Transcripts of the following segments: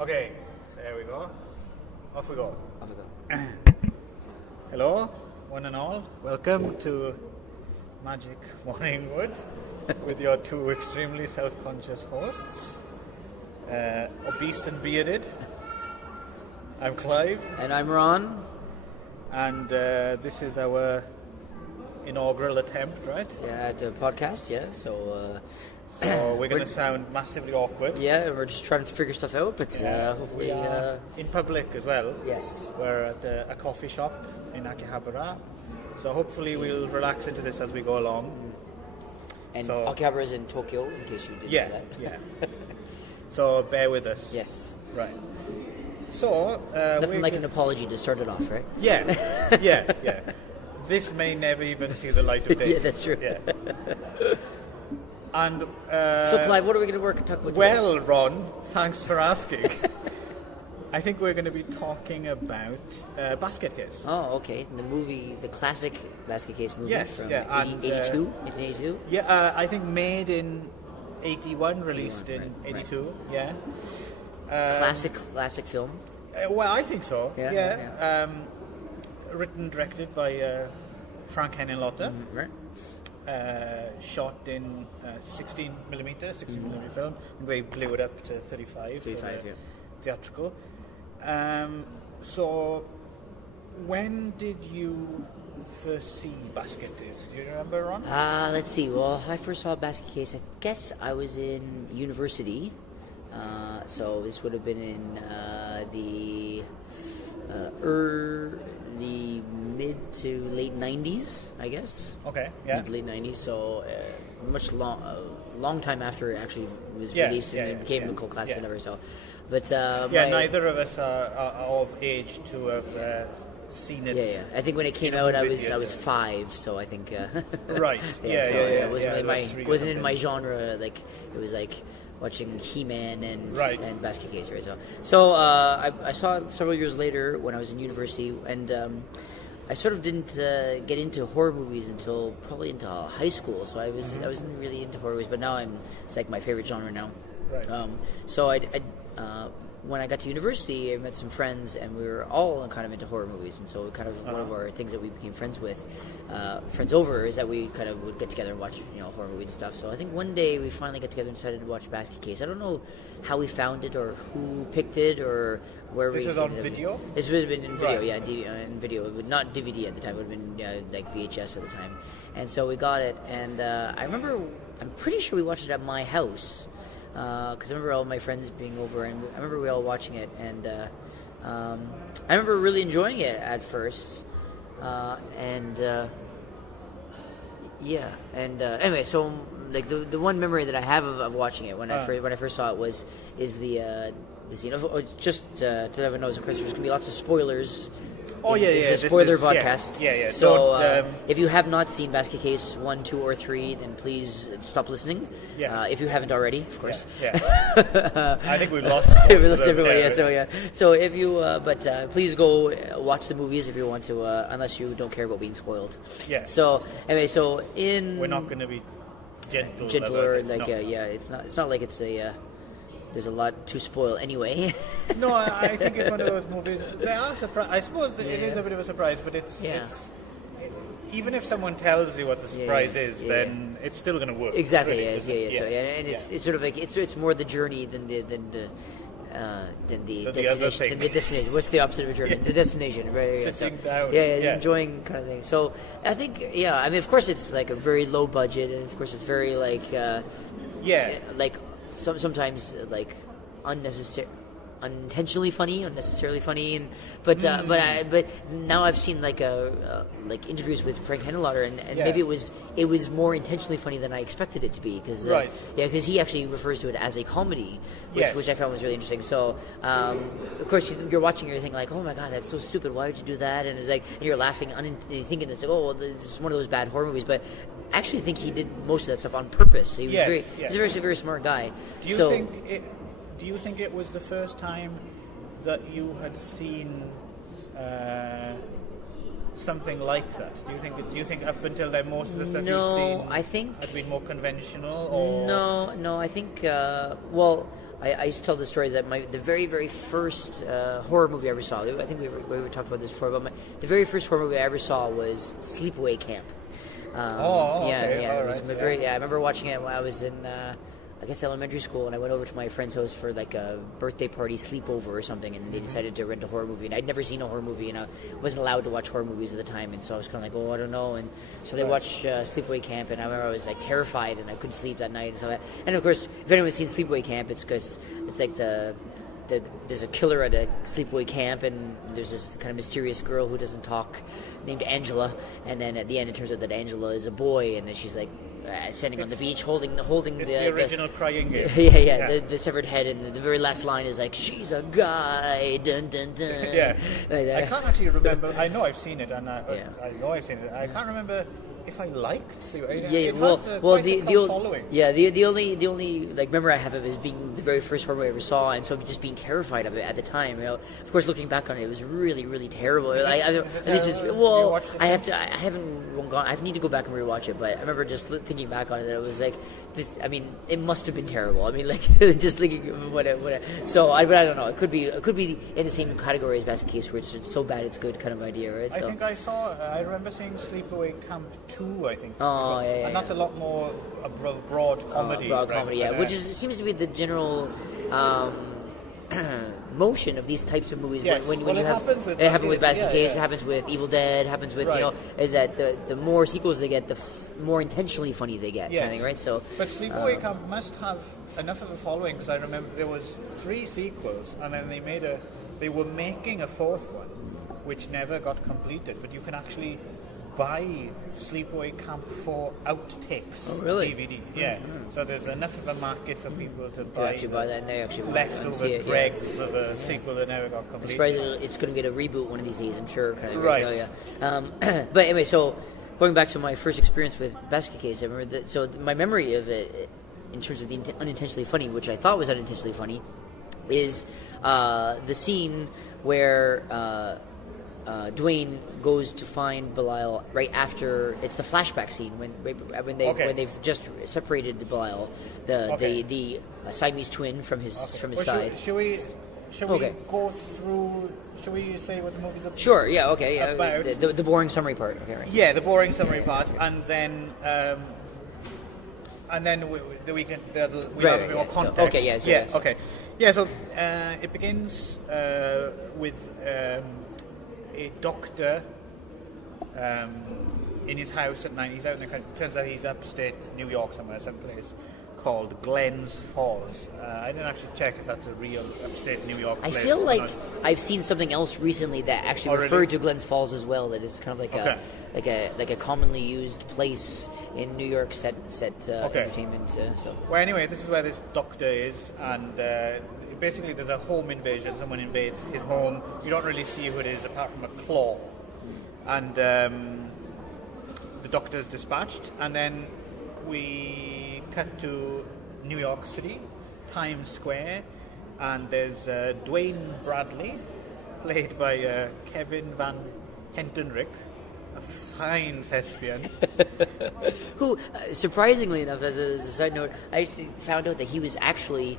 Okay, there we go. Off we go. Off we go. Hello, one and all. Welcome to Magic Morning Woods with your two extremely self-conscious hosts, obese and bearded. I'm Clive. And I'm Ron. And this is our inaugural attempt, right? Yeah, at the podcast, yeah. So we're going to sound massively awkward. Yeah, we're just trying to figure stuff out, but hopefully... We are in public as well. Yes. We're at a coffee shop in Akihabara. So hopefully we'll relax into this as we go along. And Akihabara is in Tokyo, in case you didn't know that. Yeah. So bear with us. Yes. Right. So... Nothing like an apology to start it off, right? Yeah. This may never even see the light of day. Yeah, that's true. Yeah. And so, Clive, what are we going to work and talk about today? Well, Ron, thanks for asking. I think we're going to be talking about Basket Case. Oh, okay. The classic Basket Case movie from 1982? Yeah, I think made in 81, released in 82, yeah. Classic film? Well, I think so, yeah. Written, directed by Frank Henenlotter. Right. Shot in 16 millimeter film. And they blew it up to 35 yeah. Theatrical. So, when did you first see Basket Case? Do you remember, Ron? Let's see. Well, I first saw Basket Case, I guess I was in university. So this would have been in the early mid to late 90s, I guess. Okay, yeah. Mid to late 90s, so long time after it actually was released and it became a cult classic and whatever. So, but neither of us are of age to have seen it. Yeah. I think when it came out, I was 5, so I think. Right. It wasn't in my genre. Like it was like watching He-Man and Basket Case, right? So I saw it several years later when I was in university, and I sort of didn't get into horror movies until probably into high school. So I wasn't really into horror movies, but now it's like my favorite genre now. Right. So when I got to university, I met some friends, and we were all kind of into horror movies. And so kind of one of our things that we became friends over, is that we kind of would get together and watch horror movies and stuff. So I think one day we finally got together and decided to watch Basket Case. I don't know how we found it or who picked it or where this we... This was on video? This would have been in video, in video. It would not DVD at the time. It would have been like VHS at the time. And so we got it, and I'm pretty sure we watched it at my house. Because I remember all my friends being over, and I remember we all watching it, and I remember really enjoying it at first, anyway, so like the one memory that I have of watching it when I first saw it is the scene of just to let everyone know, of course, there's gonna be lots of spoilers. It's a spoiler podcast. Yeah. So if you have not seen Basket Case 1, 2, or 3, then please stop listening. Yeah. If you haven't already, of course. Yeah. I think we've lost. We've lost everybody. So if you, please go watch the movies if you want to, unless you don't care about being spoiled. Yeah. So anyway, we're not going to be gentler. It's not like it's a. There's a lot to spoil anyway. No, I think it's one of those movies. They are surprised. I suppose it is a bit of a surprise, but it's even if someone tells you what the surprise is, then it's still going to work. Exactly. Really, So it's sort of like it's more the journey than the destination. The destination. What's the opposite of a journey? The destination, right? Sitting down. Enjoying kind of thing. So I think, I mean, of course, it's like a very low budget, and of course, it's very like sometimes like unintentionally funny, unnecessarily funny, and but now I've seen like interviews with Frank Henenlotter, and maybe it was more intentionally funny than I expected it to be, because because he actually refers to it as a comedy, which I found was really interesting. So of course you're watching, you're thinking like, oh my god, that's so stupid, why would you do that? And it's like, and you're laughing, you're thinking it's like, oh, well, this is one of those bad horror movies, but actually I think he did most of that stuff on purpose. He was he's a very, very smart guy. Do you think it was the first time that you had seen something like that? Do you think up until then most of the stuff you've seen I think had been more conventional? Or no. I think I used to tell the story that the very, very first horror movie I ever saw, I think we talked about this before, but the very first horror movie I ever saw was Sleepaway Camp. Okay. Yeah. All It was right, I remember watching it when I was in, I guess, elementary school, and I went over to my friend's house for like a birthday party sleepover or something, and they decided to rent a horror movie, and I'd never seen a horror movie, and I wasn't allowed to watch horror movies at the time, and so I was kind of like, I don't know, and so they watched Sleepaway Camp, and I remember I was like terrified, and I couldn't sleep that night, and so and of course, if anyone's seen Sleepaway Camp, it's because it's like there's a killer at a sleepaway camp, and there's this kind of mysterious girl who doesn't talk, named Angela, and then at the end it turns out that Angela is a boy, and then she's like standing on the beach holding the original crying game. The severed head, and the very last line is like, "She's a guy." Dun, dun, dun. Yeah, like that. I can't actually remember. I know I've seen it, and I know I've seen it. I can't remember if I liked Sleepaway. The only like memory I have of it is being the very first horror movie I ever saw, and so just being terrified of it at the time. Of course, looking back on it, it was really, really terrible. I haven't gone. I need to go back and rewatch it, but I remember just thinking back on it that it was like, it must have been terrible. I mean, like just thinking of what. So I don't know. It could be in the same category as Basket Case, where it's so bad it's good kind of idea, right? I think I remember seeing Sleepaway Camp 2, I think. Oh, yeah. And that's a lot more a broad comedy. Which seems to be the general motion of these types of movies. Yes. When it happens with Basket Case, it happens with Evil Dead, it happens with, is that the more sequels they get, the more intentionally funny they get, kind of thing, right? So, but Sleepaway Camp must have enough of a following, because I remember there was 3 sequels, and then they were making a 4th one, which never got completed, but you can actually buy Sleepaway Camp for outtakes DVD. Yeah, so there's enough of a market for people to buy that, and they actually leftover dregs of a sequel that never got completed. I'm surprised it's going to get a reboot one of these days, I'm sure. Kind of, right. So, but anyway, so going back to my first experience with Basket Case, I remember my memory of it, in terms of the unintentionally funny, which I thought was unintentionally funny, is the scene where Dwayne goes to find Belial right after it's the flashback scene when they've just separated Belial, the Siamese twin from his side. Shall we go through? Shall we say what the movie's about? Sure. Yeah. Okay. Yeah. The boring summary part. Okay. Right. Yeah, the boring summary part, and then we can have a bit more context. So, okay. Yes. Yeah. Okay. Yeah. So it begins with a doctor in his house at night. He's out in the country. Turns out he's upstate New York somewhere, someplace called Glens Falls. I didn't actually check if that's a real upstate New York place. I feel like I've seen something else recently that actually referred to Glens Falls as well. That is kind of like a commonly used place in New York set entertainment. Well, anyway, this is where this doctor is, and basically there's a home invasion. Someone invades his home. You don't really see who it is apart from a claw, and the doctor's dispatched, and then we cut to New York City, Times Square, and there's Dwayne Bradley, played by Kevin Van Hentenryck, a fine thespian. Who, surprisingly enough, as a side note, I actually found out that he was actually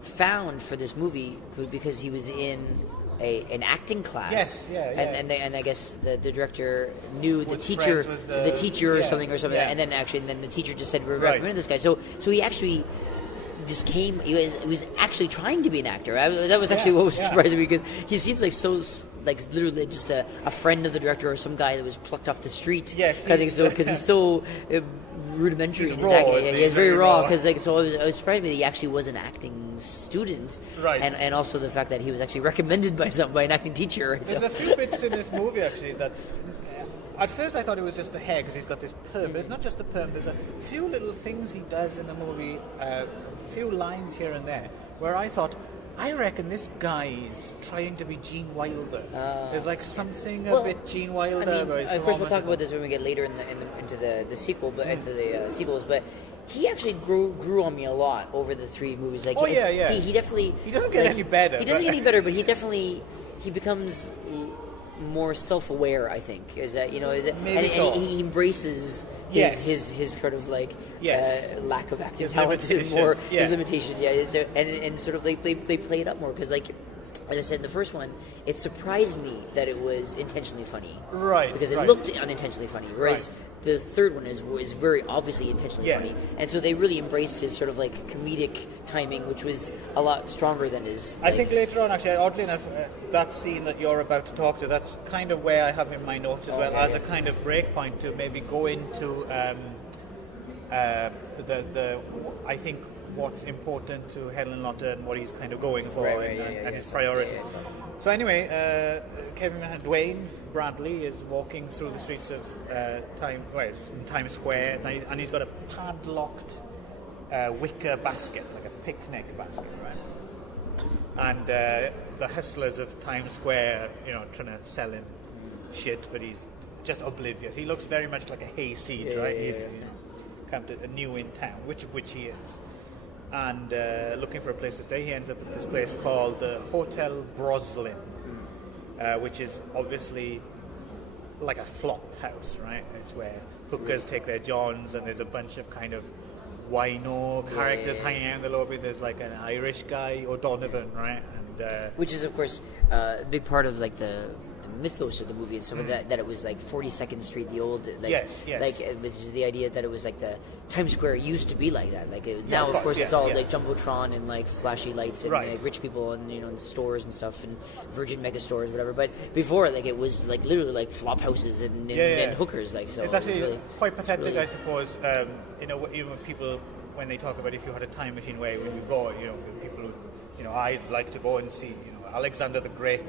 found for this movie because he was in an acting class. Yes, yeah. And I guess the director knew the teacher or something, and then the teacher just said, "We're recommending this guy." So he actually just came. He was actually trying to be an actor. That was actually what was surprising me, because he seems like literally just a friend of the director or some guy that was plucked off the street. Yes, kind of thing. So because he's so rudimentary in his raw, acting. He's very raw. Because I was surprised that he actually was an acting student, right? And also the fact that he was actually recommended by an acting teacher. Right? There's a few bits in this movie actually that. At first I thought it was just the hair because he's got this perm, but it's not just the perm. There's a few little things he does in the movie, a few lines here and there, where I thought, I reckon this guy is trying to be Gene Wilder. There's like something a bit Gene Wilder. I mean, of course, we'll talk about this when we get later into the sequel, but into the sequels. But he actually grew on me a lot over the 3 movies. Like, he definitely he doesn't get any better. He doesn't get any better, but he becomes more self-aware. I think is that Maybe so. and he embraces his kind of like lack of acting talent and more his limitations. Yeah, and sort of like they play it up more because like. As I said in the first one, it surprised me that it was intentionally funny. Right. Because it looked unintentionally funny. Whereas the third one is very obviously intentionally funny. And so they really embraced his sort of like comedic timing, which was a lot stronger than his... I think later on, actually, oddly enough, that scene that you're about to talk to, that's kind of where I have in my notes as well, as a kind of break point to maybe go into I think... what's important to Helen Lotte and what he's kind of going for and his priorities. So anyway, Dwayne Bradley is walking through the streets of Times Square, and he's got a padlocked wicker basket, like a picnic basket, right? And the hustlers of Times Square, trying to sell him shit, but he's just oblivious. He looks very much like a hayseed, right? He's come to new in town, which he is. And looking for a place to stay, he ends up at this place called Hotel Broslin, which is obviously like a flop house, right? It's where hookers take their johns, and there's a bunch of kind of wino characters hanging out in the lobby. There's like an Irish guy, O'Donovan, right? And which is, of course, a big part of like the mythos of the movie and stuff like that it was like 42nd Street, the old like which is the idea that it was like the Times Square used to be like that, like it was, now of course it's all like jumbotron and like flashy lights and like rich people and in stores and stuff and Virgin mega stores, whatever, but before like it was like literally like flop houses and hookers, like, so it's actually really, quite pathetic, really, I suppose. Even people, when they talk about if you had a time machine, where would you go, people who, I'd like to go and see Alexander the Great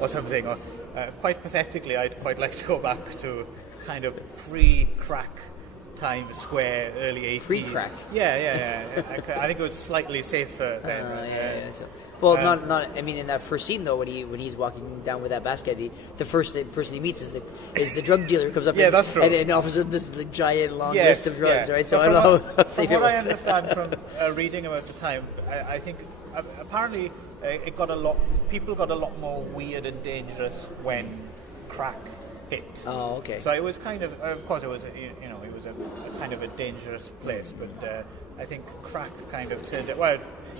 or something, or quite pathetically, I'd quite like to go back to kind of pre-crack Times Square, early 80s. Pre-crack? Yeah. I think it was slightly safer then. So, well, not. I mean, in that first scene though, when he's walking down with that basket, the first person he meets is the drug dealer who comes up. That's true. And all of a sudden, this is the giant long list of drugs, right? So I don't know how safe it was. From what I understand from reading about the time, I think apparently people got a lot more weird and dangerous when crack hit. Oh, okay. So it was kind of course, it was it was a kind of a dangerous place, but I think crack kind of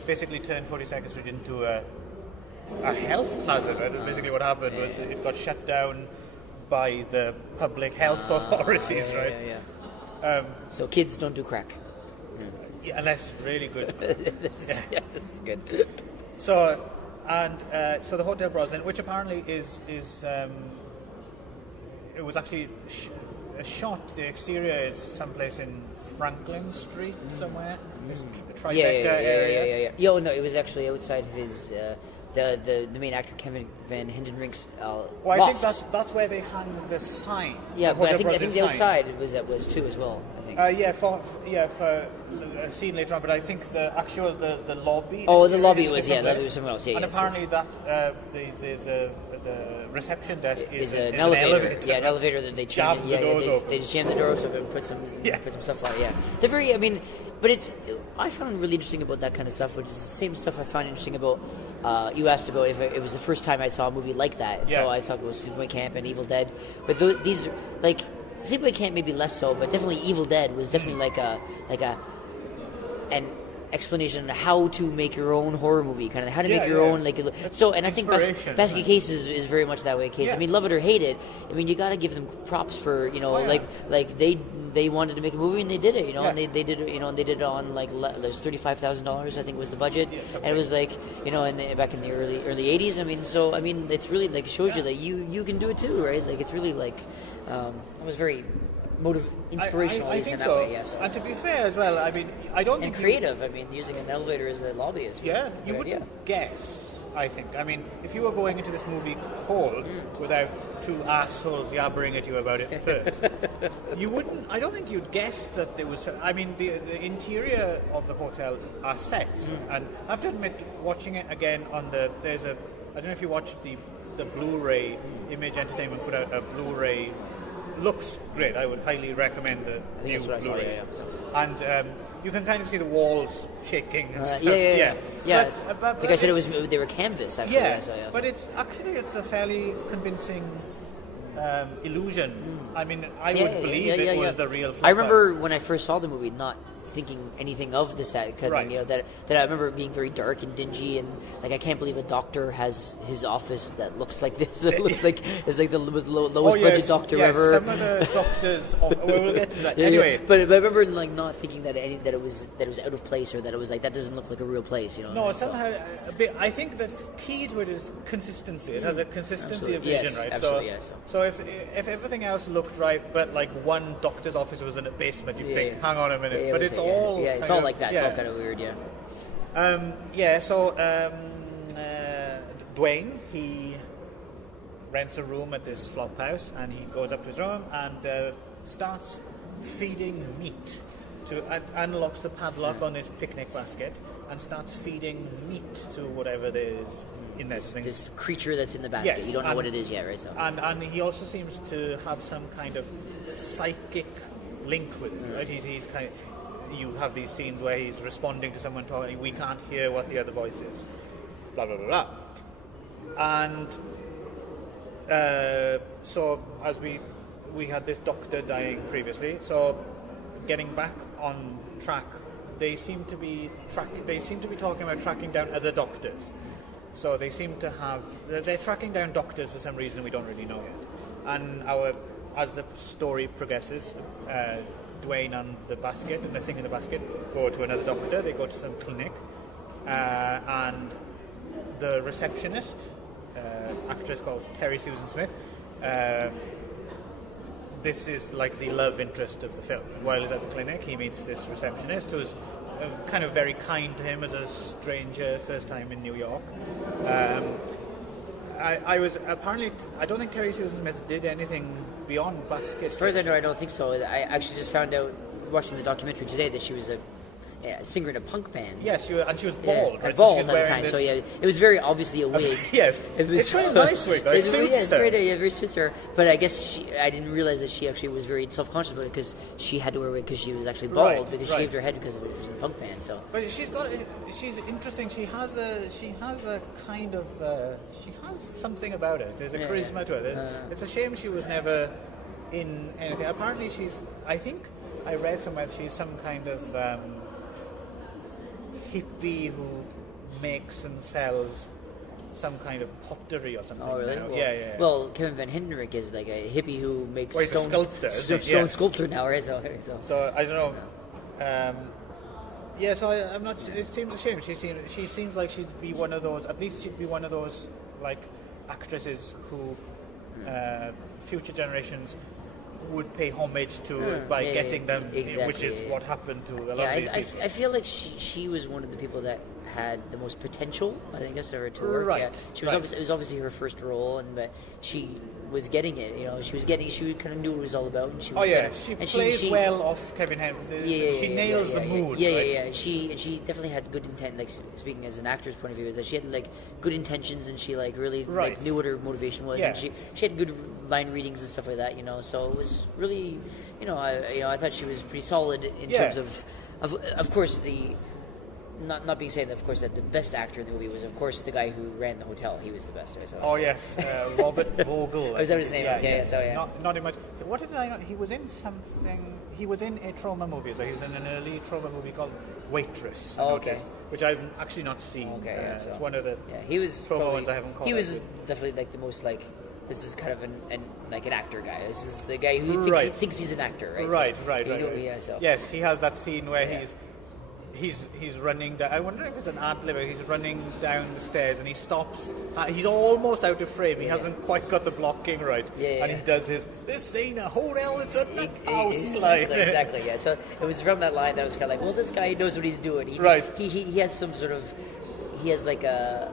basically turned 42nd Street into a health hazard. Right? That's basically what happened. Was it got shut down by the public health authorities, right? So kids don't do crack. Unless it's really good. This is good. So the Hotel Broslin, which apparently is it was actually shot. The exterior is someplace in Franklin Street somewhere. This Tribeca area. Yeah. No, it was actually outside of his the main actor Kevin Van Hendenrink's I think that's where they hung the sign. Yeah, but I think the outside was too as well. I think. For a scene later on, but I think the actual the lobby. Oh, the lobby was somewhere else. Yeah, and apparently that the reception desk is an elevator. Yeah, an right? elevator that they jam the doors open. They just jam the doors open and put some stuff on. Yeah, they're very. I mean, but I found really interesting about that kind of stuff, which is the same stuff I found interesting about. You asked about if it was the first time I saw a movie like that, and so I talked about Sleepaway Camp and Evil Dead, but these are like Sleepaway Camp maybe less so, but definitely Evil Dead was definitely like an explanation on how to make your own horror movie, kind of how to make your own and I think Basket Case is very much that way. Case, I mean, love it or hate it, I mean, you got to give them props for like they wanted to make a movie and they did it, and they did it, and they did it on like there's $35,000 I think was the budget, and it was like back in the early 80s. I mean, it's really like shows you that you can do it too, right? Like it's really like it was very inspirational I think in that so. way, yes. And to be fair as well, I mean, I don't think creative. I mean, using an elevator as a lobby is you wouldn't guess. I think. I mean, if you were going into this movie cold without two assholes yabbering at you about it first, you wouldn't. I don't think you'd guess that there was. I mean, the interior of the hotel are sets, and I have to admit, watching it again on I don't know if you watched the Blu-ray. Image Entertainment put out a Blu-ray. Looks great. I would highly recommend the new Blu-ray. And you can kind of see the walls shaking and stuff. Yeah. But like I said, they were canvas actually. Yeah, so. But it's a fairly convincing illusion. I mean, I would believe it was the real. I remember when I first saw the movie, not thinking anything of the set, right. that I remember it being very dark and dingy, and like I can't believe a doctor has his office that looks like this. That looks like it's like the lowest budget doctor ever. Some of the doctors. We'll get to that anyway. But I remember like not thinking that it was out of place, or that it was like that doesn't look like a real place. No, somehow a bit. I think that key to it is consistency. It has a consistency of vision, right? Absolutely, so if everything else looked right, but like one doctor's office was in a basement, you'd think, hang on a minute, but it's all it's all like that. It's all kind of weird, So Dwayne, he rents a room at this flop house, and he goes up to his room and starts feeding meat. Unlocks the padlock on this picnic basket and starts feeding meat to whatever there is in this thing. This creature that's in the basket. Yes, you don't know what it is yet, right? So. And he also seems to have some kind of psychic link with it, right? He's kind of, you have these scenes where he's responding to someone talking, we can't hear what the other voice is, blah, blah, blah, blah. And so as we had this doctor dying previously, so getting back on track, they seem to be talking about tracking down other doctors. So they're tracking down doctors for some reason we don't really know yet. And as the story progresses, Dwayne and the basket and the thing in the basket go to another doctor. They go to some clinic, and the receptionist, actress called Terry Susan Smith, this is like the love interest of the film. While he's at the clinic, he meets this receptionist who's kind of very kind to him as a stranger, first time in New York. I don't think Terry Susan Smith did anything beyond basket. As far as I know, I don't think so. I actually just found out watching the documentary today that she was a singer in a punk band. Yes, and she was bald. Yeah, right? bald so at the time. So it was very obviously a wig. Yes, it's very nice wig. Though. It's very suits her. But I guess I didn't realize that she actually was very self-conscious about it because she had to wear a wig because she was actually bald because she shaved her head because she was in a punk band. So, but she's interesting. She has a kind of she has something about it. There's a charisma to her. It's a shame she was never in anything. Apparently, I think I read somewhere she's some kind of hippie who makes and sells some kind of pottery or something. Oh, really? Well, Well, Kevin Van Hindenburg is like a hippie who makes he's a sculptor, stone sculptor now, right? So I don't know. So I'm not. It seems a shame. She seems like she'd be one of those. At least she'd be one of those like actresses who future generations would pay homage to by getting them, exactly, which is what happened to a lot of these people. I feel like she was one of the people that had the most potential, I think, to work. Right. Yeah. She was it was obviously her first role, but she was getting it. You know, she kind of knew what it was all about, and she was. She plays well off Kevin Henry. She nails the mood. Yeah. She definitely had good intent. Like speaking as an actor's point of view, is that she had like good intentions, and she like really like knew what her motivation was, and she had good line readings and stuff like that. You know, so it was really, I thought she was pretty solid in terms of course the. Not being said that, of course, that the best actor in the movie was, of course, the guy who ran the hotel. He was the best. Right? So. Oh yes, Robert Vogel. Was that his name? Not in much. What did I know? He was in something. He was in a trauma movie. So he was in an early trauma movie called Waitress. Oh, okay. Which I've actually not seen. Okay, it's one of the he was trauma ones I haven't caught. He was definitely like the most like. This is kind of an actor guy. This is the guy who thinks he's an actor, right? Right. Yes, he has that scene where he's running down. I wonder if it's an ad lib. He's running down the stairs and he stops. He's almost out of frame. He hasn't quite got the blocking right. And he does this ain't a hotel, it's a nut house line. Exactly. Yeah. So it was from that line that I was kind of like, well, this guy knows what he's doing. He has some sort of. He has like a.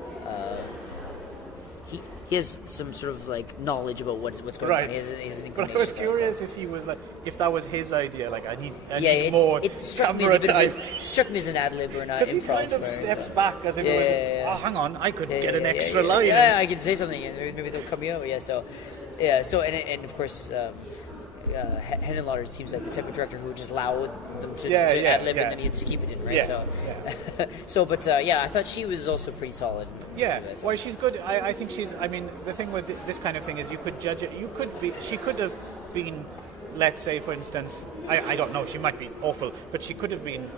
He has some sort of like knowledge about what's going on. He has an but I was curious if he was like, if that was his idea. Like I need more. It struck me as an ad lib or not. Because he kind of steps back as if it was. Oh, hang on, I could get an extra line. Yeah, I can say something and maybe they'll cut me over. So and of course. Henenlotter seems like the type of director who would just allow them to ad lib and then you just keep it in, right? But I thought she was also pretty solid. Well, she's good. I think she's. I mean, the thing with this kind of thing is you could judge it. She could have been, let's say, for instance, I don't know. She might be awful, but she could have been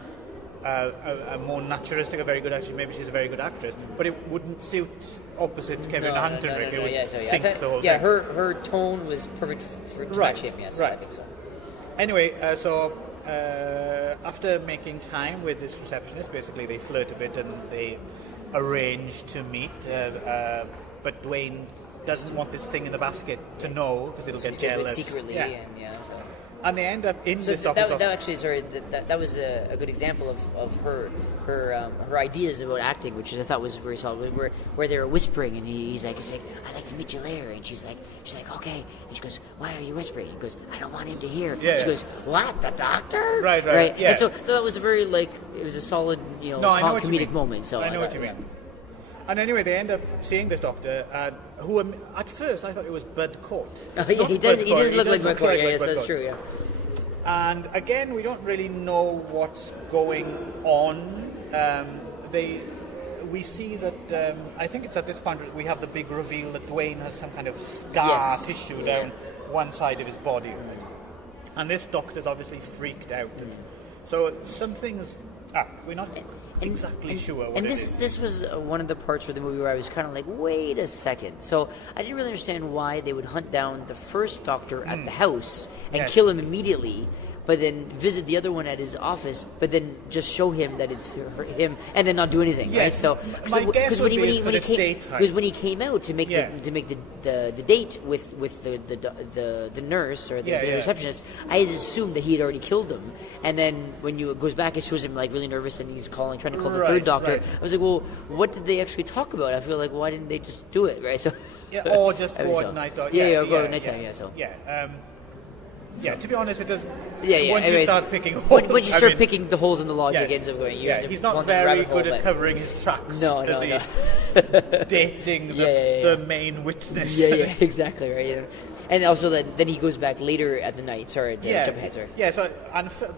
a more naturalistic, a very good actress. Maybe she's a very good actress, but it wouldn't suit opposite Kevin Hunter. It would sink the whole thing. Yeah, her tone was perfect for to match him. Yes, I think so. Anyway, so after making time with this receptionist, basically they flirt a bit and they arrange to meet. But Dwayne doesn't want this thing in the basket to know because it'll get jealous secretly. And they end up in this office. That was a good example of her ideas about acting, which I thought was very solid. Where they were whispering, and he's like, "I'd like to meet you later," and she's like, "Okay," and she goes, "Why are you whispering?" He goes, "I don't want him to hear." She goes, "What? The doctor?" Right. Yeah. And so that was a very it was a solid, comedic moment. So I know what you mean. And anyway, they end up seeing this doctor, who at first I thought it was Bud Cort. He does look like Bud Cort. Yes, that's true. Yeah. And again, we don't really know what's going on. We see that I think it's at this point we have the big reveal that Dwayne has some kind of scar tissue down one side of his body, and this doctor's obviously freaked out. So something's up. We're not exactly sure what it is. And this was one of the parts of the movie where I was kind of like, wait a second. So I didn't really understand why they would hunt down the first doctor at the house and kill him immediately, but then visit the other one at his office, but then just show him that it's him, and then not do anything, right? So because when he came out to make the date with the nurse or the receptionist, I had assumed that he had already killed him, and then when it goes back, it shows him like really nervous and he's trying to call the third doctor. I was like, well, what did they actually talk about? I feel like why didn't they just do it, right? So or just go at night. Go at nighttime. To be honest, it doesn't. Once you start picking holes, once you start picking the holes in the logic, ends up going. He's not very good at covering his tracks. No. Dating the main witness. Exactly right. And also then he goes back later at the night. Sorry, jump ahead, sorry. So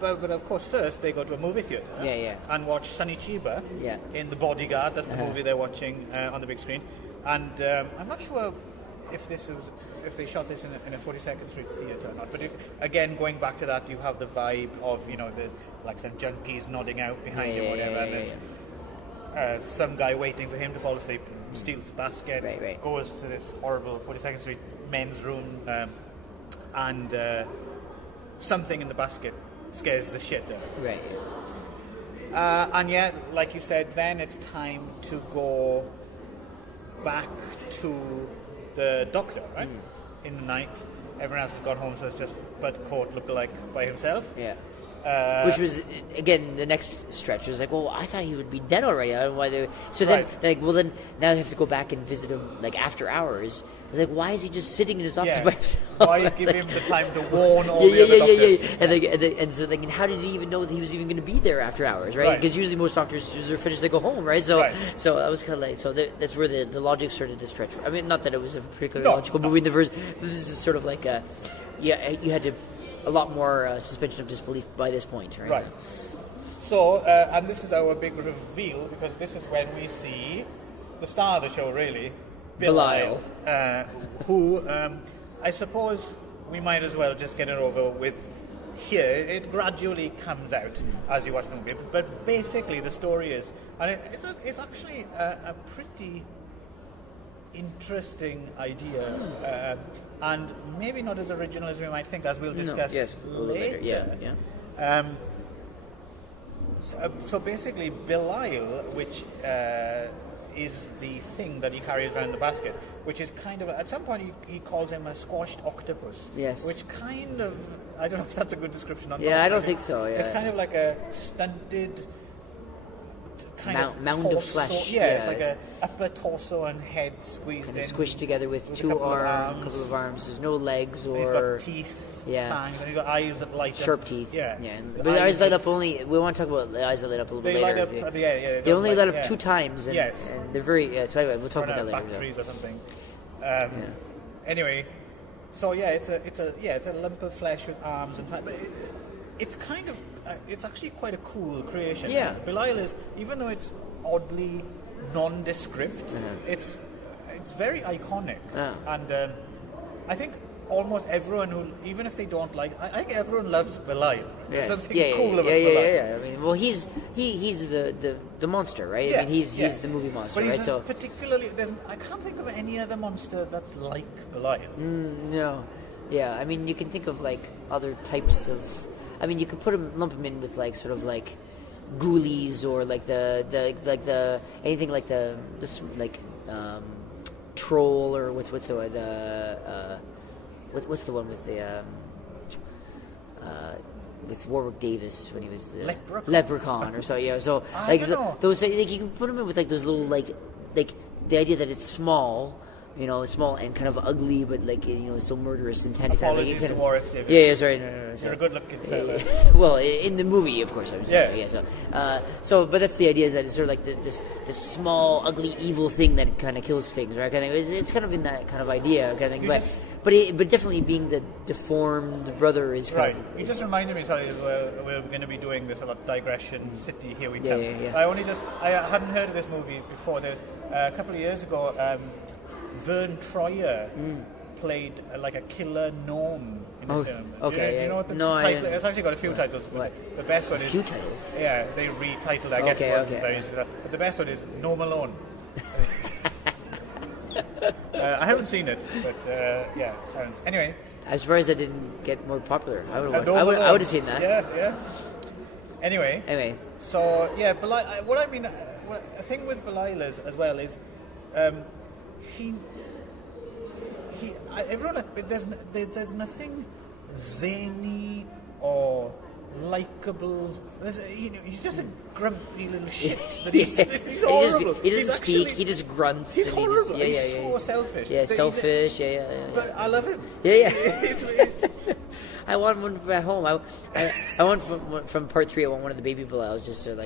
but of course first they go to a movie theater. And watch Sonny Chiba. In The Bodyguard. That's the movie they're watching on the big screen. And I'm not sure if they shot this in a 42nd Street theatre or not. But again, going back to that, you have the vibe of there's like some junkies nodding out behind him or whatever. And there's some guy waiting for him to fall asleep, steals the basket, goes to this horrible 42nd Street men's room, and something in the basket scares the shit out of him. And like you said, then it's time to go back to the doctor, right? In the night, everyone else has gone home, so it's just Bud Cort lookalike by himself. Which was again the next stretch. It was like, well, I thought he would be dead already. I don't know why they. So then, then now they have to go back and visit him like after hours. I was like, why is he just sitting in his office by himself? Why give him the time to warn all the other doctors? And so how did he even know that he was even going to be there after hours, right? Because usually most doctors, as soon as they're finished, they go home, right? So that was kind of like that's where the logic started to stretch. I mean, not that it was a particularly logical movie in the first. This is sort of like you had to. A lot more suspension of disbelief by this point, right? So, and this is our big reveal, because this is when we see the star of the show, really, Belial, who I suppose we might as well just get it over with here. It gradually comes out as you watch the movie, but basically the story is, and it's actually a pretty interesting idea, and maybe not as original as we might think, as we'll discuss later. So basically, Belial, which is the thing that he carries around the basket, which is kind of, at some point he calls him a squashed octopus. Which kind of, I don't know if that's a good description or not. I don't think so. It's kind of like a stunted mound of flesh. It's like a upper torso and head squeezed in, squished together with two arms, a couple of arms. There's no legs or. And he's got teeth, fangs, and he's got eyes that light up. Sharp teeth. But the eyes light up only. We want to talk about the eyes that light up a little bit later. Light up, they only light up 2 times. And, and they're very. So anyway, we'll talk about that later. Batteries or something. Anyway, So yeah, it's a lump of flesh with arms and fat, but it's kind of it's actually quite a cool creation. Yeah. Belial is, even though it's oddly nondescript, it's very iconic, and I think almost everyone who, even if they don't like, I think everyone loves Belial. There's something cool about Belial. Yeah. I mean, well, he's the monster, right? I mean, he's the movie monster, but right? So particularly, I can't think of any other monster that's like Belial. No, yeah. I mean, you can think of like other types of. I mean, you could lump him in with like sort of like ghoulies or like the anything like the troll, or what's the what's the one with the with Warwick Davis when he was the Leprechaun or so. Yeah, so like those, like, you can put him in with like those little like the idea that it's small. Small and kind of ugly, but like so murderous intent. Apologies to Warwick Davis. Yeah, sorry, no. You're a good-looking fella. Well, in the movie, of course, I would say. Yeah. But that's the idea, is that it's sort of like this small, ugly, evil thing that kind of kills things, right? Kind of thing. It's kind of in that kind of idea, kind of thing. But definitely being the deformed brother is kind of. You just reminded me, sorry, we're going to be doing this a lot. Digression City, here we come. Yeah. I hadn't heard of this movie before. A couple of years ago. Vern Troyer played like a killer gnome in the film. Okay. Do you know what the title? It's actually got a few titles. But the best one is. A few titles? Yeah, they retitled. I guess it wasn't very successful. But the best one is Gnome Alone. I haven't seen it, but sounds. Anyway. I'm surprised that didn't get more popular. I would have seen that. Yeah. Anyway. So yeah, Belial. A thing with Belial is as well is. Everyone. There's nothing zany or likable. He's just a grumpy little shit. He's horrible. He doesn't speak. He just grunts. He's horrible. He's so selfish. Yeah, selfish. Yeah. But I love him. Yeah. I want one at home. I want from part 3. I want one of the baby Belials just to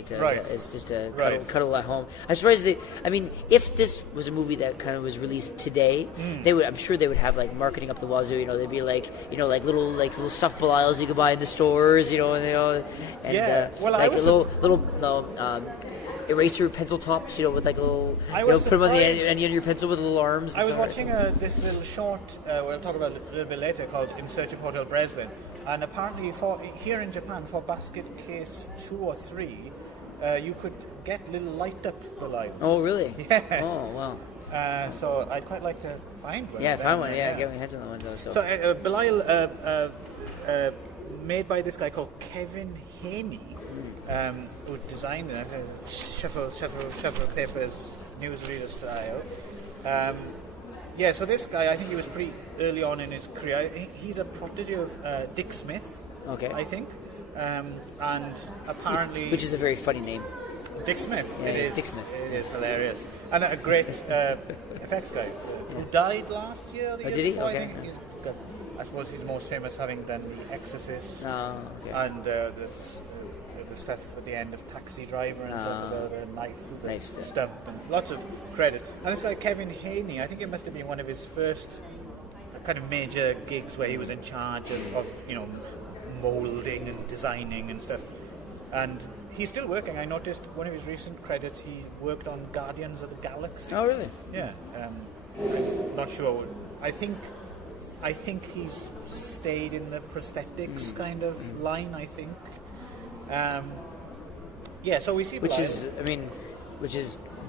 it's just a cuddle at home. I'm surprised if this was a movie that kind of was released today, I'm sure they would have like marketing up the wazoo. They'd be like little stuffed Belials you could buy in the stores. Little eraser pencil tops, with like a little, put them on the end of your pencil with little arms. I was watching this little short, we'll talk about a little bit later, called In Search of Hotel Breslin, and apparently here in Japan, for basket case 2 or 3, you could get little light-up Belials. Oh, really? Yeah. Oh, wow. So I'd quite like to find one. Yeah, find one, get my hands on that one, though. So Belial, made by this guy called Kevin Haney, who designed it, shuffle papers, newsreader style. So this guy, I think he was pretty early on in his career. He's a protege of Dick Smith, I think, and apparently... Which is a very funny name. Dick Smith. Yeah, it is. Dick Smith. It is hilarious. And a great effects guy who died last year. Or the year did he? before, Okay. I think. I suppose he's most famous having done The Exorcist and the stuff at the end of Taxi Driver and stuff, the knife stump, and lots of credits. And this guy Kevin Haney, I think it must have been one of his first kind of major gigs where he was in charge of moulding and designing and stuff. And he's still working. I noticed one of his recent credits, he worked on Guardians of the Galaxy. Oh, really? Yeah. I'm not sure. I think he's stayed in the prosthetics kind of line, I think. So we see which is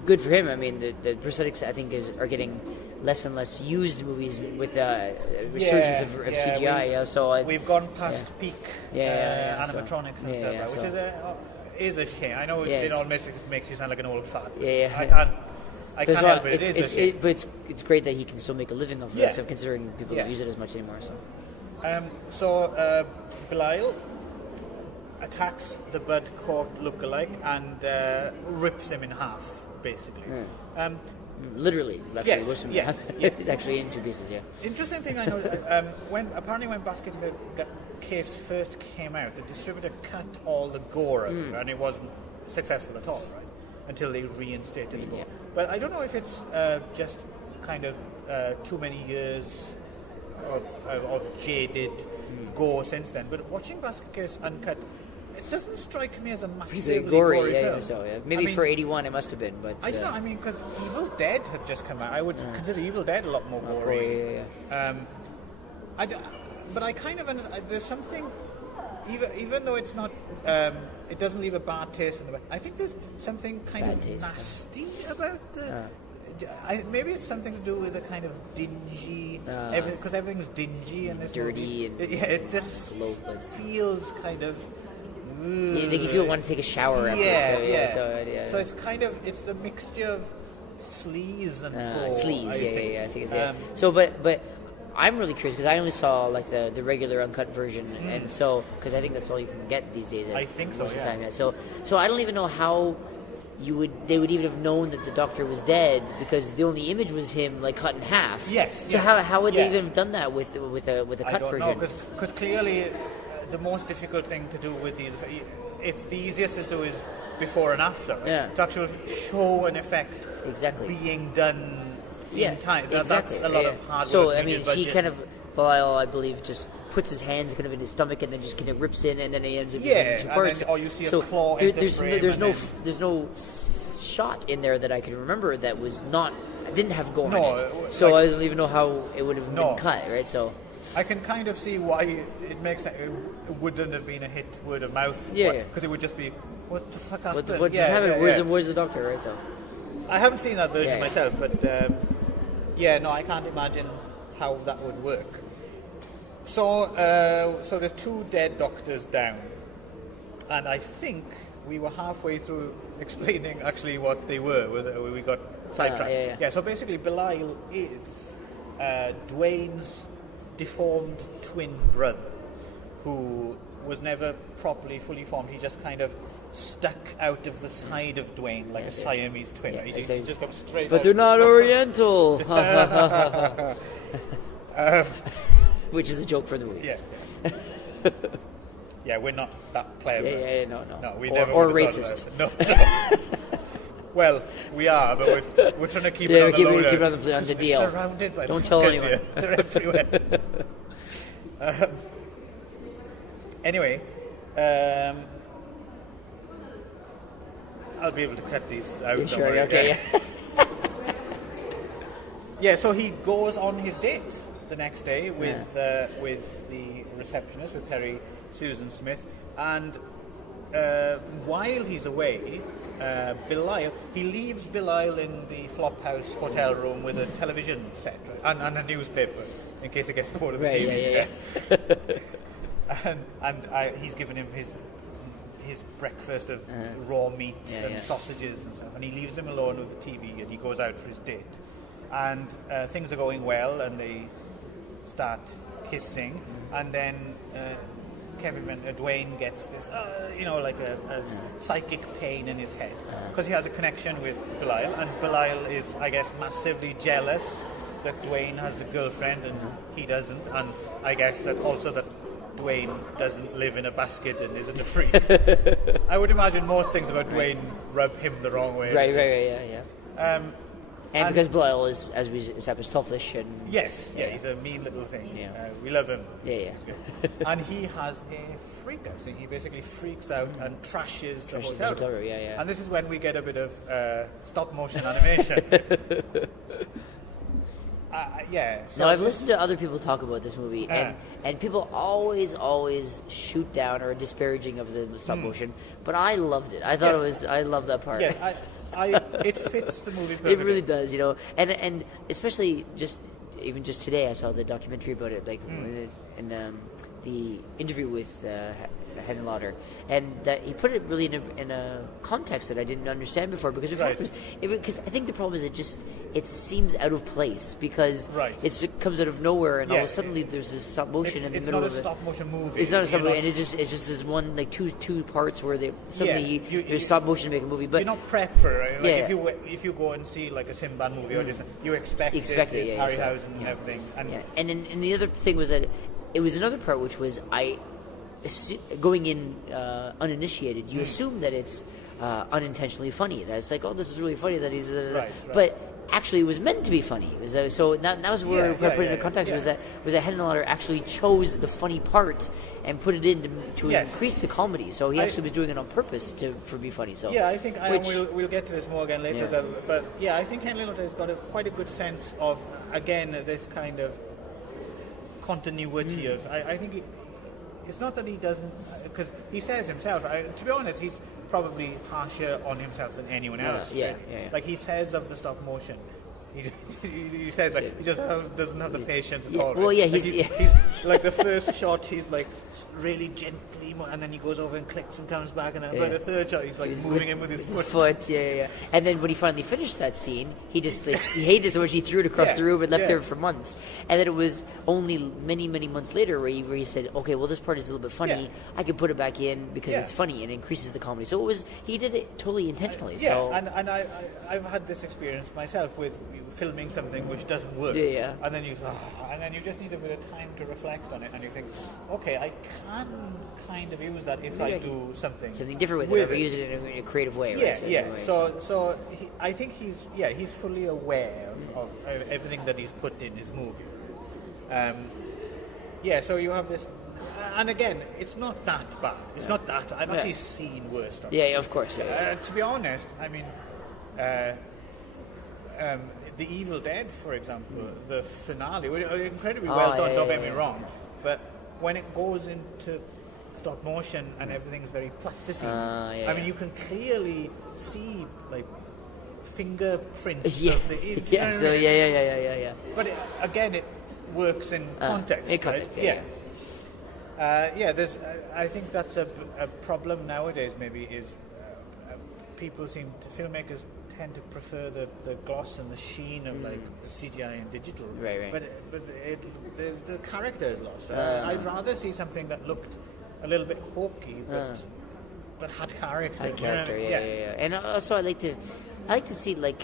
good for him. I mean, the prosthetics, I think, are getting less and less used in movies with resurgence of CGI. We've gone past peak animatronics and stuff, which is a shame. I know it all makes you sound like an old fart. I can't help it. It is a shame. But it's great that he can still make a living off of that stuff, considering people don't use it as much anymore. So Belial attacks the Bud Court lookalike and rips him in half, basically. Literally, actually, yes. It's actually in 2 pieces. Yeah. Interesting thing I know. When Basket Case first came out, the distributor cut all the gore out of it, and it wasn't successful at all, right? Until they reinstated the gore. But I don't know if it's just kind of too many years of jaded gore since then. But watching Basket Case Uncut, it doesn't strike me as a massively gory film. Yeah, so yeah. Maybe for 81 it must have been, but I don't know. I mean, because Evil Dead had just come out. I would consider Evil Dead a lot more gory. But I kind of understand. There's something, even though it's not, it doesn't leave a bad taste in the mouth. I think there's something kind of nasty about the. Maybe it's something to do with the kind of dingy, because everything's dingy and dirty movie. It just feels kind of. Like if you want to take a shower after. So it's kind of the mixture of sleaze and gore. Sleaze, I think it's it. So, but I'm really curious because I only saw like the regular uncut version, and so because I think that's all you can get these days. I think so. Most of the time, So I don't even know how they would even have known that the Doctor was dead because the only image was him like cut in half. Yes. So how would they even have done that with a cut version? I don't know because clearly. The most difficult thing to do with these, it's the easiest to do is before and after. Yeah. To actually show an effect being done in time. That's a lot of hard work. So, I mean, she kind of, Belial, I believe, just puts his hands kind of in his stomach and then just kind of rips in and then he ends up using two parts. Or you see a claw there's no shot in there that I can remember that was didn't have gore in it. So I don't even know how it would have been cut, right? So I can kind of see why it makes sense. It wouldn't have been a hit word of mouth. Because it would just be, what the fuck happened? What just happened? Where's the Doctor? Right? So I haven't seen that version myself, but I can't imagine how that would work. So there's 2 dead Doctors down, and I think we were halfway through explaining actually what they were. We got sidetracked. So basically, Belial is Dwayne's deformed twin brother who was never properly fully formed. He just kind of stuck out of the side of Dwayne like a Siamese twin. He just got straight but out. They're not Oriental. Which is a joke for the movie. We're not that clever. No, we never or racist. No. Well, we are, but we're trying to keep it on the low. Keep it on the deal. Surrounded by Don't tell anyone. Here. They're everywhere. Anyway, I'll be able to cut these out. Sure, okay. So he goes on his date the next day with the receptionist, with Terry Susan Smith, and while he's away, Belial, he leaves Belial in the Flophouse hotel room with a television set and a newspaper in case he gets bored of the TV. And he's given him his breakfast of raw meat and sausages and stuff, and he leaves him alone with the TV and he goes out for his date. And things are going well and they start kissing, and then Dwayne gets this, like a psychic pain in his head because he has a connection with Belial, and Belial is, I guess, massively jealous that Dwayne has a girlfriend and he doesn't, and I guess that also that Dwayne doesn't live in a basket and isn't a freak. I would imagine most things about Dwayne rub him the wrong way. Right. And because Belial is, as we established, selfish and... Yes, he's a mean little thing. We love him. And he has a freak out. So he basically freaks out and trashes the hotel room. And this is when we get a bit of stop-motion animation. So now, I've listened to other people talk about this movie, and people always shoot down or disparaging of the stop-motion, but I loved it. I thought I loved that part. Yes, it fits the movie perfectly. It really does, and especially even just today I saw the documentary about it, like in the interview with Henenlotter, and that he put it really in a context that I didn't understand before, because because I think the problem is it seems out of place because it comes out of nowhere and all of a sudden there's this stop motion in the middle of it. It's not a stop motion movie. It's not a stop motion, and it's just this one like two parts where they suddenly there's stop motion to make a movie. But you're not prepped for it. Like if you go and see like a Sinbad movie or just you expect it. It's Harryhausen and everything. And then the other thing was that it was another part which was going in uninitiated, you assume that it's unintentionally funny. That it's like, oh, this is really funny that he's. Right. But actually, it was meant to be funny. It was, so that was where I put it into context. Was that Henenlotter actually chose the funny part and put it in to increase the comedy. So he actually was doing it on purpose for be funny. So I think we'll get to this more again later. Yeah. But I think Henenlotter has got quite a good sense of, again, this kind of continuity of. I think it's not that he doesn't, because he says himself. To be honest, he's probably harsher on himself than anyone else. Like he says of the stop motion, he says like he just doesn't have the patience at all. Right? Well, he's like the first shot, he's like really gently, and then he goes over and clicks and comes back, and then by the third shot, he's like moving in with his foot. And then when he finally finished that scene, he just he hated it so much he threw it across the room and left there for months. And then it was only many months later where he said, okay, well, this part is a little bit funny. I can put it back in because it's funny and increases the comedy. So he did it totally intentionally. And I've had this experience myself with filming something which doesn't work, and then you just need a bit of time to reflect on it, and you think, okay, I can kind of use that if I do something different with it, or use it in a creative way. So I think he's fully aware of everything that he's put in his movie. So you have this, and again, it's not that bad. It's not that. I've actually seen worse stuff. Of course. To be honest, I mean. The Evil Dead, for example, the finale, incredibly well done, don't get me wrong, but when it goes into stop motion and everything's very plasticine, I mean, you can clearly see, like, fingerprints of the... But again, it works in context, right? There's, I think that's a problem nowadays, maybe, is filmmakers tend to prefer the gloss and the sheen of like CGI and digital, but the character is lost. I'd rather see something that looked a little bit hokey, but had character. And also I like to see like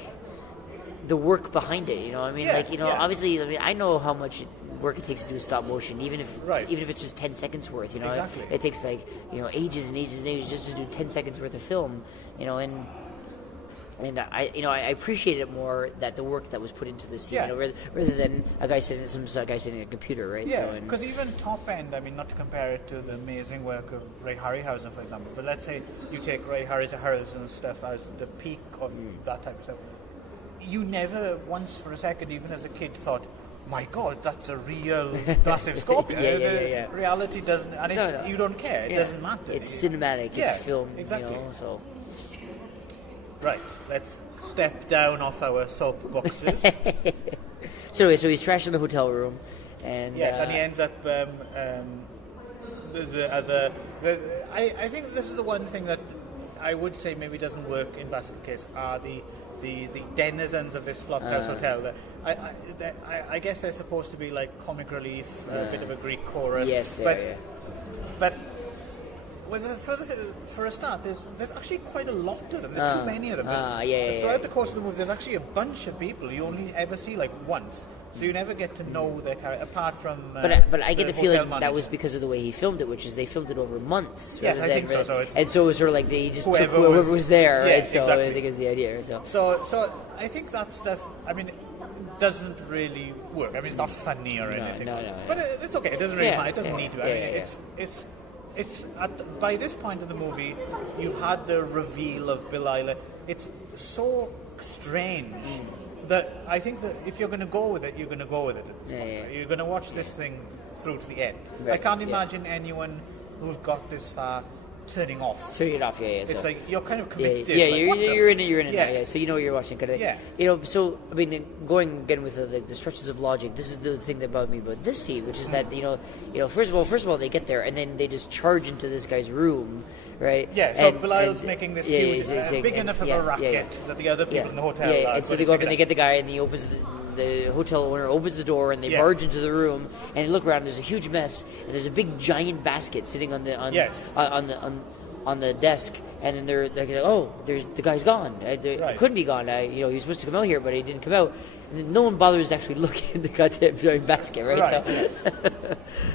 the work behind it. You know, I mean, obviously, I mean, I know how much work it takes to do a stop motion, even if it's just 10 seconds worth. You know, it takes like ages and ages and ages just to do 10 seconds worth of film. You know, and I appreciate it more that the work that was put into the scene, rather than a guy sitting at a computer, right? Yeah, because even top end, I mean, not to compare it to the amazing work of Ray Harryhausen, for example, but let's say you take Ray Harryhausen's stuff as the peak of that type of stuff. You never once for a second, even as a kid, thought, my God, that's a real massive scorpion. Reality doesn't, and you don't care. It doesn't matter. It's cinematic. It's film. Exactly. So. Right, let's step down off our soapboxes. So he's trashed in the hotel room, and and he ends up. I think this is the one thing that I would say maybe doesn't work in Basket Case are the denizens of this Flophouse hotel. I guess they're supposed to be like comic relief, a bit of a Greek chorus. Yes, they are. But for a start, there's actually quite a lot of them. There's too many of them. Throughout the course of the movie, there's actually a bunch of people you only ever see like once, so you never get to know their character apart from. But I get the feeling that was because of the way he filmed it, which is they filmed it over months. Yes, I think so. And so it was sort of like they just took whoever was there, right? So exactly. I think is the idea. So I think that stuff. I mean, doesn't really work. I mean, it's not funny or anything. No. But it's okay. It doesn't really matter. It doesn't need to. I mean, it's by this point in the movie, you've had the reveal of Belial. It's so strange that I think that if you're going to go with it, you're going to go with it at this point. Right? You're going to watch this thing through to the end. Right. I can't imagine anyone who's got this far turning it off. It's like you're kind of committed. You're in it now. So you know what you're watching. Kind of. So I mean, going again with the stretches of logic. This is the thing that bothered me about this scene, which is that first of all they get there and then they just charge into this guy's room, right? Yeah. So Belial's making this huge, big enough of a racket that the other people in the hotel. And so they go up and they get the guy and he opens the hotel owner opens the door and they barge into the room and they look around and there's a huge mess and there's a big giant basket sitting on on the desk, and then they're like, oh, the guy's gone. He couldn't be gone. He was supposed to come out here, but he didn't come out. And then no one bothers to actually look in the goddamn basket, right? So,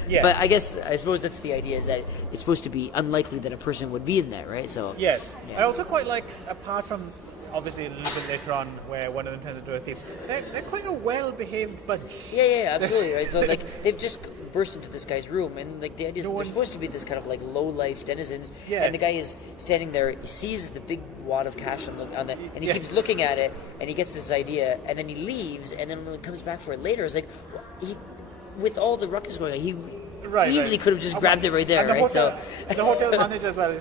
yeah. But I suppose that's the idea, is that it's supposed to be unlikely that a person would be in there, right? So yes. Yeah. I also quite like, apart from obviously a little bit later on where one of them turns into a thief, they're quite a well-behaved bunch. Yeah, absolutely, right? So like they've just burst into this guy's room, and like the idea is they're supposed to be this kind of like low-life denizens, and the guy is standing there, he sees the big wad of cash on the and he keeps looking at it, and he gets this idea, and then he leaves, and then when he comes back for it later, it's like with all the ruckus going on, he easily could have just grabbed it right there, right? So the hotel manager as well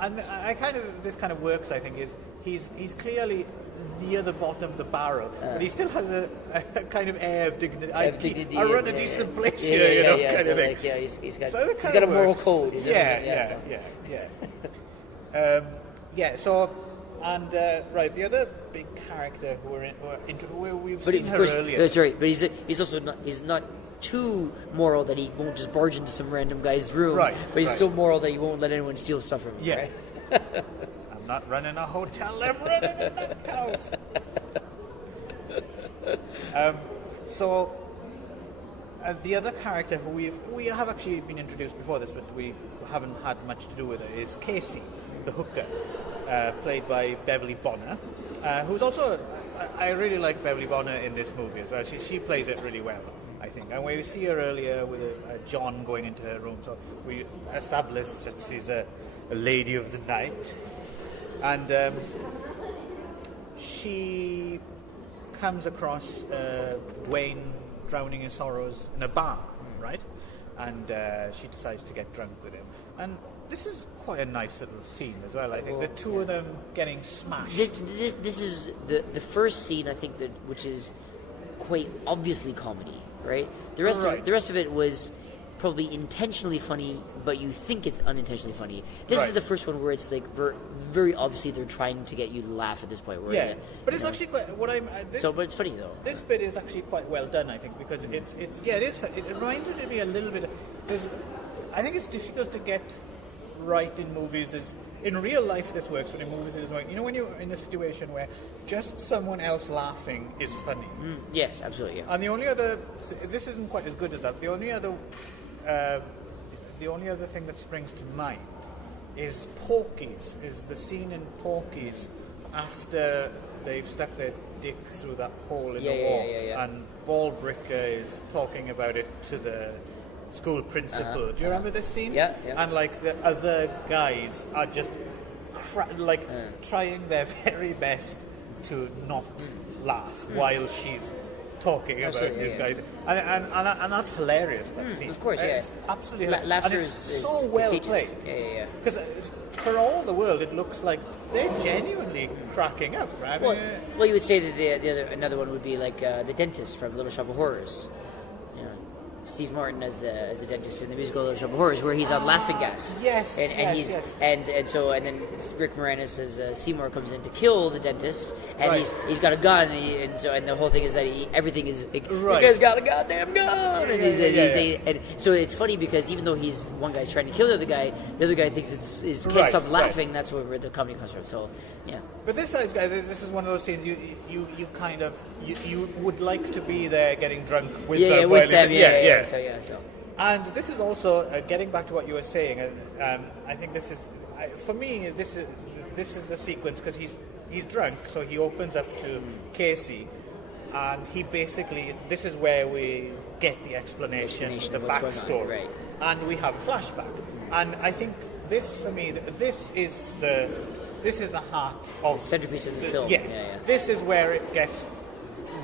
and this kind of works, I think, is he's clearly near the bottom of the barrel, but he still has a kind of air of dignity. I run a decent place here, kind of thing. Like, he's got a moral code. So, and the other big character who we've seen her earlier. That's right, but he's also not too moral that he won't just barge into some random guy's room. Right. But he's so moral that he won't let anyone steal stuff from him. Yeah. Right? I'm not running a hotel. I'm running in that house. The other character who we have actually been introduced before this, but we haven't had much to do with her, is Casey, the hooker, played by Beverly Bonner, who's also. I really like Beverly Bonner in this movie as well. She plays it really well, I think. And we see her earlier with John going into her room, so we established that she's a lady of the night. And she comes across Dwayne drowning in sorrows in a bar, right? And she decides to get drunk with him. And this is quite a nice little scene as well, I think. The two of them getting smashed. This is the first scene, I think, which is quite obviously comedy, right? The rest of it was probably intentionally funny, but you think it's unintentionally funny. This is the first one where it's like very obviously they're trying to get you to laugh at this point. But it's actually quite but it's funny though. This bit is actually quite well done, I think, because it is. It reminded me a little bit. I think it's difficult to get right in movies. In real life this works, but in movies it doesn't work. When you're in a situation where just someone else laughing is funny. Yes, absolutely. Yeah. And the only other, this isn't quite as good as that. The only other thing that springs to mind is Porky's. Is the scene in Porky's after they've stuck their dick through that hole in the wall, and Ballbricker is talking about it to the school principal. Do you remember this scene? Yeah. And like the other guys are just trying their very best to not laugh while she's talking about these guys, and that's hilarious. That scene, of course, it's absolutely laughter and it's so well contagious. played. Because for all the world, it looks like they're genuinely cracking up, right? Well, you would say that another one would be like the dentist from Little Shop of Horrors. Steve Martin as the dentist in the musical Little Shop of Horrors, where he's on laughing gas. And then Rick Moranis as Seymour comes in to kill the dentist, and he's got a gun, and the whole thing is that everything is like, you guys got a goddamn gun, and so it's funny because even though one guy's trying to kill the other guy thinks it's can't stop laughing. That's where the comedy comes from. So yeah. But this guy, this is one of those scenes you kind of you would like to be there getting drunk with them. With them. So. And this is also getting back to what you were saying. I think this is, for me, this is the sequence because he's drunk, so he opens up to Casey, and he basically, this is where we get the explanation the backstory, and we have a flashback. And I think this, for me, this is the heart of the centerpiece of the film. This is where it gets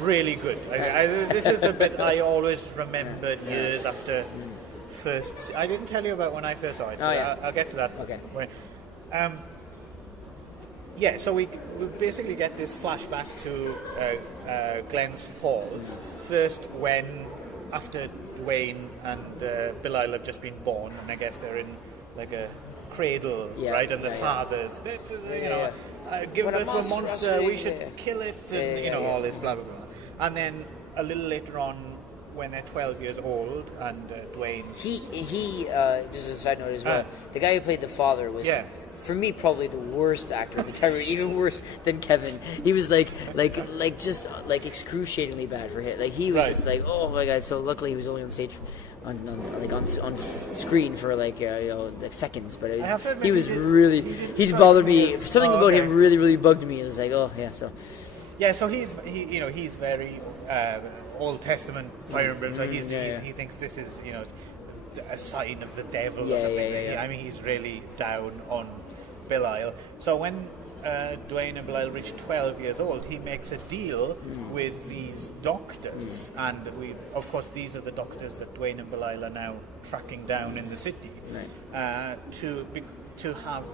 really good. This is the bit I always remembered years after first. I didn't tell you about when I first saw it. I'll get to that. Okay. So we basically get this flashback to Glens Falls. First, after Dwayne and Belial have just been born, and I guess they're in like a cradle, right? And the father's, give birth to a monster, we should kill it, and all this blah blah blah. And then a little later on, when they're 12 years old, and Dwayne... He just a side note as well, the guy who played the father was for me, probably the worst actor in the entire movie, even worse than Kevin. He was just excruciatingly bad for him. Like he was just like, oh my god. So luckily he was only on stage, on screen for like seconds. But he was really he bothered me. Something about him really bugged me. It was like, oh yeah, so. Yeah, so he's very Old Testament fire and brimstone. He thinks this is a sign of the devil or something. I mean, he's really down on Belial. So when Dwayne and Belial reach 12 years old, he makes a deal with these doctors, and of course these are the doctors that Dwayne and Belial are now tracking down in the city, to have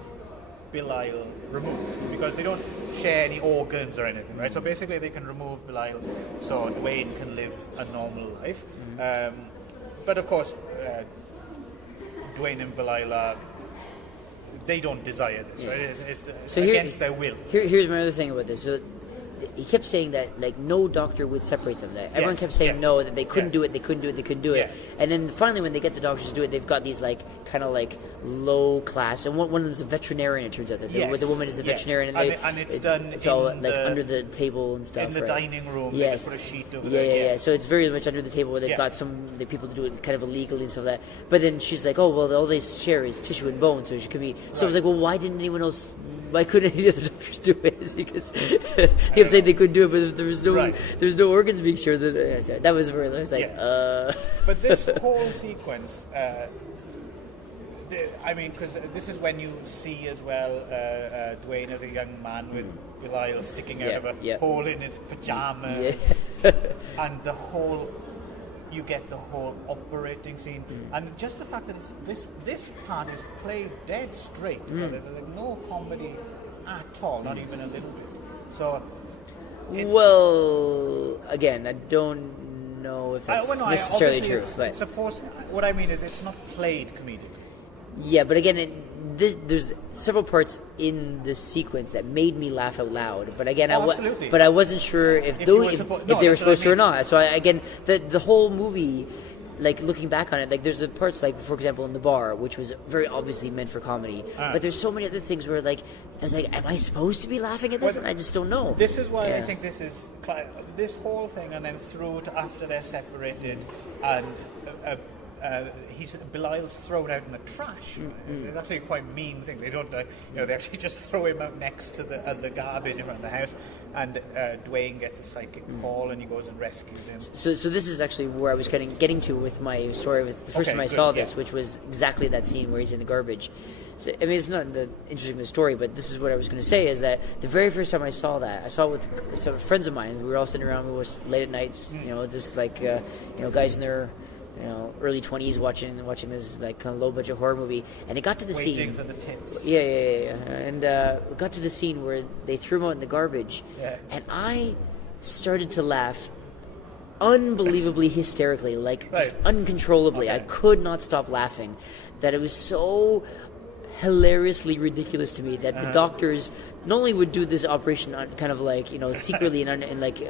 Belial removed, because they don't share any organs or anything, right? So basically they can remove Belial so Dwayne can live a normal life. But of course Dwayne and Belial they don't desire this, right? It's so against their will. Here's my other thing about this. So he kept saying that like no doctor would separate them. That everyone kept saying no, that they couldn't do it, they couldn't do it. And then finally when they get the doctors to do it, they've got these like kind of like low class, and one of them is a veterinarian. It turns out that the woman is a veterinarian, and it's all like under the table and stuff. In the dining room, they put a sheet over there. So it's very much under the table where they've got the people to do it kind of illegally and stuff like that. But then she's like, oh well, all they share is tissue and bone, so she could be. So I was like, well, why didn't anyone else? Why couldn't any of the other doctors do it? Because he kept saying they couldn't do it, but there's no organs being shared. That was very. I was like, But this whole sequence, I mean, because this is when you see as well Dwayne as a young man with Belial sticking out of a hole in his pajamas, and you get the whole operating scene, and just the fact that this part is played dead straight. So there's like no comedy at all, not even a little bit. So, again, I don't know if that's necessarily true. It's supposed. What I mean is, it's not played comedic. Yeah, but again, there's several parts in this sequence that made me laugh out loud. But again, I wasn't sure if they were supposed to or not. So again, the whole movie, like looking back on it, like there's the parts like, for example, in the bar, which was very obviously meant for comedy. But there's so many other things where like I was like, am I supposed to be laughing at this? And I just don't know. This is why I think this whole thing, and then through to after they're separated, and Belial's thrown out in the trash. It's actually a quite mean thing. They don't, they actually just throw him out next to the garbage in front of the house, and Dwayne gets a psychic call, and he goes and rescues him. So this is actually where I was getting to with my story with the first time I saw this, which was exactly that scene where he's in the garbage. So, I mean, it's not the interesting of the story, but this is what I was going to say, is that the very first time I saw that, I saw it with some friends of mine. We were all sitting around, we were late at nights, just like, guys in their early 20s watching this like kind of low budget horror movie, and it got to the scene for the tits. And it got to the scene where they threw him out in the garbage, and I started to laugh unbelievably hysterically, like just uncontrollably. I could not stop laughing. That it was so hilariously ridiculous to me that the doctors not only would do this operation on kind of like secretly and like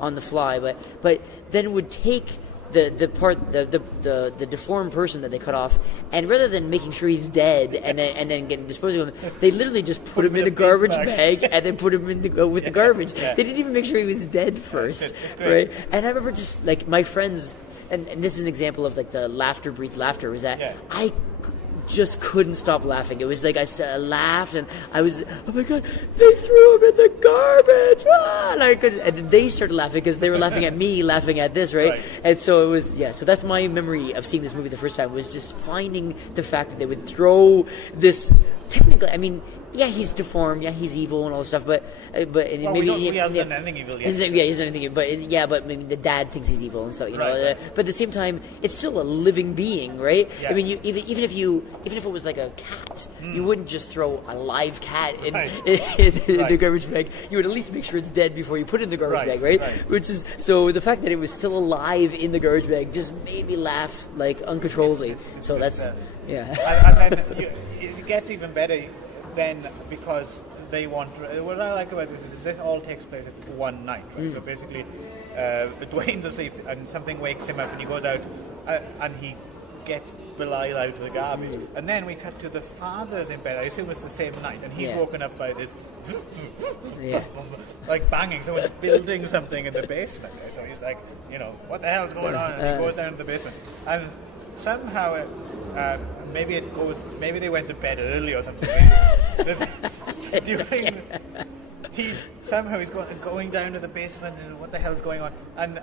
on the fly, but then would take the deformed person that they cut off, and rather than making sure he's dead and then getting disposing of him, they literally just put him in a garbage bag and then put him in with the garbage. They didn't even make sure he was dead first, right? And I remember just like my friends, and this is an example of like the laughter breeds laughter, was that I just couldn't stop laughing. It was like I laughed, and I was, oh my god, they threw him in the garbage, and they started laughing because they were laughing at me laughing at this, right? And so it was, so that's my memory of seeing this movie the first time, was just finding the fact that they would throw this, technically, I mean, he's deformed, he's evil and all this stuff, but maybe he hasn't done anything evil yet. He's done anything evil, but maybe the dad thinks he's evil and stuff, but at the same time, it's still a living being, right? I mean, even if it was like a cat, you wouldn't just throw a live cat in the garbage bag. You would at least make sure it's dead before you put it in the garbage bag, right? Which is, so the fact that it was still alive in the garbage bag just made me laugh like uncontrollably. So that's and then it gets even better then, because they want. What I like about this is this all takes place at one night, right? So basically, Dwayne's asleep, and something wakes him up, and he goes out, and he get Belial out of the garbage. And then we cut to the father's in bed. I assume it's the same night, and he's woken up by this like banging. Someone's building something in the basement. So he's like, what the hell's going on? And he goes down to the basement, and somehow maybe they went to bed early or something. He's going down to the basement, and what the hell's going on? And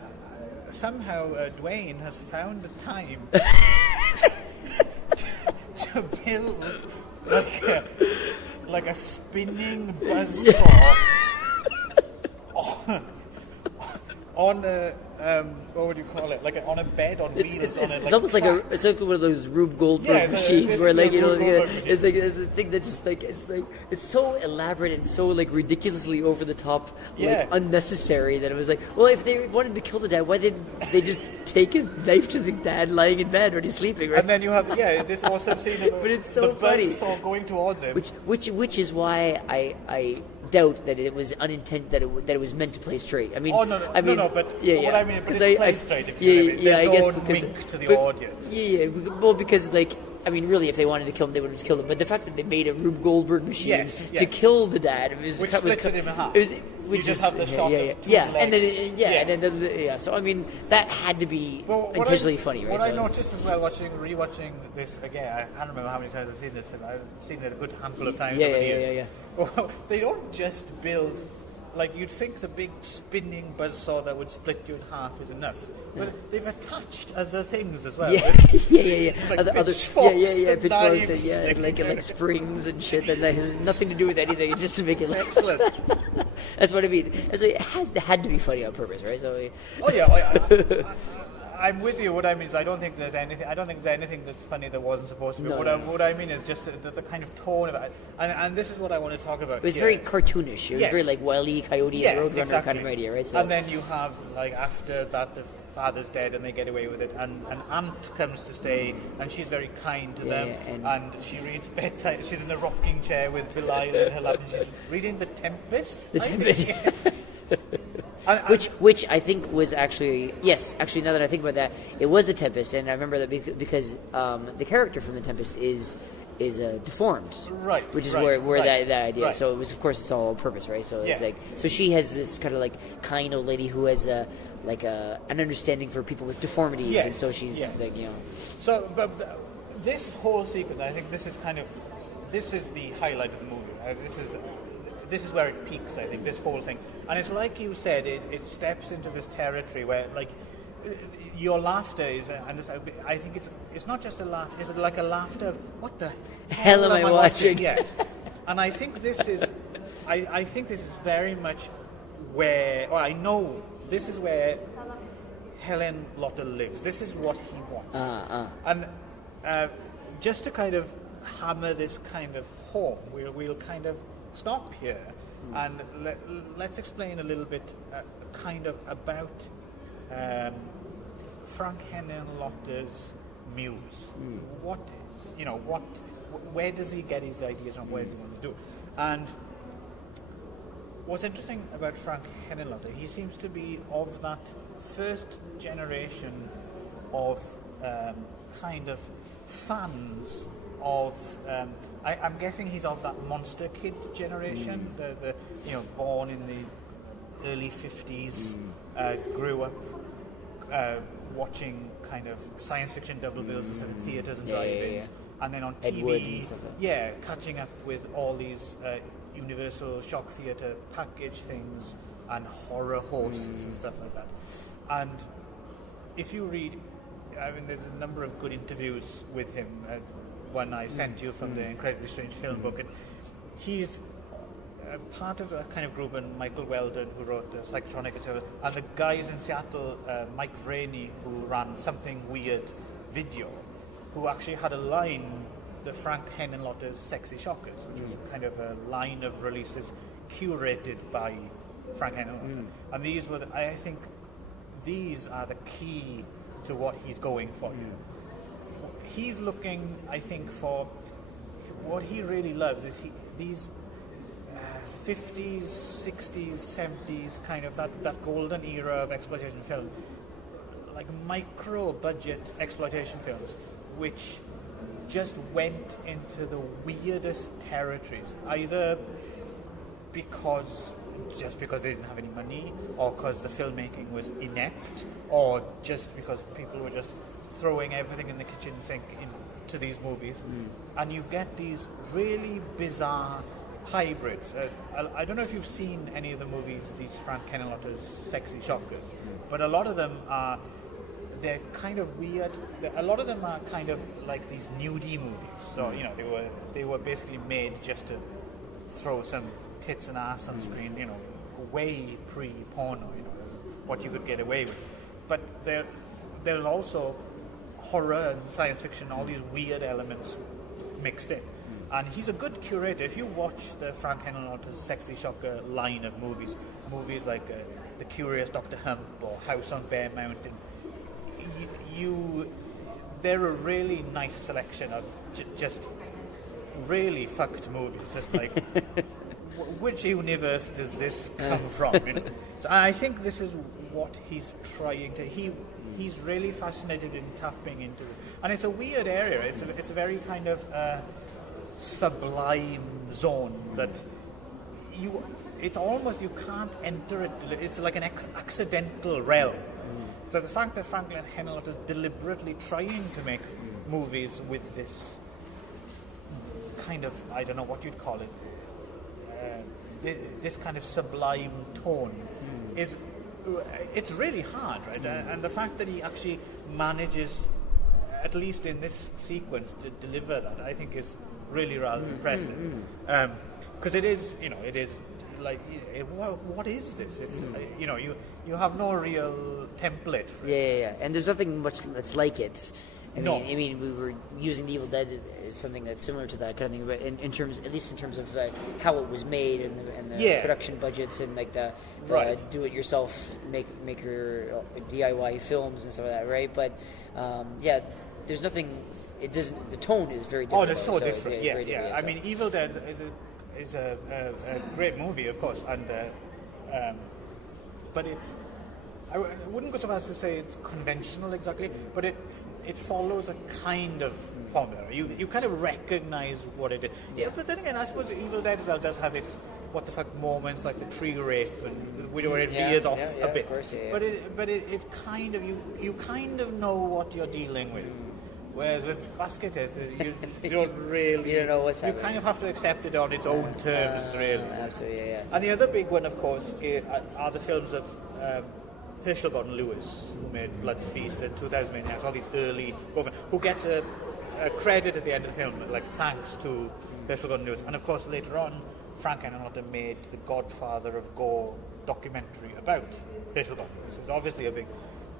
somehow Dwayne has found the time to build like a spinning buzzsaw on a what would you call it? On a bed on wheels. It's almost like one of those Rube Goldberg machines where it's like it's a thing that just it's so elaborate and so ridiculously over the top, unnecessary that it was like, well, if they wanted to kill the dad, why didn't they just take his knife to the dad lying in bed when he's sleeping? Right? And then you have this awesome scene of but it's so the funny. buzzsaw going towards him, which is why I doubt that it was unintended, that it was meant to play straight. I mean, but what I mean, but it's played straight. I guess no wink to the audience. Well, because really, if they wanted to kill him, they would have just killed him. But the fact that they made a Rube Goldberg machine to kill the dad, which splits it in half. Which just have the shot of two legs. So I mean, that had to be intentionally funny, right? What I noticed as well, rewatching this again, I can't remember how many times I've seen this, and I've seen it a good handful of times over the years. Well, they don't just build. You'd think the big spinning buzzsaw that would split you in half is enough, but they've attached other things as well. Other pitchforks, like springs and shit that has nothing to do with anything, just to make it excellent. That's what I mean. So it had to be funny on purpose, right? So. I'm with you. What I mean is, I don't think there's anything that's funny that wasn't supposed to be. What I mean is just the kind of tone of it, and this is what I want to talk about. It was very cartoonish. It was very Wile E. Coyote and Roadrunner kind of idea, right? So. And then you have after that the father's dead and they get away with it, and an aunt comes to stay, and she's very kind to them, and she reads bedtime. She's in the rocking chair with Belial in her lap, and she's reading The Tempest. The Tempest. Which I think was actually now that I think about that, it was The Tempest, and I remember that because the character from The Tempest is deformed, right? Which is where that idea. Right. So it was, of course, it's all on purpose, right? So it's so she has this kind of kind old lady who has an understanding for people with deformities, and so she's So, but this whole sequence, I think this is the highlight of the movie. This is where it peaks, I think, this whole thing. And it's like you said, it steps into this territory where, your laughter is, and I think it's not just a laugh, it's like a laughter of, what the hell am I watching? Yeah. And I think this is, I think this is very much where, or I know this is where Helen Lotter lives. This is what he wants. And just to kind of hammer this kind of home, we'll kind of stop here and let's explain a little bit about Frank Henenlotter's muse. Where does he get his ideas from? Where does he want to do? And what's interesting about Frank Henenlotter, he seems to be of that first generation of kind of fans of I'm guessing he's of that Monster Kid generation, the born in the early 50s, grew up watching kind of science fiction double bills in theatres and drive-ins, and then on TV, catching up with all these Universal Shock Theatre package things and horror hosts and stuff like that. And if you read, there's a number of good interviews with him. One I sent you from the Incredibly Strange Film book, and he's part of a kind of group, and Michael Weldon, who wrote Psychotronic, etc., and the guys in Seattle, Mike Vraney, who ran Something Weird Video, who actually had a line, the Frank Henenlotter's Sexy Shockers, which was kind of a line of releases curated by Frank Henenlotter. And these were, I think, these are the key to what he's going for. He's looking, I think, for what he really loves is these 50s, 60s, 70s kind of that golden era of exploitation film, like micro budget exploitation films, which just went into the weirdest territories, either because they didn't have any money, or because the filmmaking was inept, or just because people were just throwing everything in the kitchen sink into these movies, and you get these really bizarre hybrids. I don't know if you've seen any of the movies, these Frank Henenlotter's Sexy Shockers, but a lot of them they're kind of weird. A lot of them are kind of like these nudie movies. So they were basically made just to throw some tits and ass on screen. Way pre-porno. What you could get away with. But there's also horror and science fiction, all these weird elements mixed in. And he's a good curator. If you watch the Frank Henenlotter's Sexy Shocker line of movies like The Curious Dr. Hump or House on Bear Mountain, they're a really nice selection of just really fucked movies. Just like, which universe does this come from? So I think this is what he's trying to. He's really fascinated in tapping into this, and it's a weird area. It's a very kind of sublime zone that it's almost, you can't enter it. It's like an accidental realm. So the fact that Franklin Henenlotter is deliberately trying to make movies with this kind of, I don't know what you'd call it, this kind of sublime tone it's really hard, right? And the fact that he actually manages, at least in this sequence, to deliver that, I think is really rather impressive. Because it is like, what is this? It's, you have no real template for it. Yeah. And there's nothing much that's like it. I No. mean, we were using The Evil Dead as something that's similar to that kind of thing, but in terms, at least in terms of how it was made and the production budgets and like the do-it-yourself make your DIY films and stuff like that, right? But there's nothing. It doesn't. The tone is very different. Oh, it's so different. Very different. I mean, Evil Dead is a great movie, of course, and but it's. I wouldn't go so far as to say it's conventional exactly, but it follows a kind of formula. You kind of recognize what it is. Yeah, but then again, I suppose Evil Dead as well does have its what the fuck moments, like the tree rape and where it veers off a bit. Of course, yeah. But it's kind of you kind of know what you're dealing with. Whereas with Basket Case, you don't really. You don't know what's happening. You kind of have to accept it on its own terms, really. Absolutely, yeah. And the other big one, of course, are the films of Herschel Gordon Lewis, who made Blood Feast in 2008. All these early who get a credit at the end of the film, like thanks to Herschel Gordon Lewis. And of course, later on, Frank Henenlotter made the Godfather of Gore documentary about Herschel Gordon Lewis. It's obviously a big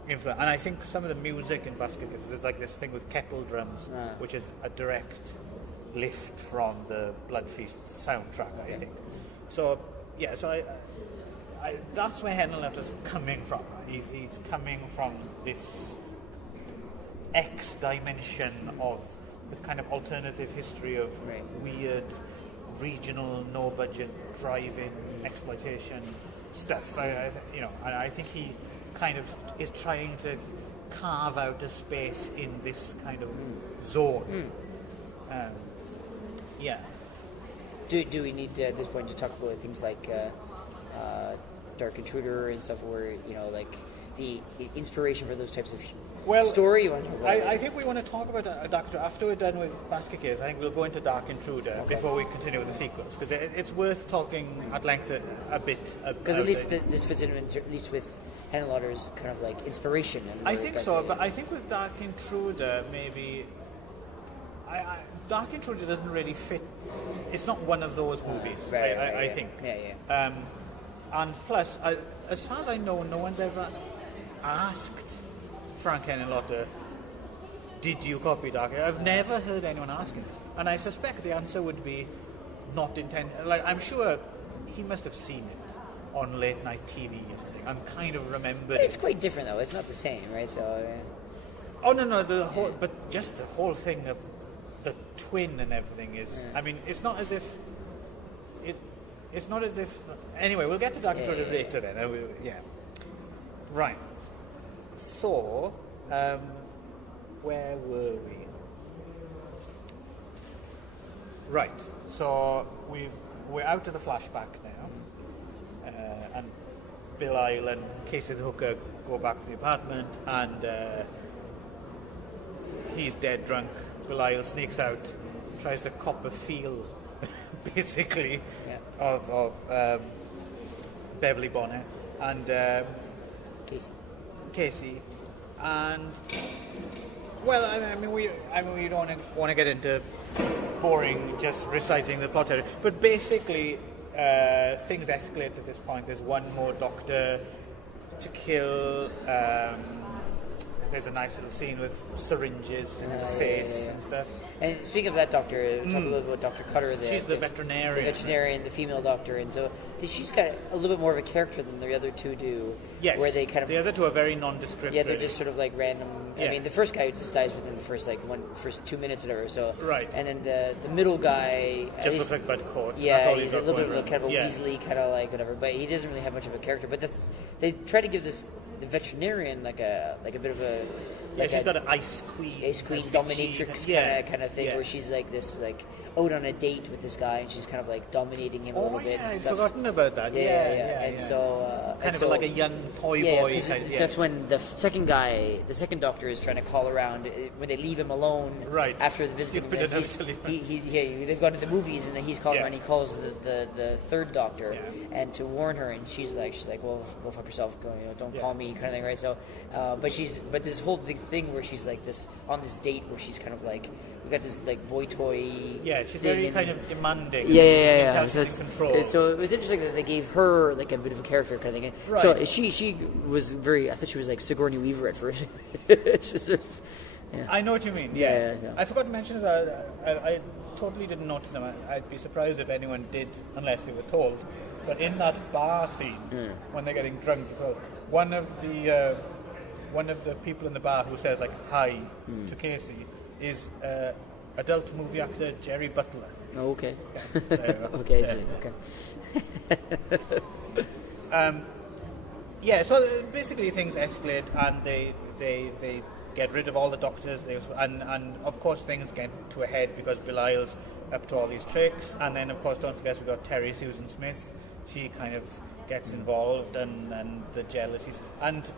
influence. And I think some of the music in Basket Case, there's like this thing with kettle drums, which is a direct lift from the Blood Feast soundtrack, I think. So, yeah, so that's where Henenlotter's coming from. He's coming from this X dimension of this kind of alternative history of weird regional, no-budget, drive-in exploitation stuff. And I think he kind of is trying to carve out a space in this kind of zone. Do we need at this point to talk about things like Dark Intruder and stuff, where like the inspiration for those types of story? I think we want to talk about Dark Intruder after we're done with Basket Case. I think we'll go into Dark Intruder before we continue with the sequels, because it's worth talking at length a bit. Because at least this fits in at least with Henenlotter's kind of like inspiration. And I think so, but I think with Dark Intruder, maybe Dark Intruder doesn't really fit. It's not one of those movies. I think. Yeah. And plus, as far as I know, no one's ever asked Frank Henenlotter, did you copy Dark Intruder? I've never heard anyone asking it. And I suspect the answer would be not intended. Like, I'm sure he must have seen it on late night TV or something and kind of remembered it. It's quite different, though. It's not the same, right? So. Oh, no, but just the whole thing of the twin and everything is. I mean, it's not as if. It's not as if. Anyway, we'll get to Dark Intruder later then. Right. So, where were we? Right. So we're out of the flashback now, and Belial and Casey the hooker go back to the apartment, and he's dead drunk. Belial sneaks out, tries to cop a feel, basically, of Beverly Bonner and Casey, and well, I mean, we don't want to get into boring just reciting the plot, but basically, things escalate at this point. There's one more doctor to kill. There's a nice little scene with syringes in the face and stuff. And speaking of that doctor, talk a little bit about Dr. Cutter. She's the veterinarian. The veterinarian, the female doctor. And so she's got a little bit more of a character than the other two do. Yes. Where they kind of... The other two are very nondescript. Yeah, they're just sort of like random... Yeah. I mean, the first guy just dies within the first 2 minutes or whatever. So, right. And then the middle guy... Just looks like Bud Cort. Yeah, he's a little bit of a kind of a Weasley, kind of like whatever. But he doesn't really have much of a character. But they try to give the veterinarian like a bit of a... Yeah, she's got an ice queen dominatrix kind of thing, where she's like this, like out on a date with this guy, and she's kind of like dominating him a little bit. I'd forgotten about that. So kind of like a young toy boy. That's when the second doctor is trying to call around when they leave him alone. Right. After the visiting, they've gone to the movies, and then he's calling around. He calls the third doctor, and to warn her, and she's like, well, go fuck yourself. Go, don't call me, kind of thing, right? So, but this whole big thing where she's like this on this date where she's kind of like, we got this like boy toy. Yeah, she's very kind of demanding. Yeah. So control. So it was interesting that they gave her like a bit of a character kind of thing. Right. So she was very. I thought she was like Sigourney Weaver at first. I know what you mean. Yeah. I forgot to mention that I totally didn't notice them. I'd be surprised if anyone did, unless they were told. But in that bar scene, when they're getting drunk, so one of the people in the bar who says like hi to Casey is adult movie actor Jerry Butler. Oh, okay. Okay. So basically things escalate, and they get rid of all the doctors, and of course things get to a head because Belial's up to all these tricks, and then of course don't forget we've got Terry Susan Smith. She kind of gets involved, and the jealousies, and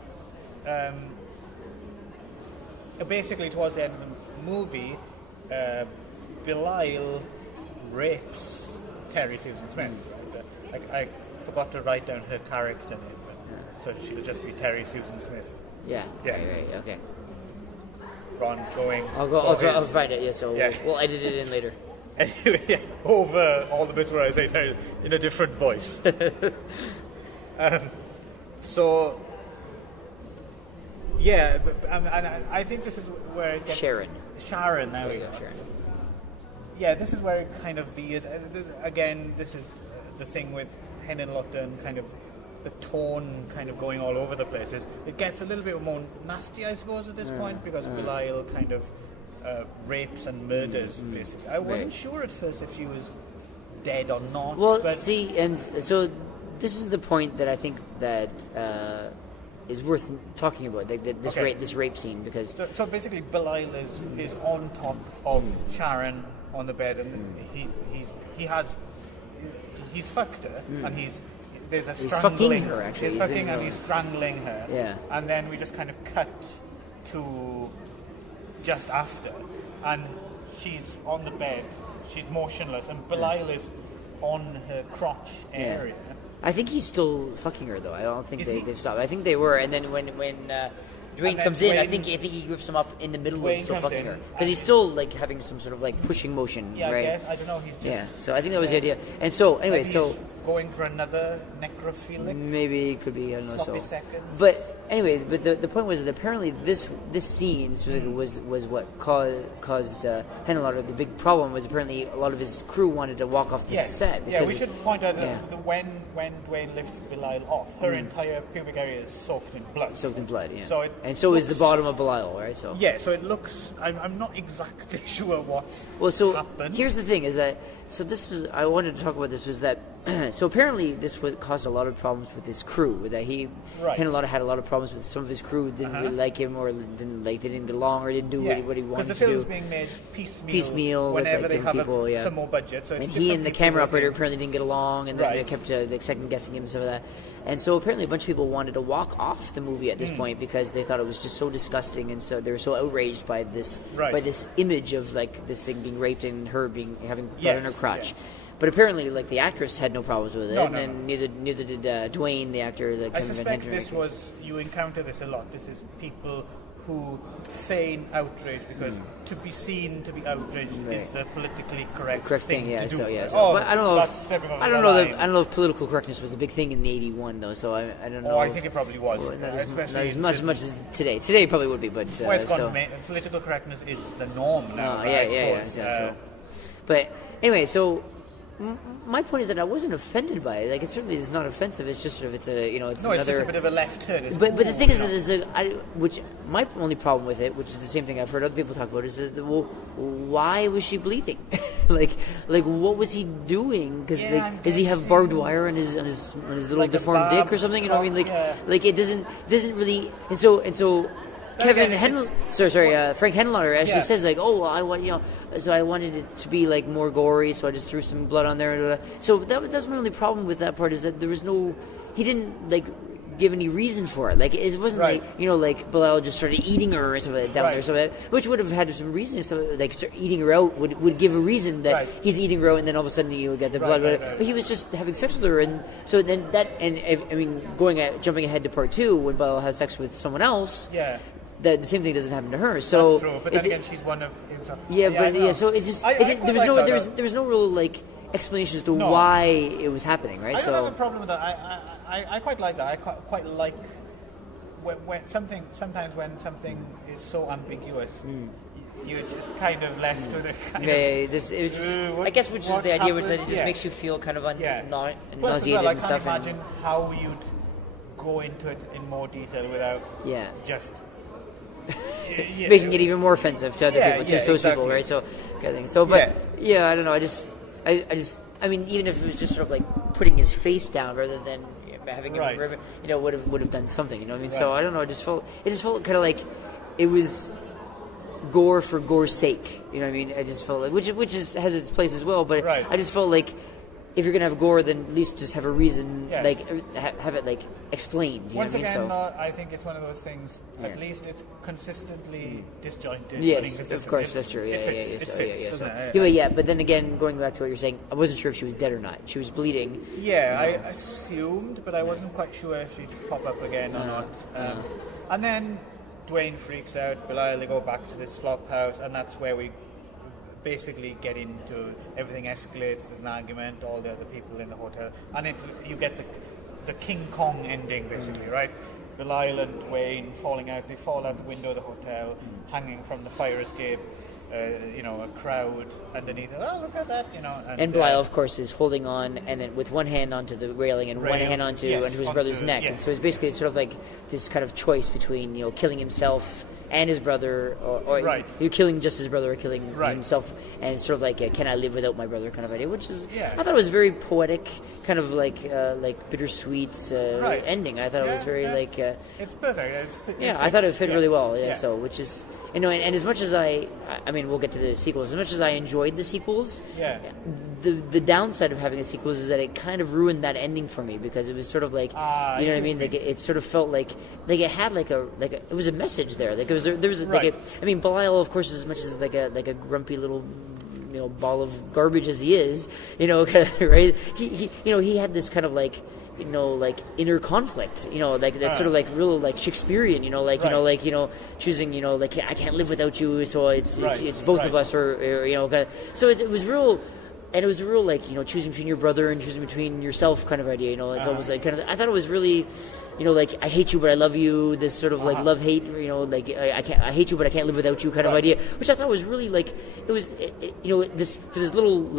basically towards the end of the movie, Belial rapes Terry Susan Smith. Right? I forgot to write down her character name, so she'll just be Terry Susan Smith. Yeah. Right, okay. Ron's going. I'll find it. Yeah, so we'll edit it in later. Anyway, over all the bits where I say Terry in a different voice. So. Yeah, and I think this is where it gets... Sharon, there we go. Sharon. Yeah, this is where it kind of veers. Again, this is the thing with Henry Lupton, kind of the tone kind of going all over the place. It gets a little bit more nasty, I suppose, at this point, because Belial kind of rapes and murders, basically. I wasn't sure at first if she was dead or not. Well, see, and so this is the point that I think that... is worth talking about, this rape scene, because so basically Belial is on top of Sharon on the bed, and he's fucked her, and he's fucking her, actually. He's fucking and he's strangling her. Yeah. And then we just kind of cut to just after, and she's on the bed, she's motionless, and Belial is on her crotch area. I think he's still fucking her, though. I don't think they've stopped. I think they were, and then when Dwayne comes in, I think he rips him off in the middle of still fucking her, because he's still like having some sort of like pushing motion, right? I guess. I don't know. He's just, so I think that was the idea. And so anyway, he's going for another necrophilic. Maybe it could be. I don't know. Sloppy seconds. But anyway, the point was that apparently this scene was what caused Henenlotter. The big problem was apparently a lot of his crew wanted to walk off the set. Yeah, we should point out that when Dwayne lifts Belial off, her entire pubic area is soaked in blood. Yeah. So is the bottom of Belial, right? So so it looks. I'm not exactly sure what's happened. Here's the thing: is that I wanted to talk about this was that So apparently this caused a lot of problems with his crew. That he had a lot of problems with some of his crew. Didn't really like him, or they didn't get along, or didn't do what he wanted to do. Because the film's being made piecemeal with, whenever they have people, some more budget. So and he and the camera operator apparently didn't get along, and then they kept second guessing him and some of that. And so apparently a bunch of people wanted to walk off the movie at this point because they thought it was just so disgusting, and so they were so outraged by this image of like this thing being raped and her having blood on her crotch. Yes. But apparently, like, the actress had no problems with it, and neither did Dwayne, the actor. I suspect you encounter this a lot. This is people who feign outrage because to be seen to be outraged is the politically correct thing to do. But I don't know if political correctness was a big thing in '81 though. So I don't know. I think it probably was. Not as much as today. Today it probably would be, but political correctness is the norm now. But anyway, so. My point is that I wasn't offended by it. Like, it certainly is not offensive. It's just sort of, it's another. It's just a bit of a left turn. But the thing is, which my only problem with it, which is the same thing I've heard other people talk about, is that why was she bleeding? like what was he doing? Because does he have barbed wire on his little like deformed dick or something? You know what I mean? Like it doesn't really. And so. Frank Henenlotter actually says like, oh, well, I wanted it to be like more gory, so I just threw some blood on there. So that's my only problem with that part, is that there was he didn't like give any reason for it. Like, it wasn't like like Bilal just started eating her or something down there, so which would have had some reason. So like eating her out would give a reason that he's eating her out, and then all of a sudden you get the blood. But he was just having sex with her, and so then jumping ahead to part 2 when Bilal has sex with someone else. Yeah. That the same thing doesn't happen to her. So, that's true. But then again, she's one of. So it's just there was no real like explanation as to why it was happening, right? I don't have a problem with that. I quite like that. I quite like when something is so ambiguous. You're just kind of left with a kind of. I guess which is the idea, which is that it just makes you feel kind of nauseated and stuff. I can't imagine how you'd go into it in more detail without just. Making it even more offensive to other people, just those people, right? So, kind of thing. So, but I don't know. I mean, even if it was just sort of like putting his face down rather than having him, would have done something. You know what I mean? Right. So I don't know. It just felt kind of like it was gore for gore's sake. You know what I mean? I just felt like which has its place as well, but I just felt like. If you're gonna have gore, then at least just have a reason, like have it like explained. You Once know what again, I mean? I think it's one of those things. At least it's consistently disjointed. Yes, of course, that's true. But then again, going back to what you're saying, I wasn't sure if she was dead or not. She was bleeding. Yeah, I assumed, but I wasn't quite sure if she'd pop up again or not. And then Dwayne freaks out. Bilal, they go back to this flop house, and that's where we basically get into everything escalates. There's an argument, all the other people in the hotel, and you get the King Kong ending basically, right? Bilal and Dwayne falling out. They fall out the window of the hotel, hanging from the fire escape. A crowd underneath. Oh, look at that! And Bilal, of course, is holding on, and then with one hand onto the railing and one hand onto his brother's neck. And so it's basically sort of like this kind of choice between killing himself and his brother, or you're killing just his brother or killing himself, and sort of like can I live without my brother kind of idea, which is I thought it was very poetic, kind of like bittersweet ending. I thought it was very it's perfect. I thought it fit really well. So which is. And as much as I mean, we'll get to the sequels. As much as I enjoyed the sequels, the downside of having a sequels is that it kind of ruined that ending for me, because it was sort of like, you know what I mean? Like it sort of felt like it had it was a message there. Like there was I mean, Belial, of course, as much as like a grumpy little ball of garbage as he is, right? He had this kind of inner conflict, that's sort of like real Shakespearean, choosing, I can't live without you, so it's both of us, or so it was real, and it was real choosing between your brother and choosing between yourself kind of idea, it's almost like kind of, I thought it was really, I hate you but I love you, this sort of love hate, I hate you but I can't live without you kind of idea, which I thought was really this little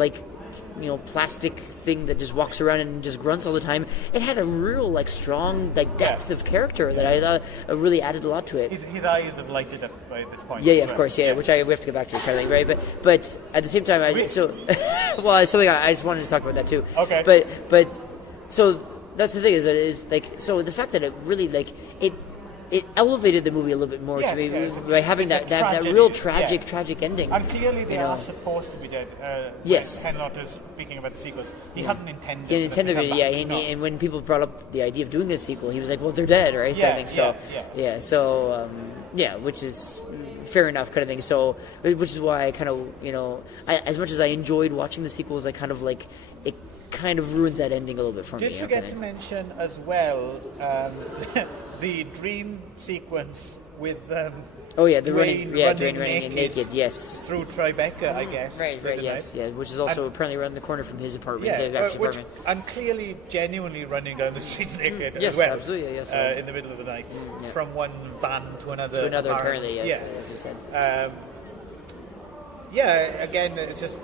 plastic thing that just walks around and just grunts all the time. It had a real strong depth of character that I thought really added a lot to it. His eyes have lighted up by this point. Yeah, of course, which we have to get back to, kind of thing, right? But at the same time, well, it's something I just wanted to talk about that too. Okay. But so that's the thing, is that it is so the fact that it really it elevated the movie a little bit more to me by having that real tragic ending. And clearly they are supposed to be dead. Yes. Ken Lotter's speaking about the sequels. He hadn't intended. He intended it, and when people brought up the idea of doing a sequel, he was like, "Well, they're dead, right?" Yeah, kind of thing. So, which is fair enough, kind of thing. So, which is why I kind of, as much as I enjoyed watching the sequels, I kind of it. Kind of ruins that ending a little bit for me. Did forget to mention as well the dream sequence with the running naked, yes, through Tribeca, I guess. Right, yes, which is also apparently around the corner from his apartment, apartment. And clearly, genuinely running down the street naked yes, as well. Absolutely, yes, in the middle of the night, from one van to another. To another, apparently, yes, as you said. Again, it's just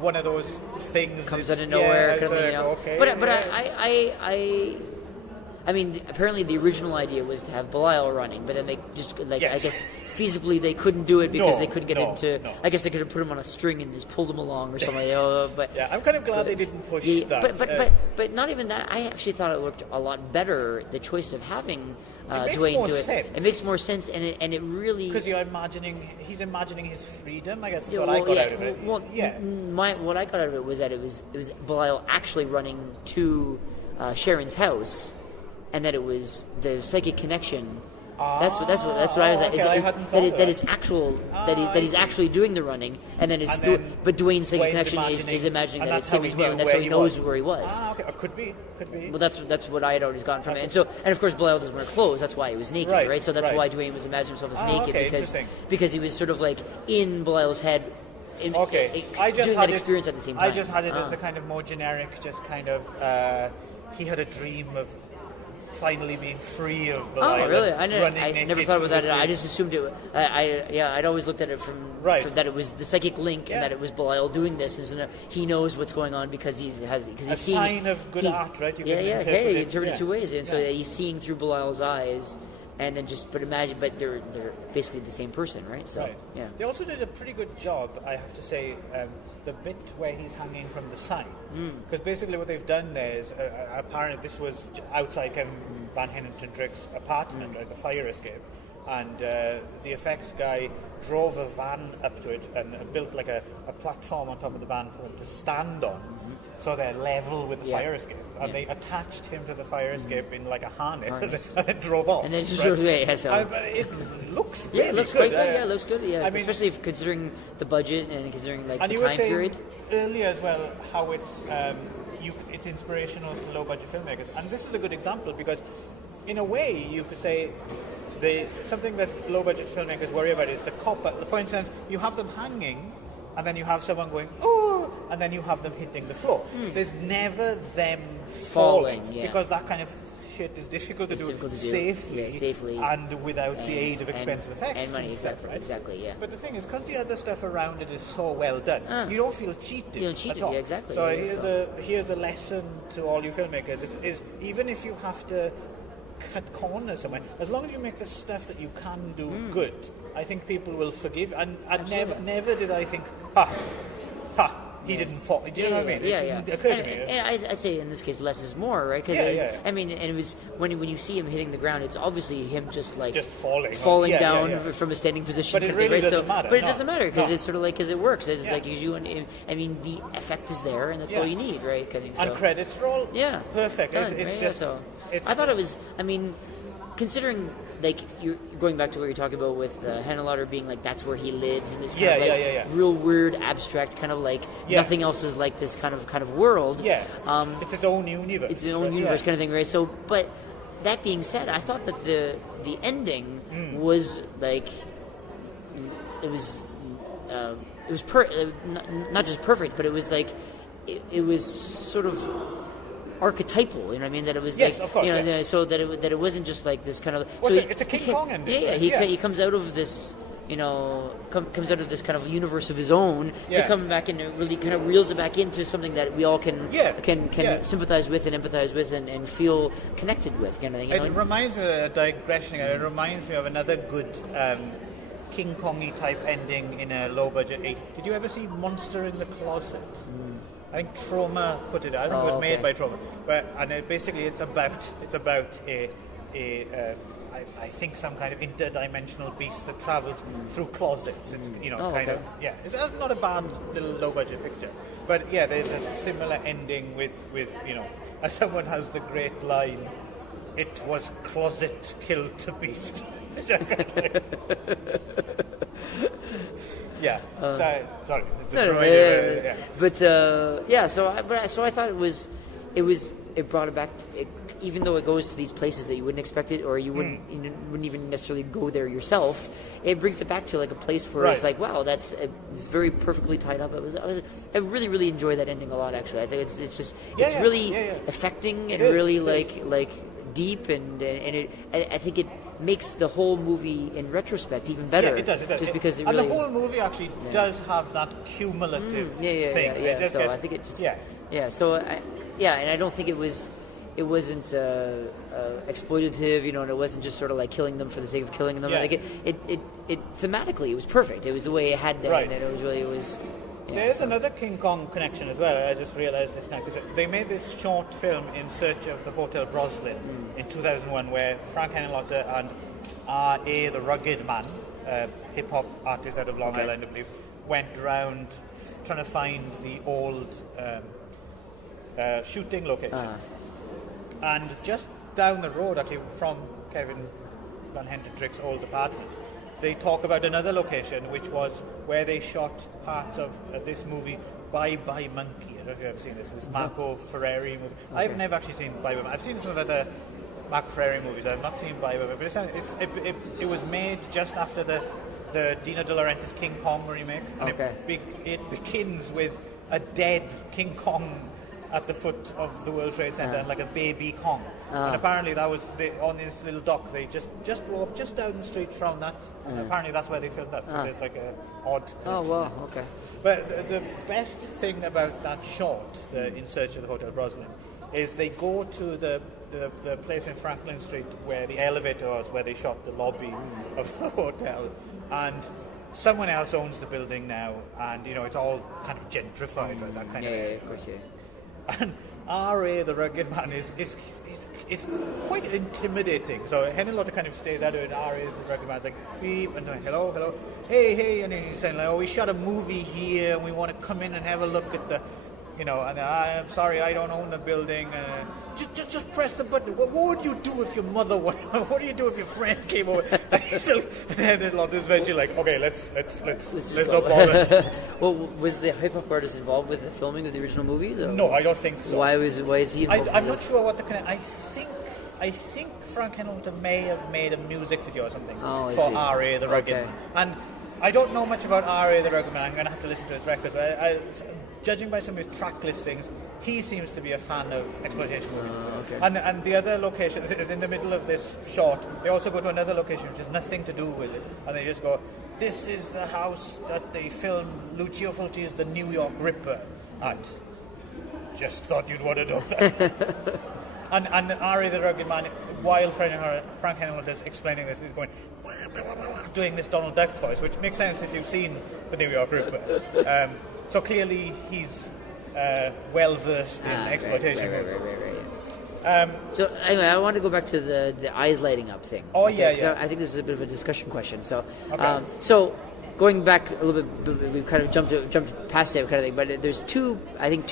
one of those things comes out of nowhere. Okay, but I mean, apparently the original idea was to have Belial running, but then they just I guess feasibly they couldn't do it because they couldn't get him to. No. I guess they could have put him on a string and just pulled him along or something. But I'm kind of glad they didn't push that. But not even that. I actually thought it looked a lot better. The choice of having Dwayne do it. It makes more sense, and it really, because he's imagining his freedom. I guess that's what I got out of it. What I got out of it was that it was Belial actually running to Sharon's house, and that it was the psychic connection. That's what I was at. That he's actually doing the running, and then but Dwayne's psychic connection is imagining that it's him as well, and that's how he knows where he was. Could be. Well, that's what I had always gotten from it, and of course Belial doesn't wear clothes. That's why he was naked, right? So that's why Dwayne was imagining himself as naked because he was sort of in Belial's head. Doing that experience at the same time. I just had it as a kind of more generic, just kind of he had a dream of finally being free of Belial. Oh, really? I never thought about that. I just assumed it. I'd always looked at it from that it was the psychic link and that it was Belial doing this, and so he knows what's going on because he's a sign of good art, right? You interpret it two ways, and so he's seeing through Belial's eyes. And then but they're basically the same person, right? So, yeah. They also did a pretty good job, I have to say, the bit where he's hanging from the sign. Because basically what they've done there is, apparently this was outside Kevin Van Henington-Drick's apartment, right, the fire escape. And the effects guy drove a van up to it and built a platform on top of the van for them to stand on, so they're level with the fire escape. And they attached him to the fire escape in a harness. And then drove off. And then just drove away. It looks really it looks good. Quite good. It looks good. Yeah, I mean, especially considering the budget and considering the time period. And you were saying earlier as well how it's inspirational to low budget filmmakers, and this is a good example because, in a way, you could say. Something that low-budget filmmakers worry about is the cop-out. For instance, you have them hanging, and then you have someone going, "Oh!" and then you have them hitting the floor. There's never them falling because that kind of shit is difficult to do safely and without the aid of expensive effects and money. Exactly, yeah. But the thing is, because the other stuff around it is so well done, you don't feel cheated. You don't cheat at all. Yeah, exactly. So here's a lesson to all you filmmakers: is even if you have to cut corners somewhere, as long as you make the stuff that you can do good, I think people will forgive. And never did I think, he didn't fall. Do you know what I mean? It occurred to me. And I'd say in this case, less is more, right? I mean, and it was when you see him hitting the ground, it's obviously him just falling down from a standing position. But it really doesn't matter. But it doesn't matter because it's sort of because it works. It's I mean, the effect is there, and that's all you need, right? And credits roll. Yeah, perfect. Done, it's just. I thought it was. I mean, considering you're going back to what you're talking about with Hannah Lauder being that's where he lives in this kind of real weird abstract kind of nothing else is like this kind of world. Yeah. It's its own universe. It's its own universe kind of thing, right? So, but that being said, I thought that the ending was it was not just perfect, but it was it was sort of archetypal, you know what I mean? That it was of course, so that it wasn't just this kind of. Well, it's a King Kong ending. He comes out of this comes out of this kind of universe of his own to come back and really kind of reels it back into something that we all can sympathize with and empathize with and feel connected with, kind of thing. It reminds me of a digression. It reminds me of another good King Kong-y type ending in a low-budget. Did you ever see Monster in the Closet? I think Troma put it out. I think it was made by Troma. It's about I think some kind of interdimensional beast that travels through closets. It's it's not a bad little low-budget picture. But yeah, there's a similar ending with as someone has the great line, "It was closet killed the beast." Which I quite like. Yeah. Sorry. But so I thought it brought it back. Even though it goes to these places that you wouldn't expect it, or you wouldn't even necessarily go there yourself, it brings it back to like a place where it's like, wow, it's very perfectly tied up. I really, really enjoy that ending a lot. Actually, I think it's really affecting and really like deep, and I think it makes the whole movie in retrospect even better. Yeah, it does. Just because the whole movie actually does have that cumulative thing. Yeah. So I think it just and I don't think it wasn't exploitative, and it wasn't just sort of like killing them for the sake of killing them. Like it thematically, it was perfect. It was the way it had to end, and it was. There's another King Kong connection as well. I just realized this now because they made this short film in search of the Hotel Broslin in 2001, where Frank Henenlotter and R.A. the Rugged Man, hip hop artist out of Long Island, I believe, went around trying to find the old shooting locations. And just down the road, actually, from Kevin Van Hendrick's old apartment, they talk about another location, which was where they shot parts of this movie, Bye Bye Monkey. I don't know if you've ever seen this. This Marco Ferreri movie. Okay. I've never actually seen Bye Bye Monkey. I've seen some of other Marco Ferreri movies. I've not seen Bye Bye Monkey. But it was made just after the Dino De Laurentiis King Kong remake. And it begins with a dead King Kong at the foot of the World Trade Center, and like a baby Kong. And apparently that was on this little dock. They just walked just down the street from that. And apparently that's where they filmed that. So there's like a odd connection. Oh wow, okay. But the best thing about that short, In Search of the Hotel Broslin, is they go to the place in Franklin Street where the elevator was, where they shot the lobby of the hotel, and someone else owns the building now, and it's all kind of gentrified, right? That kind of area. Of course, yeah. And R.A. the Rugged Man is quite intimidating. So Henenlotter kind of stays out and R.A. the Rugged Man's like, beep, and like, hello, hey, and he's saying like, we shot a movie here, and we want to come in and have a look at the, and I'm sorry, I don't own the building. Just press the button. What would you do if your mother? What do you do if your friend came over? And then eventually like, okay, let's not bother. Well, was the hip hop artist involved with the filming of the original movie, though? No, I don't think so. Why is he involved? I'm not sure what the connection. I think Frank Henenlotter may have made a music video or something for R.A. the Rugged Man. And I don't know much about R.A. the Rugged Man. I'm going to have to listen to his records. Judging by some of his track listings, he seems to be a fan of exploitation movies. And the other location is in the middle of this shot. They also go to another location which has nothing to do with it, and they just go, "This is the house that they filmed Lucio Fulci's The New York Ripper at." Just thought you'd want to know that. and R.A. the Rugged Man, while Frank Henenlotter is explaining this, he's going doing this Donald Duck voice, which makes sense if you've seen The New York Ripper. So clearly he's well versed in exploitation movies. Right. So anyway, I want to go back to the eyes lighting up thing. Oh yeah. I think this is a bit of a discussion question. So, so going back a little bit, we've kind of jumped past it kind of thing. But there's two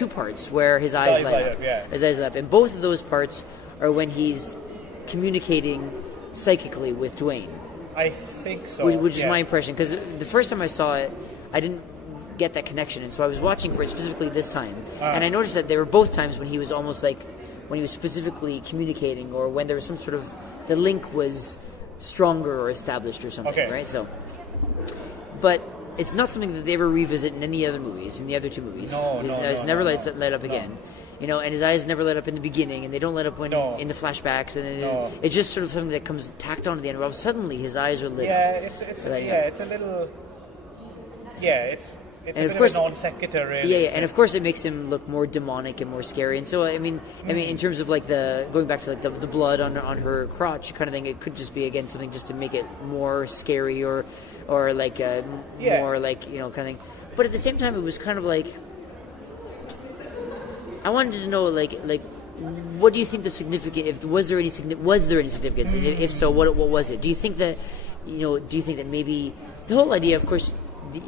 parts where his eyes light up. His eyes light up, and both of those parts are when he's communicating psychically with Dwayne. I think so. Which is my impression, because the first time I saw it, I didn't get that connection, and so I was watching for it specifically this time, and I noticed that there were both times when he was almost like when he was specifically communicating, or when there was some sort of the link was stronger or established or something, right? So, but it's not something that they ever revisit in any other movies, in the other two movies. No, His never light up again. and his eyes never lit up in the beginning, and they don't let up when in the flashbacks, and it's just sort of something that comes tacked on at the end. Well, suddenly his eyes are lit up. It's a little. It's and a of bit course, of a non sequitur, really. and of course it makes him look more demonic and more scary. And so I mean, in terms of like going back to like the blood on her crotch kind of thing, it could just be again something just to make it more scary or like more like kind of thing. But at the same time, it was kind of like I wanted to know like what do you think the significance? Was there any significance? And if so, what was it? Do you think that maybe the whole idea, of course,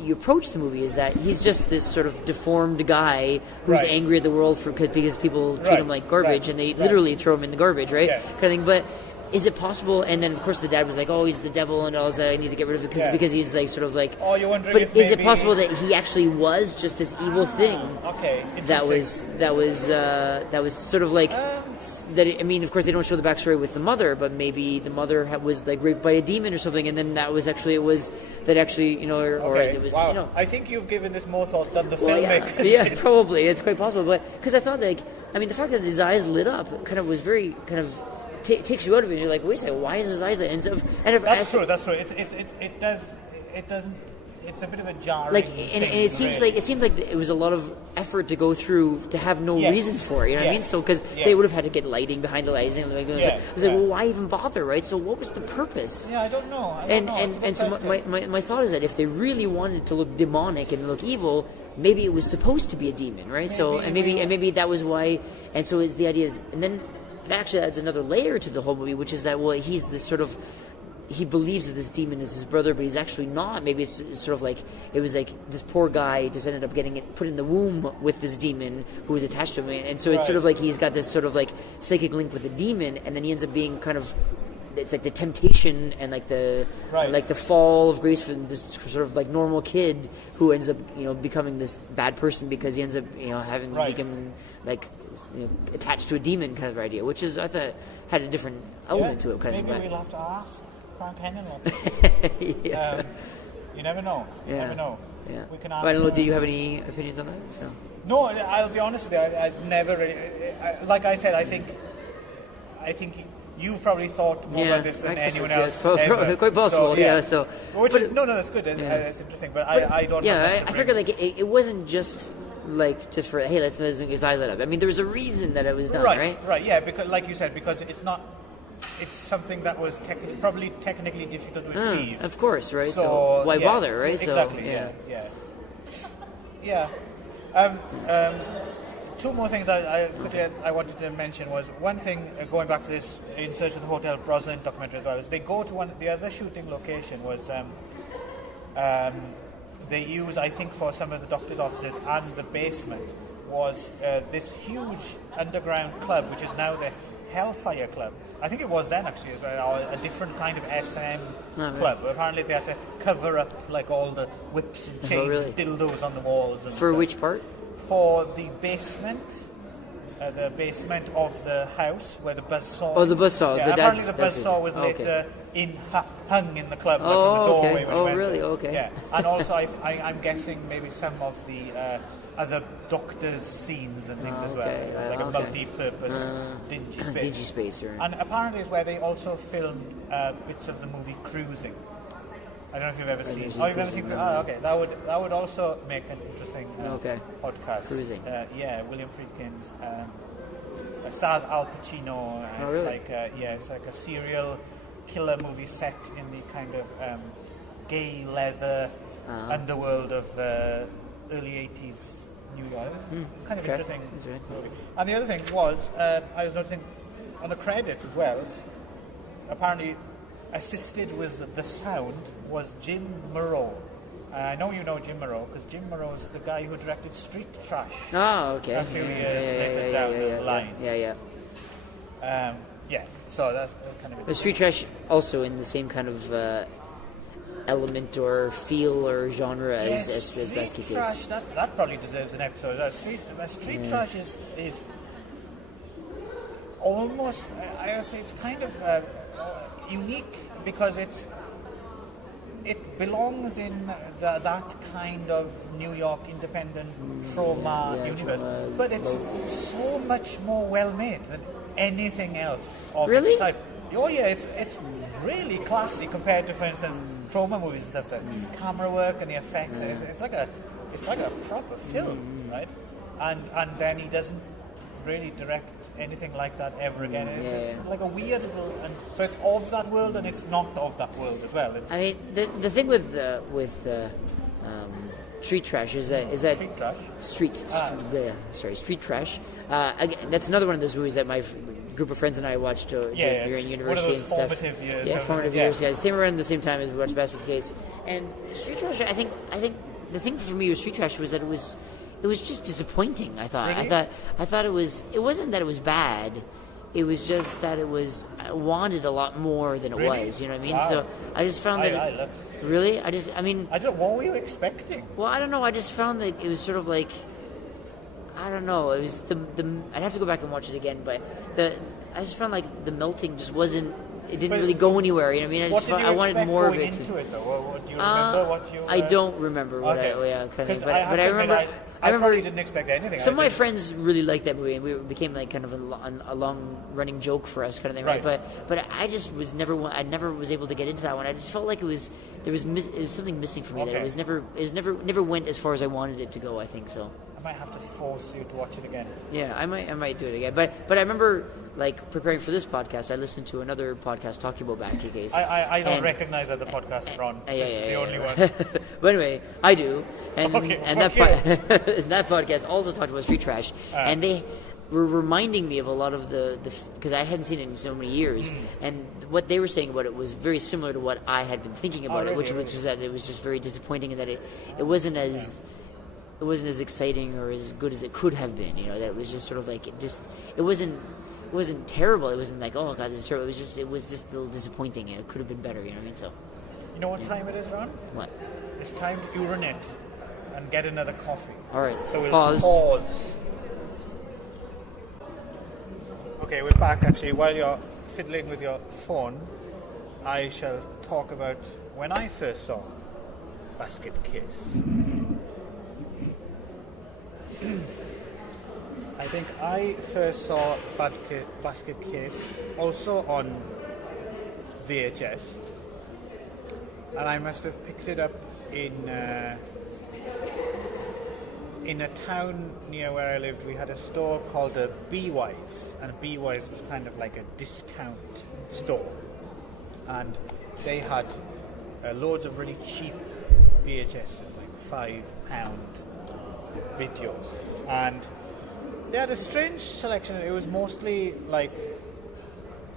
you approach the movie is that he's just this sort of deformed guy who's angry at the world because people treat him like garbage and they literally throw him in the garbage, right? Kind of thing. But is it possible? And then of course the dad was like, "Oh, he's the devil, and I need to get rid of it because he's like sort of like." Oh, you're wondering? But if is it possible that he actually was just this evil thing? Okay, that was sort of like that. I mean, of course they don't show the backstory with the mother, but maybe the mother was like raped by a demon or something, and then it was it was wow. I think you've given this more thought than the filmmakers. Yeah, probably it's quite possible. But because I thought the fact that his eyes lit up kind of was very kind of. Takes you out of it, and you're like, wait a second, why is his eyes lit? And that's true. It doesn't. It's a bit of a jarring. And it seems like it was a lot of effort to go through to have no reason for it. You know what I mean? So because they would have had to get lighting behind the lights, and it was like, well, why even bother, right? So what was the purpose? Yeah, I don't know. And so my thought is that if they really wanted to look demonic and look evil, maybe it was supposed to be a demon, right? Maybe that was why. And so it's the idea, and then. That actually adds another layer to the whole movie, which is that he's this sort of he believes that this demon is his brother, but he's actually not. Maybe it's sort of like it was like this poor guy just ended up getting it put in the womb with this demon who was attached to him, and so it's sort of like he's got this sort of like psychic link with the demon, and then he ends up being kind of. It's like the temptation and like the fall of grace for this sort of like normal kid who ends up becoming this bad person because he ends up having become like attached to a demon kind of idea, which is I thought had a different element to it. Maybe we'll have to ask Frank Hennigan. You never know. Yeah. Never know. Yeah. We can ask. But I don't know. Do you have any opinions on that? So. No, I'll be honest with you. I never really. Like I said, I think. You probably thought more about this than anyone else. It's quite possible, So, that's good. It's interesting, but I don't. Yeah, I figured like it wasn't just for hey, let's make his eye lit up. I mean, there was a reason that it was done, right? Right, yeah, because like you said, because it's not. It's something that was probably technically difficult to achieve. Of course, right? So why bother, right? Exactly. Yeah. Two more things I wanted to mention was one thing going back to this In Search of the Hotel Brooklyn documentary as well is they go to the other shooting location was they use I think for some of the doctor's offices and the basement was this huge underground club which is now the Hellfire Club. I think it was then actually as well, a different kind of SM club. Apparently they had to cover up like all the whips and chains, dildos on the walls and for stuff. Which part? For the basement of the house where the buzzsaw. Oh, the buzzsaw. Yeah, apparently the buzzsaw was later hung in the club from the doorway. When we went there. Okay. Yeah, and also I'm guessing maybe some of the other Doctor's scenes and things as well. It was like a multi-purpose dingy space. Dingy space, right. And apparently it's where they also filmed bits of the movie Cruising. I don't know if you've ever seen. You've never seen. Okay. That would also make an interesting podcast. Cruising. William Friedkin's stars Al Pacino. It's like a serial killer movie set in the kind of gay leather underworld of early 80s New York. Kind of interesting movie. And the other thing was I was noticing on the credits as well. Apparently. Assisted with the sound was Jim Moreau. I know you know Jim Moreau because Jim Moreau is the guy who directed Street Trash. Oh, okay. A few years later down the line. So that's kind of. But Street Trash also in the same kind of element or feel or genre as Basket Case. That probably deserves an episode. Street Trash is almost. I would say it's kind of. Unique because it belongs in that kind of New York independent trauma universe, but it's so much more well made than anything else of its type. Oh yeah, it's really classy compared to, for instance, trauma movies and stuff. The camera work and the effects, it's like a proper film, right? And then he doesn't really direct anything like that ever again. It's like a weird little, and so it's of that world and it's not of that world as well. I mean, the thing with street trash is that street trash. Again, that's another one of those movies that my group of friends and I watched during university and stuff. Formative years. Yeah, same around the same time as we watched Basket Case. And street trash, I think the thing for me with street trash was that it was just disappointing. I thought. Really? I thought it wasn't that it was bad. It was just that I wanted a lot more than it was. You know what I mean? Wow. So I just found that. Really? I don't. What were you expecting? Well, I don't know. I just found that it was sort of like. I don't know. It was the. I'd have to go back and watch it again, but I just found like the melting just wasn't. It didn't really go anywhere. You know what I mean? I wanted more of it. Into it though? Do you remember what you? I don't remember what but I remember. I probably didn't expect anything. Some of my friends really liked that movie, and it became like kind of a long running joke for us, kind of thing, right? But I just was never was able to get into that one. I just felt like it was something missing for me. That it was never went as far as I wanted it to go. I think so. I might have to force you to watch it again. Yeah, I might do it again. But I remember like preparing for this podcast, I listened to another podcast talking about Basket Case. I don't recognize that the podcast Ron. This is the only one. But anyway, I do. And that podcast also talked about street trash, and they were reminding me of a lot of the because I hadn't seen it in so many years, and what they were saying about it was very similar to what I had been thinking about it, which was that it was just very disappointing, and that it wasn't as exciting or as good as it could have been. You know, that it was just sort of like it wasn't terrible. It wasn't like, oh god, this is terrible. It was just a little disappointing. It could have been better. You know what I mean? So. You know what time it is, Ron? What? It's time to urinate and get another coffee. All right. So we'll pause. Okay, we're back. Actually, while you're fiddling with your phone, I shall talk about when I first saw Basket Case. I think I first saw Basket Case also on VHS, and I must have picked it up in a town near where I lived. We had a store called a B-Wise, and B-Wise was kind of like a discount store, and they had loads of really cheap VHSs, like £5 videos, and they had a strange selection. It was mostly like,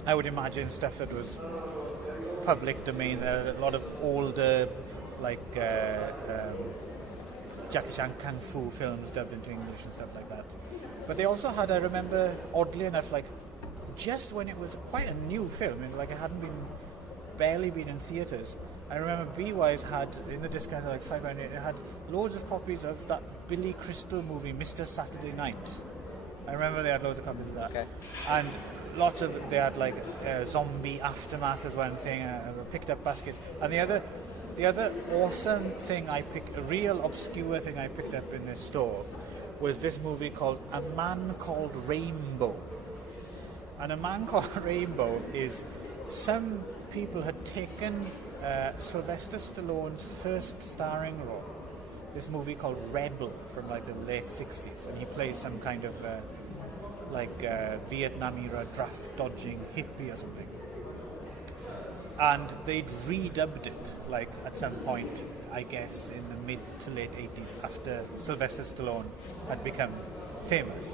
I would imagine, stuff that was public domain, a lot of older like Jackie Chan Kung Fu films dubbed into English and stuff like that. But they also had, I remember, oddly enough, like just when it was quite a new film, like it hadn't barely been in theatres, I remember B-Wise had, in the discount like £5, it had loads of copies of that Billy Crystal movie, Mr. Saturday Night. I remember they had loads of copies of that. Okay. And lots of, they had like Zombie Aftermath as one thing, picked up baskets. And the other awesome thing a real obscure thing I picked up in this store was this movie called A Man Called Rainbow. And A Man Called Rainbow is, some people had taken Sylvester Stallone's first starring role, this movie called Rebel from like the late 60s, and he plays some kind of Vietnam era draft dodging hippie or something. And they'd redubbed it like at some point, I guess in the mid to late 80s, after Sylvester Stallone had become famous.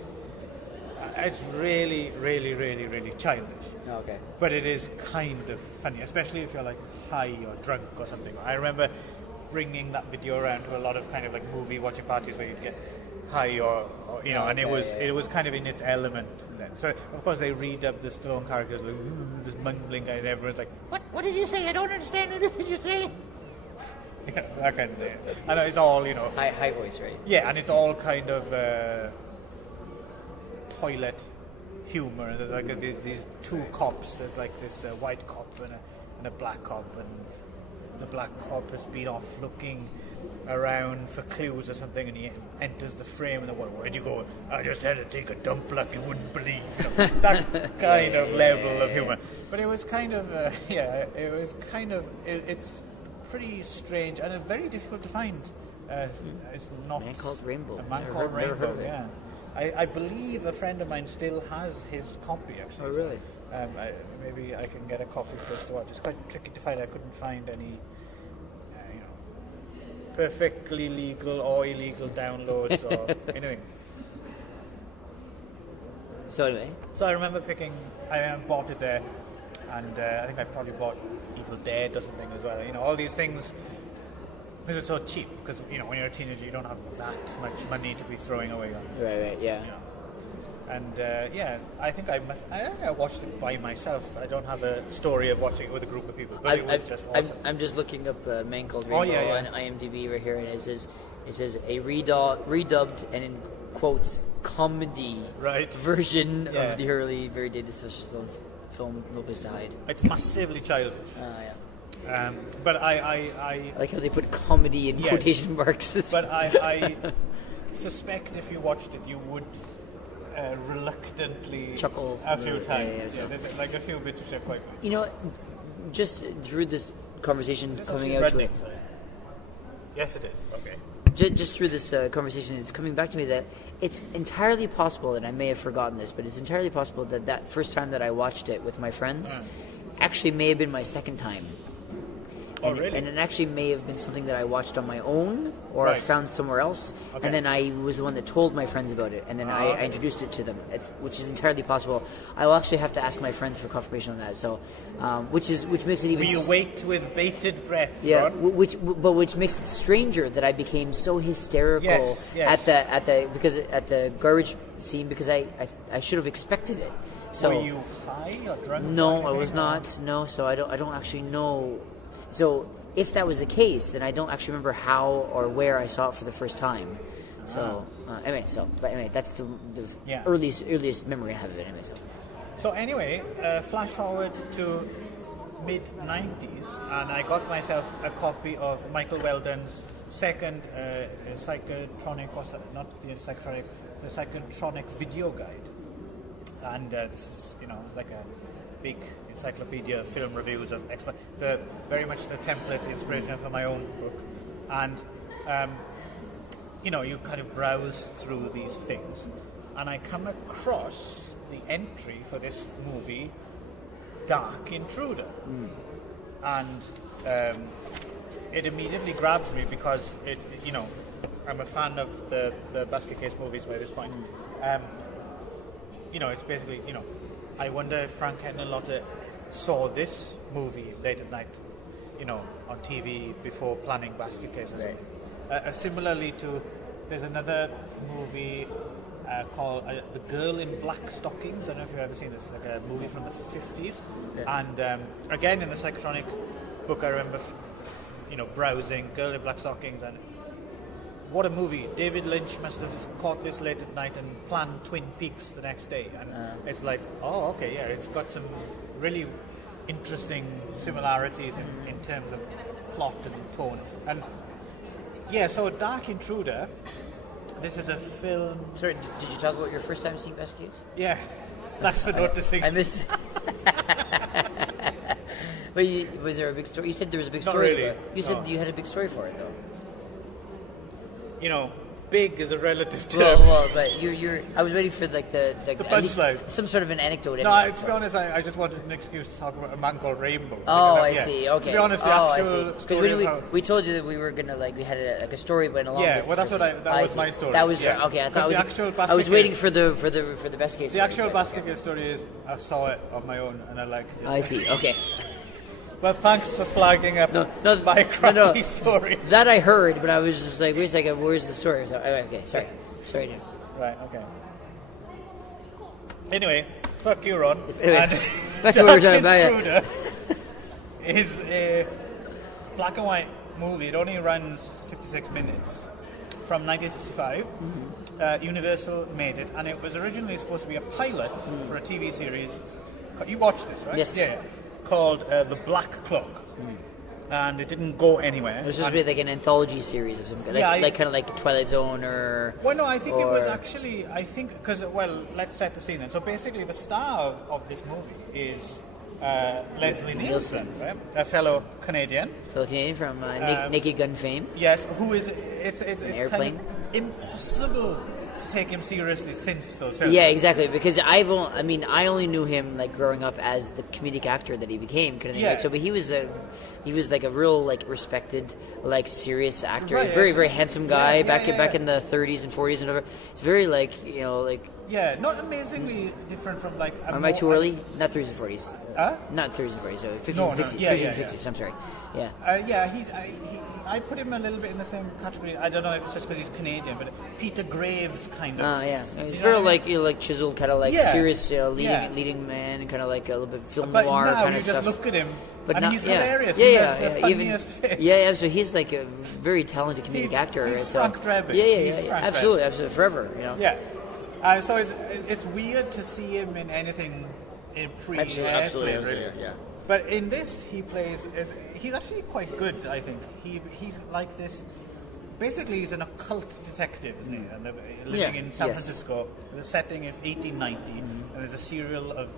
It's really, really, really, really childish. Okay. But it is kind of funny, especially if you're like high or drunk or something. I remember bringing that video around to a lot of kind of like movie watching parties where you'd get high or you know, and it was kind of in its element then. So of course they redubbed the Stallone characters like this mumbling guy, and everyone's like, What did you say? I don't understand anything you're saying. Yeah, that kind of thing. And it's all, you know, high voice, right? Yeah, and it's all kind of toilet humor. There's like these two cops. There's like this white cop and a black cop, and the black cop has been off looking around for clues or something, and he enters the frame, and where'd you go? I just had to take a dump like you wouldn't believe. That kind of level of humor. But it was kind of, it's pretty strange and very difficult to find. It's not... Man Called Rainbow. A Man Called Rainbow, yeah. I believe a friend of mine still has his copy, actually. Oh, really? Maybe I can get a copy for us to watch. It's quite tricky to find. I couldn't find any perfectly legal or illegal downloads or anything. So anyway. So I remember I bought it there, and I think I probably bought Evil Dead or something as well. All these things, because it's so cheap, because, when you're a teenager, you don't have that much money to be throwing away on. Right, yeah. And I think I watched it by myself. I don't have a story of watching it with a group of people, but it was just awesome. I'm just looking up Man Called Rainbow on IMDb right here, and it says a redubbed and in quotes comedy version of the early, very dated social film No Place to Hide. It's massively childish. But I like how they put comedy in quotation marks. But I suspect if you watched it, you would reluctantly chuckle a few times. There's like a few bits which are quite good. Just through this conversation coming out to it. Yes, it is. Okay. Just through this conversation, it's coming back to me that it's entirely possible, and I may have forgotten this, but it's entirely possible that first time that I watched it with my friends actually may have been my second time. Oh, really? And it actually may have been something that I watched on my own or I found somewhere else, and then I was the one that told my friends about it, and then I introduced it to them, which is entirely possible. I will actually have to ask my friends for confirmation on that. So, which makes it even. Will you wait with bated breath? Yeah, Ron? which makes it stranger that I became so hysterical at the garbage scene, because I should have expected it. So, were you high or drunk? No, I was not. No, so I don't actually know. So if that was the case, then I don't actually remember how or where I saw it for the first time. So anyway, that's the earliest memory I have of it. Anyway, flash forward to mid '90s, and I got myself a copy of Michael Weldon's second psychotronic, the psychotronic video guide, and this is like a big encyclopedia of film reviews of very much the template, the inspiration for my own book, and you kind of browse through these things, and I come across the entry for this movie, Dark Intruder, and it immediately grabs me because I'm a fan of the basket case movies by this point. It's basically I wonder if Frank Henenlotter saw this movie late at night, on TV before planning Basket Case or something. Similarly to, there's another movie called The Girl in Black Stockings. I don't know if you've ever seen this. It's like a movie from the 50s. And again, in the psychotronic book, I remember, browsing Girl in Black Stockings, and what a movie. David Lynch must have caught this late at night and planned Twin Peaks the next day. And it's like, it's got some really interesting similarities in terms of plot and tone. And so Dark Intruder, this is a film... Sorry, did you talk about your first time seeing Basket Case? Yeah, thanks for noticing. I missed it. But was there a big story? You said there was a big story. Not really. You said you had a big story for it, though. Big is a relative term. Well, but you're. I was waiting for the punchline, some sort of an anecdote. No, to be honest, I just wanted an excuse to talk about A Man Called Rainbow. Oh, I see. Okay. To be honest, the actual story. We told you that we were gonna we had a story went along. Yeah, well, that's what that was my story. That was okay. I was waiting for the basket case. The actual basket case story is I saw it on my own and I liked it. I see. Okay. Well, thanks for flagging up my crappy story. That I heard, but I was just like, wait a second, where's the story? So, okay, sorry, dude. Right, okay. Anyway, fuck you, Ron. Anyway, that's what we're talking about. Intruder is a black and white movie. It only runs 56 minutes. From 1965. Universal made it, and it was originally supposed to be a pilot for a TV series. You watched this, right? Yes. Yeah. Called The Black Cloak. and it didn't go anywhere. It was supposed to be like an anthology series of some kind, like kind of like Twilight Zone or. Well, no, I think it was actually. Because let's set the scene then. So basically, the star of this movie is Leslie Nielsen, right? A fellow Canadian. From Naked Gun fame. Yes, who is it's Airplane. kind of impossible to take him seriously since those films. Yeah, exactly. Because I only knew him like growing up as the comedic actor that he became. Kind of thing. Yeah. Like, so, but he was like a real like respected like serious actor. Right, Very very handsome guy back in the 30s and 40s and whatever. It's very like Yeah, not amazingly different from like. Am I too early? Not 30s and 40s. Not 30s and 40s. So 50s and 60s. 50s and 60s. I'm sorry. Yeah. I put him a little bit in the same category. I don't know if it's just because he's Canadian, but Peter Graves kind of. He's very like chiseled, kind of like serious leading man, and kind of like a little bit film noir kind of stuff. But now you just look at him. But he's hilarious. Yeah. The funniest face. Yeah. So he's like a very talented comedic actor. He's Frank Drebin. Yeah. Absolutely, forever. Yeah. So it's weird to see him in anything in absolutely. Really. Yeah. But in this, he's actually quite good, I think. He's like this. Basically, he's an occult detective, isn't he? And living in San Francisco. The setting is 1890, and there's a serial of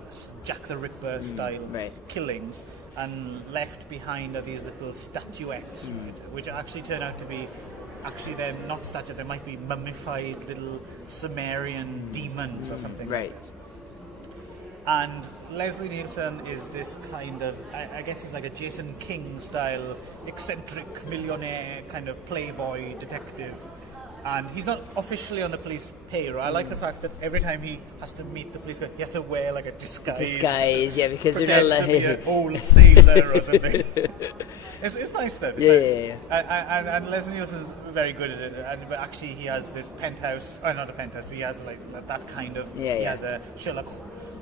Jack the Ripper style killings. And left behind are these little statuettes, which actually turn out to be. Actually, they're not statues. They might be mummified little Sumerian demons or something. Right. And Leslie Nielsen is this kind of, I guess he's like a Jason King style, eccentric millionaire kind of playboy detective. And he's not officially on the police payroll. I like the fact that every time he has to meet the police, he has to wear like a disguise. Because they're not like... to be an old sailor or something. It's nice stuff. And Leslie Nielsen's very good at it. But actually he has this penthouse, not a penthouse, but he has like that kind of... He has a Sherlock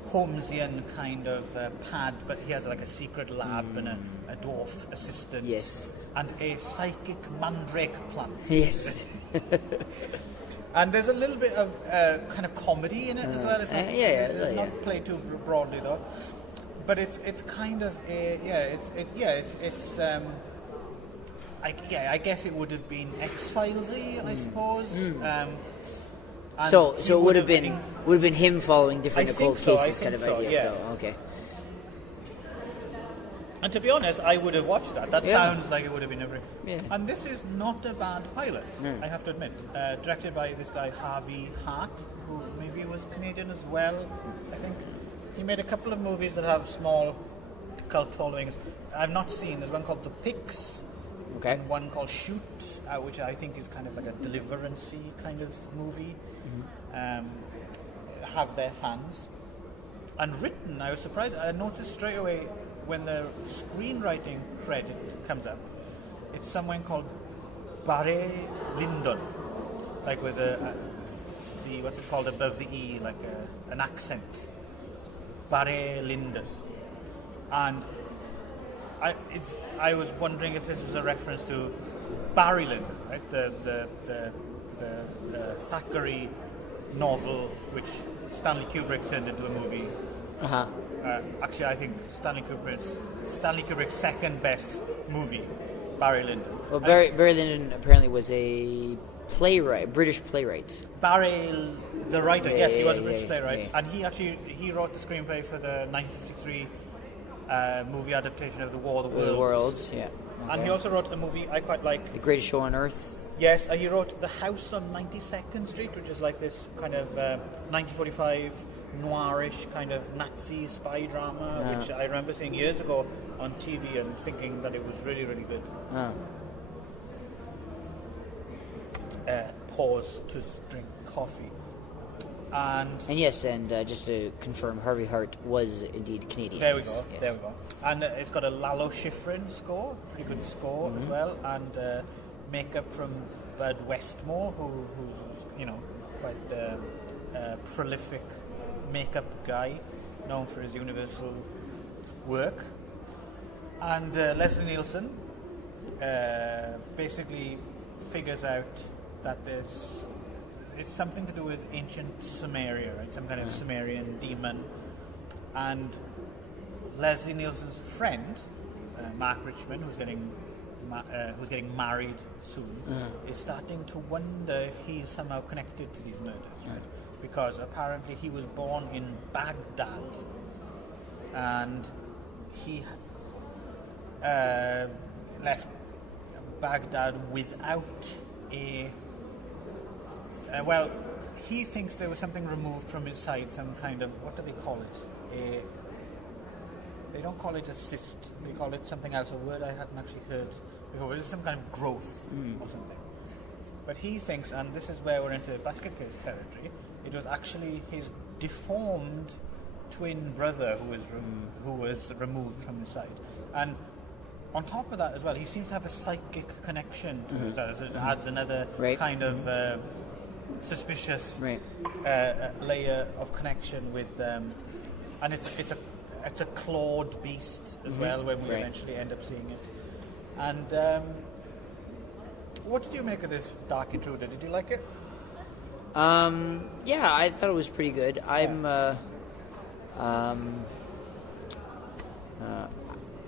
Holmesian kind of pad, but he has like a secret lab and a dwarf assistant. Yes. And a psychic mandrake plant. Yes. And there's a little bit of kind of comedy in it as well. It's not played too broadly though. But it's kind of I guess it would have been X-Filesy, I suppose. So it would have been him following different occult cases kind of idea. Yeah. So okay. And to be honest, I would have watched that. That sounds like it would have been Yeah. And this is not a bad pilot, I have to admit. Directed by this guy Harvey Hart, who maybe was Canadian as well, I think. He made a couple of movies that have small cult followings. I've not seen. There's one called The Pix. Okay. And one called Shoot, which I think is kind of like a deliverance-y kind of movie. Have their fans. And written, I was surprised. I noticed straight away when the screenwriting credit comes up, it's someone called Barry Lyndon, like with the what's it called above the E, like an accent. Barry Lyndon. And I was wondering if this was a reference to Barry Lyndon, right? The Thackeray novel, which Stanley Kubrick turned into a movie. Actually, I think Stanley Kubrick's second best movie, Barry Lyndon. Well, Barry Lyndon apparently was a British playwright. Barry, the writer, yes, he was a British playwright, and he wrote the screenplay for the 1953 movie adaptation of The War of the Worlds. Yeah. Okay. And he also wrote a movie I quite like, The Greatest Show on Earth. Yes, he wrote The House on 92nd Street, which is like this kind of 1945 noirish kind of Nazi spy drama, which I remember seeing years ago on TV and thinking that it was really, really good. Pause to drink coffee. And yes, just to confirm, Harvey Hart was indeed Canadian. There we go. And it's got a Lalo Schifrin score, pretty good score as well, and makeup from Bud Westmore, who's quite a prolific makeup guy, known for his Universal work. And Leslie Nielsen basically figures out that it's something to do with ancient Sumeria, right? Some kind of Sumerian demon. And Leslie Nielsen's friend, Mark Richmond, who's getting married soon, is starting to wonder if he's somehow connected to these murders, right? Because apparently he was born in Baghdad, and he left Baghdad without a... well, he thinks there was something removed from his side, some kind of... what do they call it? They don't call it a cyst, they call it something else, a word I hadn't actually heard before, but it's some kind of growth or something. But he thinks, and this is where we're into basket case territory, it was actually his deformed twin brother who was removed from his side. And on top of that as well, he seems to have a psychic connection to his other, so it adds another kind of suspicious layer of connection with and it's a clawed beast as well when we eventually end up seeing it. And what did you make of this Dark Intruder? Did you like it? Yeah, I thought it was pretty good. I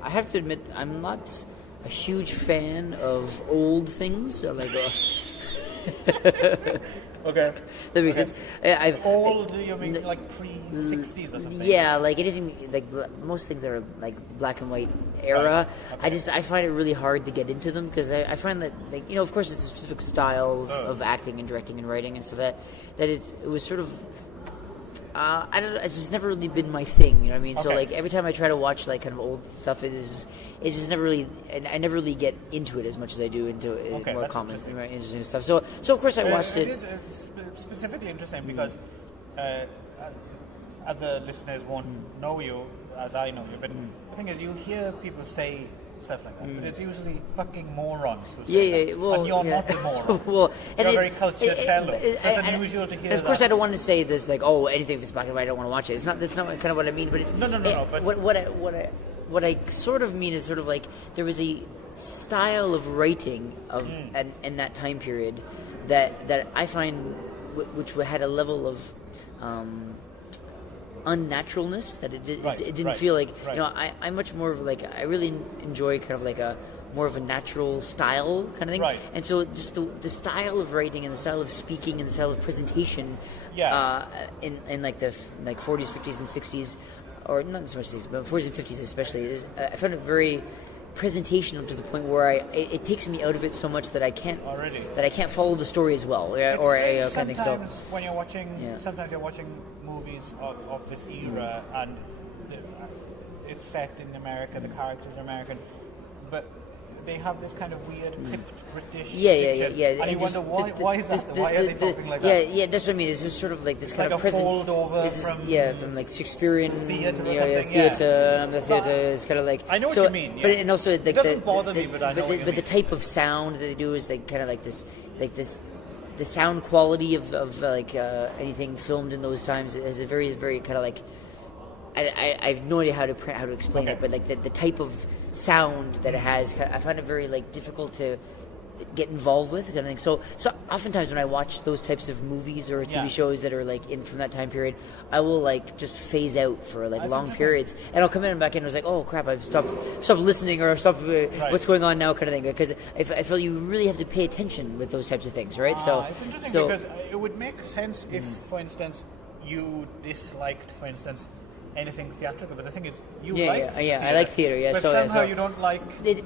have to admit, I'm not a huge fan of old things. So like, okay. That makes sense. Old? You mean like pre-60s or something? Yeah, like anything, like most things are like black and white era. Right. Okay. I find it really hard to get into them because I find that, like, of course it's a specific style of acting and directing and writing and stuff that it was sort of. It's just never really been my thing, you know what I mean? Okay. So like every time I try to watch like kind of old stuff, it's just never really, and I never really get into it as much as I do into more common, interesting stuff. So of course I watched it. It is specifically interesting because other listeners won't know you as I know you, but the thing is, you hear people say stuff like that, but it's usually fucking morons who say that. Well, and you're not a moron. Well, you're a very cultured fellow. So it's unusual to hear that. Of course, I don't want to say this like, oh, anything if it's black and white, I don't want to watch it. That's not kind of what I mean. But it's no. But what I sort of mean is sort of like there was a style of writing of in that time period that I find which had a level of unnaturalness that it didn't feel like I'm much more of like I really enjoy kind of like a more of a natural style kind of thing, and so just the style of writing and the style of speaking and the style of presentation in like the 40s, 50s and 60s, or not so much 60s but 40s and 50s especially, I found it very presentational to the point where it takes me out of it so much that I can't follow the story as well, kind of thing. So when you're watching, sometimes you're watching movies of this era, and it's set in America, the characters are American, but they have this kind of weird clipped British diction. And you wonder why is that? Why are they talking like that? Yeah, that's what I mean. It's just sort of like this kind of holdover from like Shakespearean theatre. The theatre is kind of like. I know what you mean. But and also like it doesn't bother me, but I know what you mean. But the type of sound that they do is like kind of like this, the sound quality of like anything filmed in those times is a very, very kind of like. I have no idea how to explain it, but like the type of sound that it has, I find it very like difficult to get involved with, kind of thing. So oftentimes when I watch those types of movies or TV shows that are like from that time period, I will like just phase out for like long periods, and I'll come in and back in and it's like, oh crap, I've stopped listening, or I've stopped what's going on now, kind of thing. Because I feel you really have to pay attention with those types of things, right? It's interesting because it would make sense if, for instance, you disliked, for instance, anything theatrical, but the thing is, I like theater, but somehow you don't like it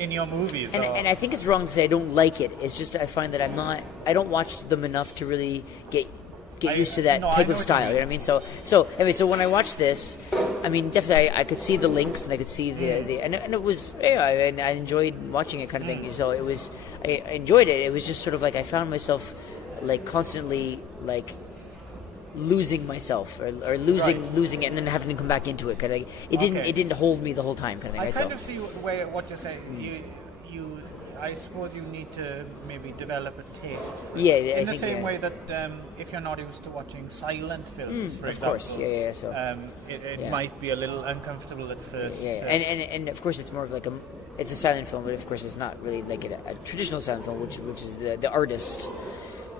in your movies. And I think it's wrong to say I don't like it. It's just I find that I don't watch them enough to really get used to that type of style. You know what I mean? So anyway, so when I watched this, I mean, definitely I could see the links and I could see the and it was I enjoyed watching it, kind of thing. So it was I enjoyed it. It was just sort of like I found myself like constantly like losing myself or losing it and then having to come back into it, kind of. It didn't hold me the whole time, kind of thing. I kind of see what you're saying. You I suppose you need to maybe develop a taste for it. In the same way that if you're not used to watching silent films, for example, course, so it might be a little uncomfortable at first. And of course it's more of like it's a silent film, but of course it's not really like a traditional silent film, which is the artist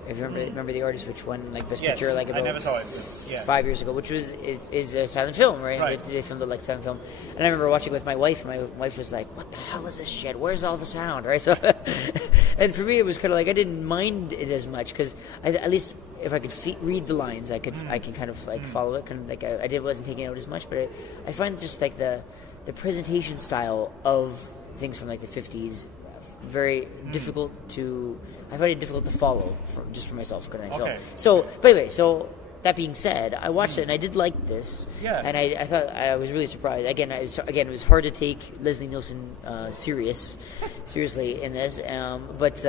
If you remember the artist, which won like Best Picture, like about I never saw it. 5 years ago, which is a silent film, right? They filmed it like silent film, and I remember watching it with my wife. And my wife was like, "What the hell is this shit? Where's all the sound?" Right? So, and for me, it was kind of like I didn't mind it as much because at least if I could read the lines, I can kind of like follow it. Kind of like I wasn't taking out as much, but I find just like the presentation style of things from like the 50s very difficult to. I find it difficult to follow just for myself. Okay. So, but anyway, so that being said, I watched it and I did like this. Yeah. And I thought I was really surprised. Again, it was hard to take Leslie Nielsen seriously in this. But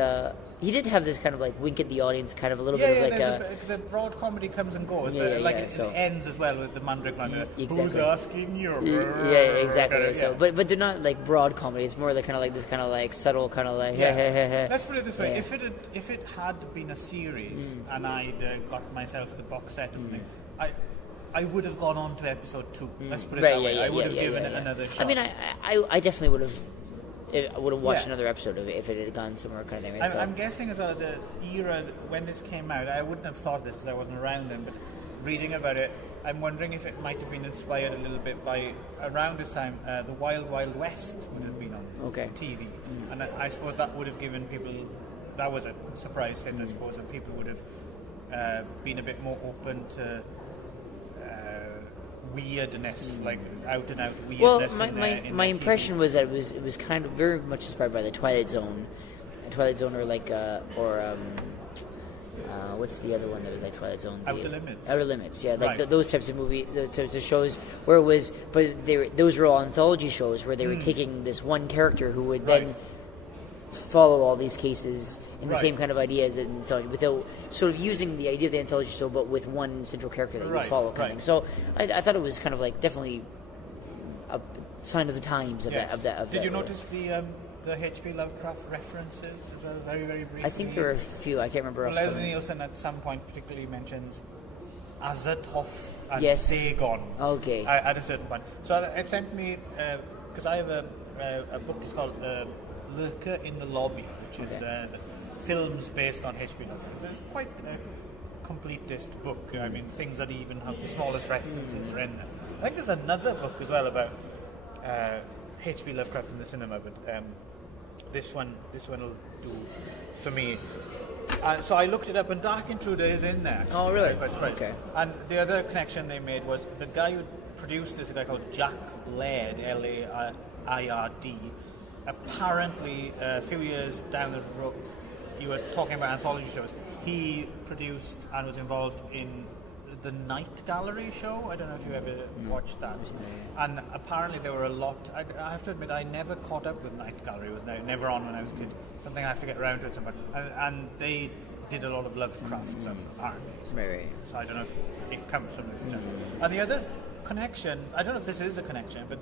he did have this kind of like wink at the audience, kind of a little bit of like the broad comedy comes and goes, but it ends as well with the Mandrake line. Exactly. Who's asking you? Exactly. So, but they're not like broad comedy. It's more like kind of like this kind of like subtle kind of like. Let's put it this way: if it had been a series and I'd got myself the box set or something, I would have gone on to episode 2. Let's put it that way. I would have given it another shot. I mean, I definitely would have. I would have watched another episode of it if it had gone somewhere kind of thing. Right? I'm guessing as well the era when this came out, I wouldn't have thought this because I wasn't around then, but reading about it, I'm wondering if it might have been inspired a little bit by, around this time, the Wild Wild West would have been on TV. And I suppose that would have given people, that was a surprise hit, I suppose, and people would have been a bit more open to weirdness, like out and out weirdness. Well, my impression was that it was kind of very much inspired by the Twilight Zone, or like what's the other one that was like Twilight Zone? Outer Limits, yeah, like those types of those types of shows where it was, but those were all anthology shows where they were taking this one character who would then follow all these cases in the same kind of idea as an anthology, without sort of using the idea of the anthology show, but with one central character that you would follow. Kind of thing. So I thought it was kind of like definitely a sign of the times of that. Did you notice the H.P. Lovecraft references as well, very, very briefly? I think there were a few. I can't remember. Well, Leslie Nielsen at some point particularly mentions Azathoth and Dagon. Okay. At a certain point. So it sent me, because I have a book, it's called Lurker in the Lobby, which is films based on H.P. Lovecraft. It's quite a completist book. I mean, things that even have the smallest references are in there. I think there's another book as well about H.P. Lovecraft in the cinema, but this one will do for me. So I looked it up, and Dark Intruder is in there. Actually. Oh, really? Okay. And the other connection they made was the guy who produced this, a guy called Jack Laird, Laird. Apparently, a few years down the road, you were talking about anthology shows. He produced and was involved in the Night Gallery show. I don't know if you ever watched that. And apparently there were a lot. I have to admit, I never caught up with Night Gallery. It was never on when I was a kid. Something I have to get around to at some point. And they did a lot of Lovecraft stuff, apparently. So I don't know if it comes from this. And the other connection, I don't know if this is a connection, but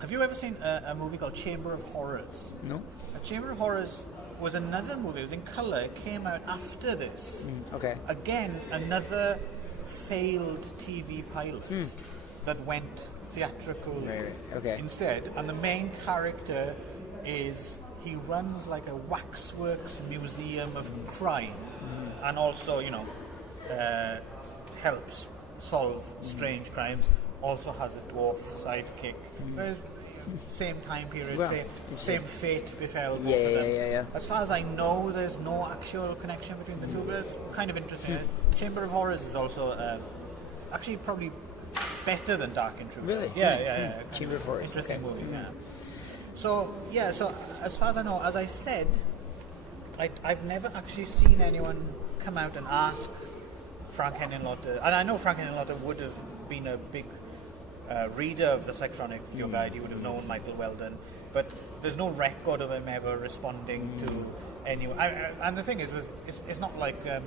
have you ever seen a movie called Chamber of Horrors? No. Chamber of Horrors was another movie. It was in colour. It came out after this. Okay. Again, another failed TV pilot that went theatrical instead. And the main character he runs like a waxworks museum of crime, and also, helps solve strange crimes. Also has a dwarf sidekick. Same time period, same fate befell both of them. Yeah. As far as I know, there's no actual connection between the two, but it's kind of interesting. Chamber of Horrors is also actually probably better than Dark Intruder. Really? Yeah. Chamber of Horrors. Interesting movie. Yeah. So as far as I know, as I said, I've never actually seen anyone come out and ask Frank Henenlotter, and I know Frank Henenlotter would have been a big reader of the Psychotronic Video Guide. He would have known Michael Weldon, but there's no record of him ever responding to anyone. And the thing is, it's not like a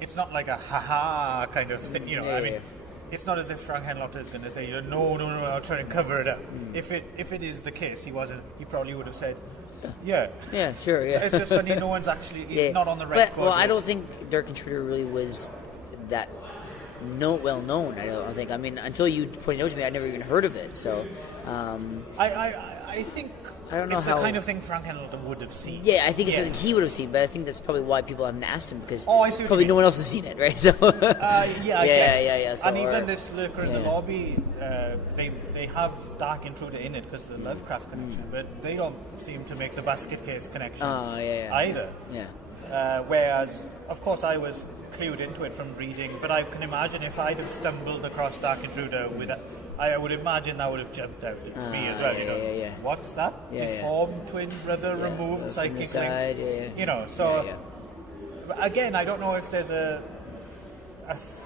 ha-ha kind of thing, I mean, it's not as if Frank Henenlotter is going to say, no, I'll try and cover it up. If it is the case, he probably would have said, yeah, sure, yeah. So it's just funny, no one's actually not on the record. Well, I don't think Dark Intruder really was that well known. I don't think. I mean, until you pointed out to me, I'd never even heard of it. So, I think I don't know it's how. the kind of thing Frank Henlotter would have seen. Yeah, I think it's something he would have seen, but I think that's probably why people haven't asked him, because I see probably no one else has seen it, right? So I guess. Yeah. So, and even this lurker in the lobby, they have Dark Intruder in it because of the Lovecraft connection, but they don't seem to make the basket case connection either. Yeah. Whereas, of course, I was clued into it from reading, but I can imagine if I'd have stumbled across Dark Intruder with it, I would imagine that would have jumped out at me as well. What's that? Deformed twin brother removed psychic link. You know, so again, I don't know if there's a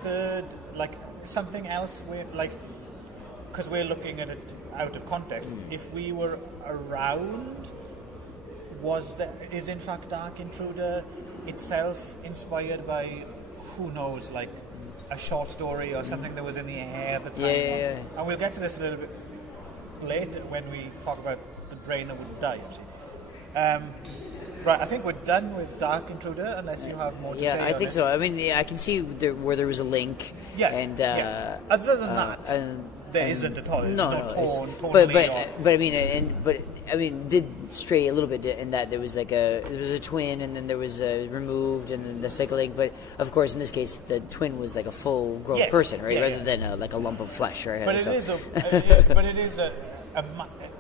third, like something else because we're looking at it out of context. If we were around, is in fact Dark Intruder itself inspired by, who knows, like a short story or something that was in the air at the time? And we'll get to this a little bit later when we talk about the brain that would die. Right, I think we're done with Dark Intruder, unless you have more to say. Yeah, I think so. I mean, I can see where there was a link. And other than that, there isn't at all. There's no tone. But I mean, did stray a little bit in that there was a twin, and then there was a removed, and then the cycle link. But of course, in this case, the twin was like a full grown person, right, rather than like a lump of flesh, right? But it is a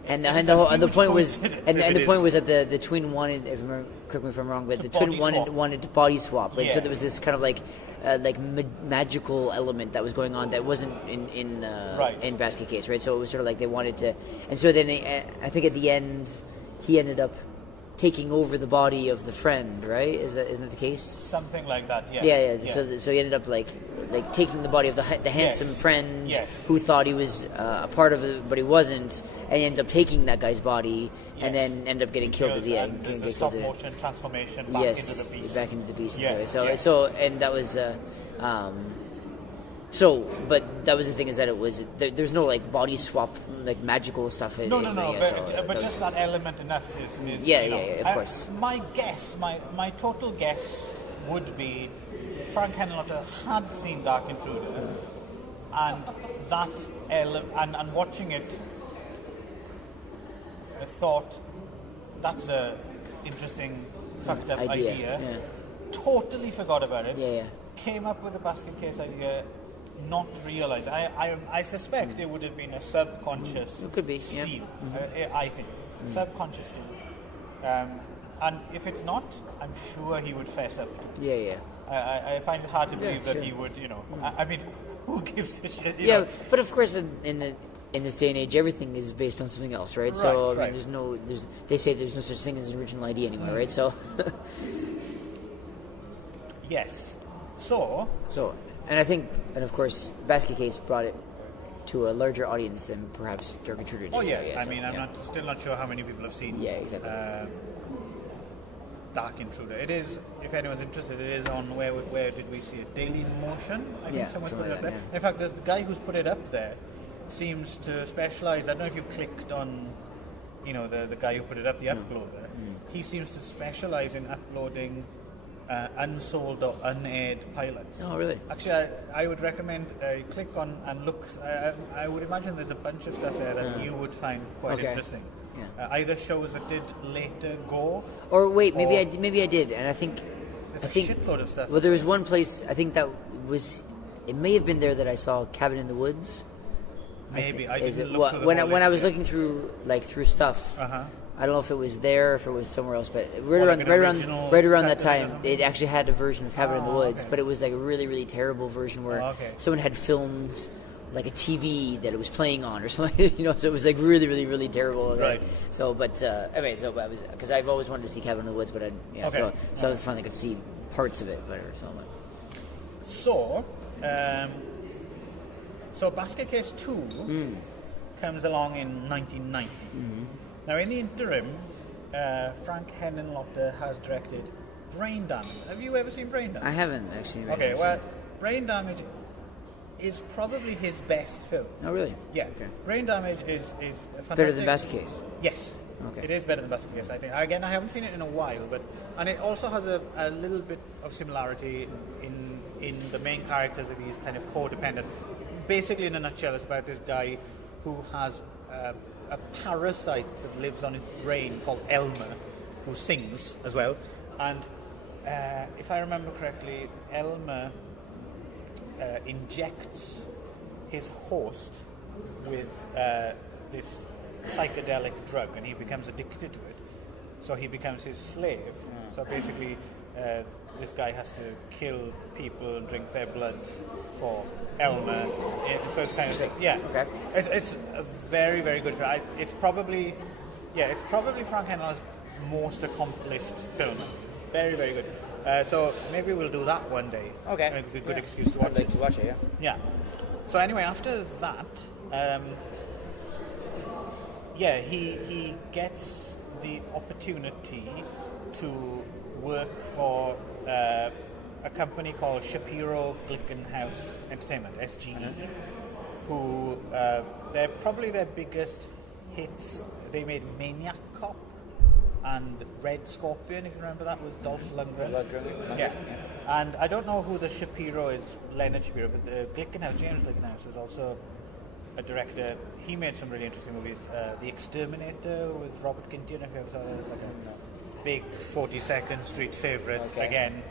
and the point was that the twin wanted, if I remember, correct me if I'm wrong, but the twin wanted to body swap, right? So there was this kind of like magical element that was going on that wasn't in Basket Case, right? So it was sort of like they wanted to, and so then I think at the end he ended up taking over the body of the friend, right? Isn't that the case? Something like that, So he ended up like taking the body of the handsome friend who thought he was a part of it, but he wasn't, and he ended up taking that guy's body, and then ended up getting killed at the end. The stop motion transformation back into the beast. Back into the beast. So and that was. But that was the thing, is that it was there's no like body swap, like magical stuff. No. But just that element enough is of course. My guess, my total guess would be Frank Henlotter had seen Dark Intruder, and that and watching it, thought that's a interesting fucked up idea. Totally forgot about it. Came up with a basket case idea. Not realize. I suspect it would have been a subconscious steal. I think subconscious steal. And if it's not, I'm sure he would fess up to it. I find it hard to believe that he would. I mean, who gives a shit? But of course, in this day and age, everything is based on something else, right? So I mean, they say there's no such thing as an original idea anymore, right? So yes. So. And I think, and of course, Basket Case brought it to a larger audience than perhaps Dark Intruder did. I'm still not sure how many people have seen Dark Intruder. It is, if anyone's interested, it is on where did we see it? Daily Motion. I think someone put it up there. In fact, the guy who's put it up there seems to specialize. I don't know if you clicked on, the guy who put it up, the uploader. He seems to specialize in uploading unsold or unaired pilots. Oh, really? Actually, I would recommend click on and look. I would imagine there's a bunch of stuff there that you would find quite interesting. Either shows that did later go, or maybe I did, and I think there's a shitload of stuff. Well, there was one place I think that was. It may have been there that I saw Cabin in the Woods. Maybe I didn't look through the when whole I was list looking through stuff. I don't know if it was there, or if it was somewhere else, but right around that time, it actually had a version of Cabin in the Woods, but it was like a really, really terrible version where someone had filmed like a TV that it was playing on or something, so it was like really, really, really terrible. Right. So, but I was, because I've always wanted to see Cabin in the Woods, but so I finally got to see parts of it, whatever. So Basket Case 2 comes along in 1990. Now, in the interim, Frank Henlotter has directed Brain Damage. Have you ever seen Brain Damage? I haven't, actually. Okay, well, Brain Damage is probably his best film. Oh, really? Yeah. Okay. Brain Damage is a fantastic... Better than Basket Case? Yes. Okay. It is better than Basket Case, I think. Again, I haven't seen it in a while, and it also has a little bit of similarity in the main characters of these kind of codependent. Basically, in a nutshell, it's about this guy who has a parasite that lives on his brain called Elmer, who sings as well. And if I remember correctly, Elmer injects his host with this psychedelic drug, and he becomes addicted to it. So he becomes his slave. So basically, this guy has to kill people and drink their blood for Elmer. So it's kind of Okay. It's a very, very good film. It's probably Frank Henlow's most accomplished film. Very, very good. So maybe we'll do that one day. Okay. It'd be a good excuse to watch I'd like to watch it. Yeah. So anyway, after that, he gets the opportunity to work for a company called Shapiro Glickenhaus Entertainment, SGE, who they're probably their biggest hits. They made Maniac Cop and Red Scorpion, if you remember that, with Dolph Lundgren. Yeah. And I don't know who the Shapiro is, Leonard Shapiro, but the Glickenhaus, James Glickenhaus, is also a director. He made some really interesting movies. The Exterminator with Robert Kintian, if you ever saw that, like a big 42nd Street favourite again.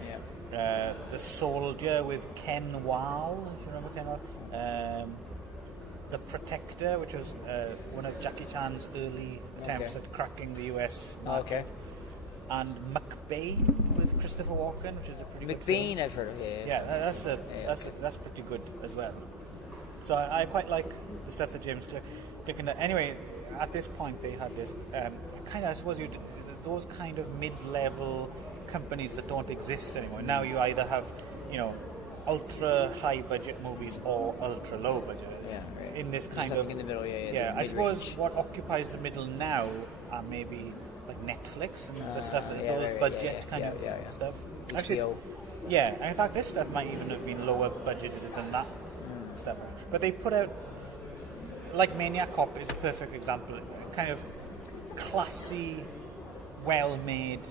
Yeah. The Soldier with Ken Wall, if you remember Ken Wall. The Protector, which was one of Jackie Chan's early attempts at cracking the US market. Okay. And McBain with Christopher Walken, which is a pretty good film. McBain, I've heard of. That's pretty good as well. So I quite like the stuff that James Glickenhaus. Anyway, at this point they had this kind of, I suppose, those kind of mid-level companies that don't exist anymore. Now you either have, ultra high budget movies or ultra low budget. Yeah. In this There's kind of in the middle. I suppose what occupies the middle now are maybe like Netflix and the stuff that those budget kind of stuff. HBO. Actually, and in fact, this stuff might even have been lower budgeted than that stuff. But they put out, like Maniac Cop is a perfect example, kind of classy, well-made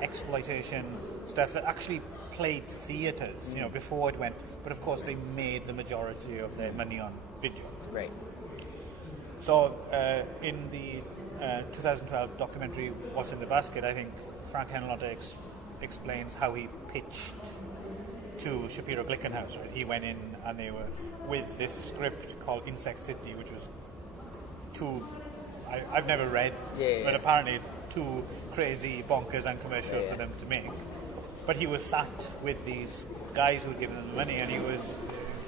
exploitation stuff that actually played theatres, before it went. But of course, they made the majority of their money on video. Right. So in the 2012 documentary What's in the Basket, I think Frank Henlotter explains how he pitched to Shapiro Glickenhaus. Right? He went in and they were with this script called Insect City, which was I've never read, but apparently too crazy, bonkers and commercial for them to make. But he was sat with these guys who'd given him the money, and he was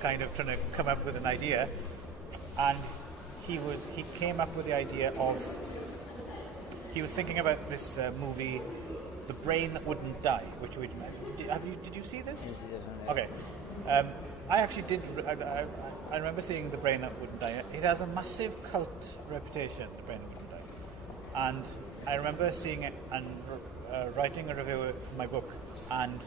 kind of trying to come up with an idea. And he came up with the idea of, he was thinking about this movie, The Brain That Wouldn't Die, which did you see this? Okay. I actually did. I remember seeing The Brain That Wouldn't Die. It has a massive cult reputation, The Brain That Wouldn't Die. And I remember seeing it and writing a review for my book, and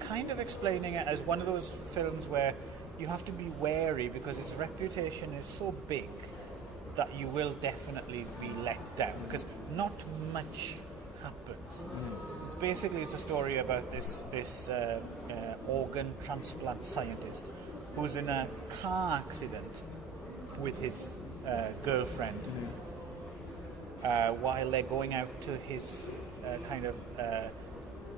kind of explaining it as one of those films where you have to be wary because its reputation is so big that you will definitely be let down because not much happens. Basically, it's a story about this organ transplant scientist who's in a car accident with his girlfriend while they're going out to his kind of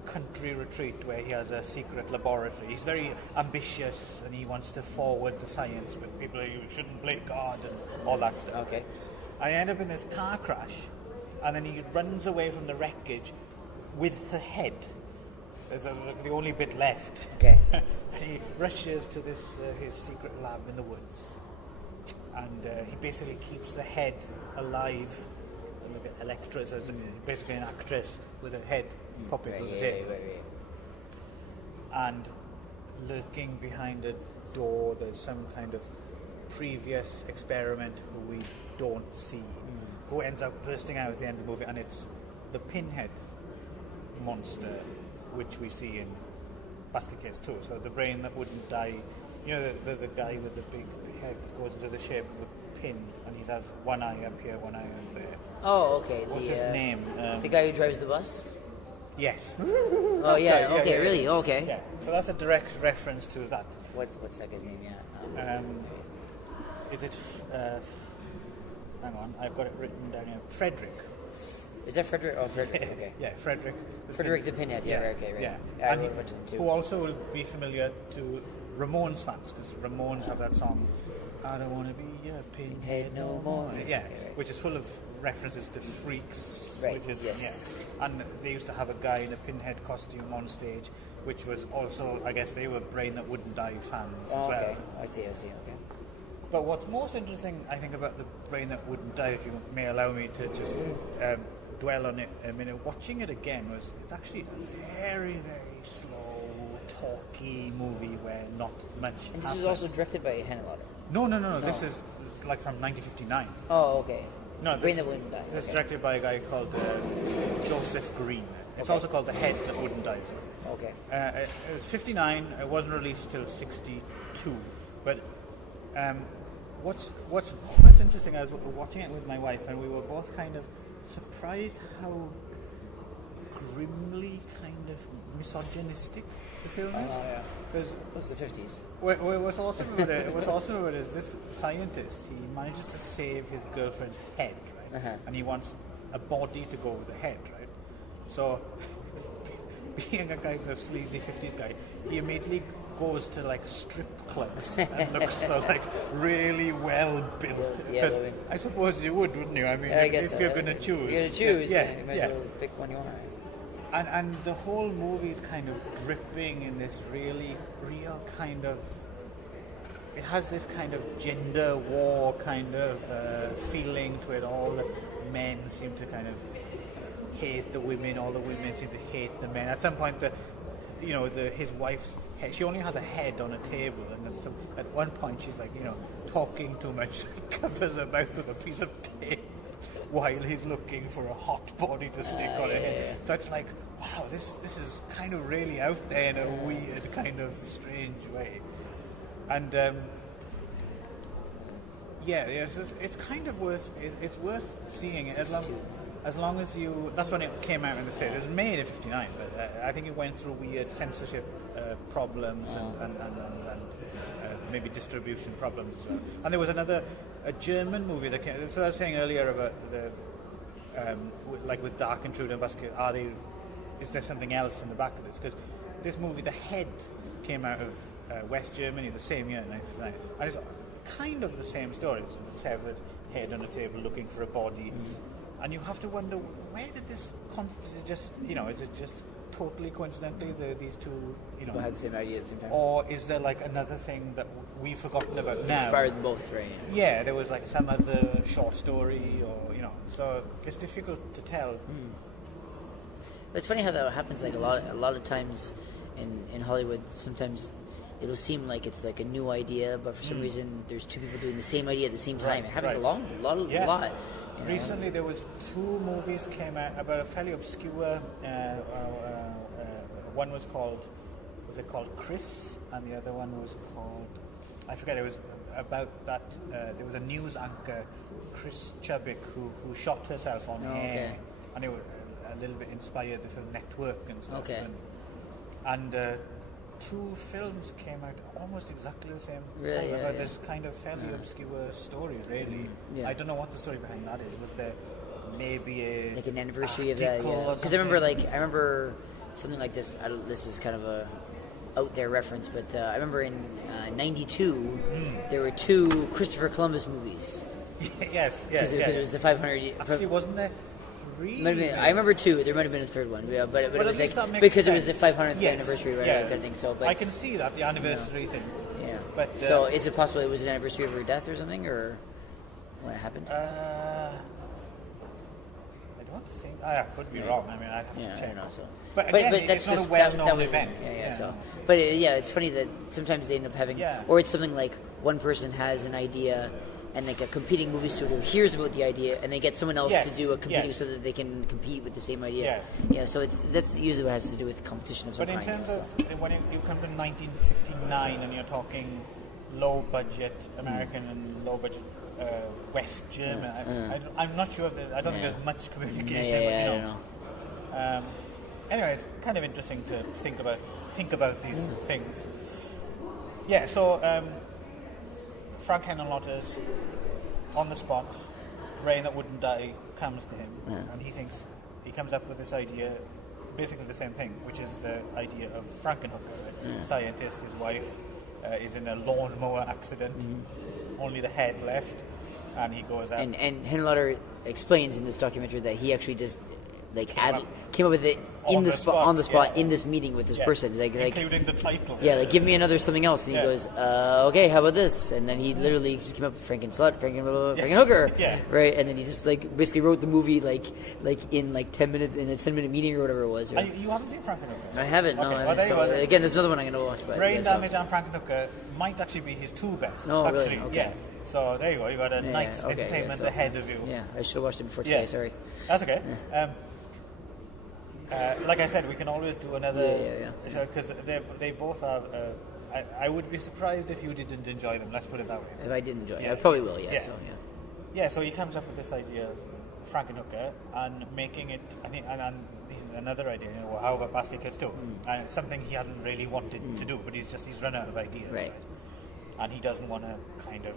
country retreat where he has a secret laboratory. He's very ambitious and he wants to forward the science with people who shouldn't play God and all that stuff. Okay. And he ends up in this car crash, and then he runs away from the wreckage with her head. There's the only bit left. Okay. And he rushes to this his secret lab in the woods, and he basically keeps the head alive. Like Electra, so basically an actress with a head popping through the tape. And lurking behind a door, there's some kind of previous experiment who we don't see, who ends up bursting out at the end of the movie, and it's the Pinhead monster, which we see in Basket Case 2. So the brain that wouldn't die, the guy with the big head that goes into the shape of a pin, and he has one eye up here, one eye up there. Oh, okay. What's his name? The guy who drives the bus? Yes. Oh yeah. Okay. Really? Okay. Yeah. So that's a direct reference to that. What's that guy's name? Yeah. Is it? Hang on, I've got it written down here. Frederick. Is that Frederick? Oh, Frederick. Okay. Yeah, Frederick. Frederick the Pinhead. Yeah. Right, okay. Right. Yeah. I wrote them too. Who also will be familiar to Ramones fans, because Ramones have that song, "I don't want to be a pinhead no more." Yeah, right. which is full of references to freaks. Right. Which is, yes. Yeah. And they used to have a guy in a pinhead costume on stage, which was also, I guess, they were Brain That Wouldn't Die fans as well. Okay. I see. Okay. But what's most interesting, I think, about the Brain That Wouldn't Die, if you may allow me to just dwell on it a minute, watching it again it's actually a very, very slow, talky movie where not much And this happens. was also directed by Hennelotter. No. This is like from 1959. Oh, okay. No, Brain That Wouldn't Die. This is Okay. directed by a guy called Joseph Green. It's Okay. also called The Head That Wouldn't Die. Okay. It was 59. It wasn't released till 62. But what's interesting, I was watching it with my wife, and we were both kind of surprised how grimly kind of misogynistic the film is. Oh yeah. Because What's the 50s? what's awesome about it is this scientist, he manages to save his girlfriend's head, right? Uh-huh. And he wants a body to go with the head, right? So, being a kind of sleazy 50s guy, he immediately goes to like strip clubs and looks for like really well built. Yeah, Because I suppose you would, wouldn't you? I mean, I guess if so. you're going to choose. You're going to choose. Yeah, You might as well pick one you want. And the whole movie is kind of dripping in this really real kind of. It has this kind of gender war kind of feeling to it. All the men seem to kind of hate the women. All the women seem to hate the men. At some point, his wife's head, she only has a head on a table, and at one point she's like, talking too much, covers her mouth with a piece of tape while he's looking for a hot body to stick on her head. So it's like, wow, this is kind of really out there in a weird kind of strange way. And it's kind of worth seeing it as long as you. That's when it came out in the States. It was made in '59, but I think it went through weird censorship problems and maybe distribution problems as well. And there was a German movie that came. So I was saying earlier about the like with Dark Intruder and Basket. Is there something else in the back of this? Because this movie, The Head, came out of West Germany the same year, 1959, and it's kind of the same story. It's a severed head on a table looking for a body, and you have to wonder, where did this just, is it just totally coincidentally these two, People had the same idea at the same time. or is there like another thing that we've forgotten about now? Inspired both, right? Yeah, there was like some other short story, or so it's difficult to tell. But it's funny how that happens. Like a lot of times in Hollywood, sometimes it'll seem like it's like a new idea, but for some reason there's two people doing the same idea at the same time. Right, It happens right. a lot. Recently, there was two movies came out about a fairly obscure. One was called Chris, and the other one was called, I forget. It was about that. There was a news anchor, Chris Chubbuck, who shot herself on air, okay. and it was a little bit inspired the film Network and stuff. Okay. And two films came out almost exactly the same Really? time Yeah, about yeah. this kind of fairly obscure story, really. Yeah. I don't know what the story behind that is. Was there maybe a Like an anniversary of that, article yeah. or Because I remember, something? something like this. This is kind of a out there reference, but I remember in '92 there were two Christopher Columbus movies. yes, Because it was the 500. Actually, wasn't there three? Might have been, I remember two. There might have been a third one, yeah, but it But was at least like that makes because it was the sense. 500th Yes, anniversary, right? yeah. Kind of thing. So, but I can see that, the anniversary thing. yeah. But So, is it possible it was an anniversary of her death or something, or what happened? I don't think. I could be wrong. I mean, I'd have Yeah, to I check. don't know. So, But again, it's not a well-known was, event. Yeah. So, but it's funny that sometimes they end up having, or it's something like one person has an idea, and like a competing movie studio hears about the idea, and they get someone else to do a competing so that they can compete with the same idea. Yeah. So that's usually what has to do with competition of some kind. kind. But in terms of when you come to 1959 and you're talking low-budget American and low-budget West German, I'm not sure. I don't think there's much communication. I don't know. anyway, it's kind of interesting to think about these things. Yeah, so Frank Henenlotter's on the spot, brain that wouldn't die comes to him, and he comes up with this idea, basically the same thing, which is the idea of Frankenhooker, right? Scientist, his wife is in a lawnmower accident, only the head left, and he goes out. And Henenlotter explains in this documentary that he actually just came up with it on the spot in this meeting with this person, including the title. Yeah, like give me another something else, and he goes, okay, how about this? And then he literally just came up with Frankenhooker, right? And then he just basically wrote the movie in 10 minutes in a 10-minute meeting or whatever it was. Right? You haven't seen Frankenhooker? I haven't. No, I haven't. So, again, there's another one I'm going to watch. Brain Damage and Frankenhooker might actually be his two best. No, actually, really? Okay. Yeah. So there you go. You got a night's entertainment ahead of you. Yeah, I should have watched it before today. Sorry. That's okay. Yeah. Like I said, we can always do another show because they both are. I would be surprised if you didn't enjoy them. Let's put it that way. If I did enjoy it, I probably will. So he comes up with this idea of Frankenhooker and making it, and he's another idea. How about Basket Case 2? Something he hadn't really wanted to do, but he's run out of ideas, right? And he doesn't want to kind of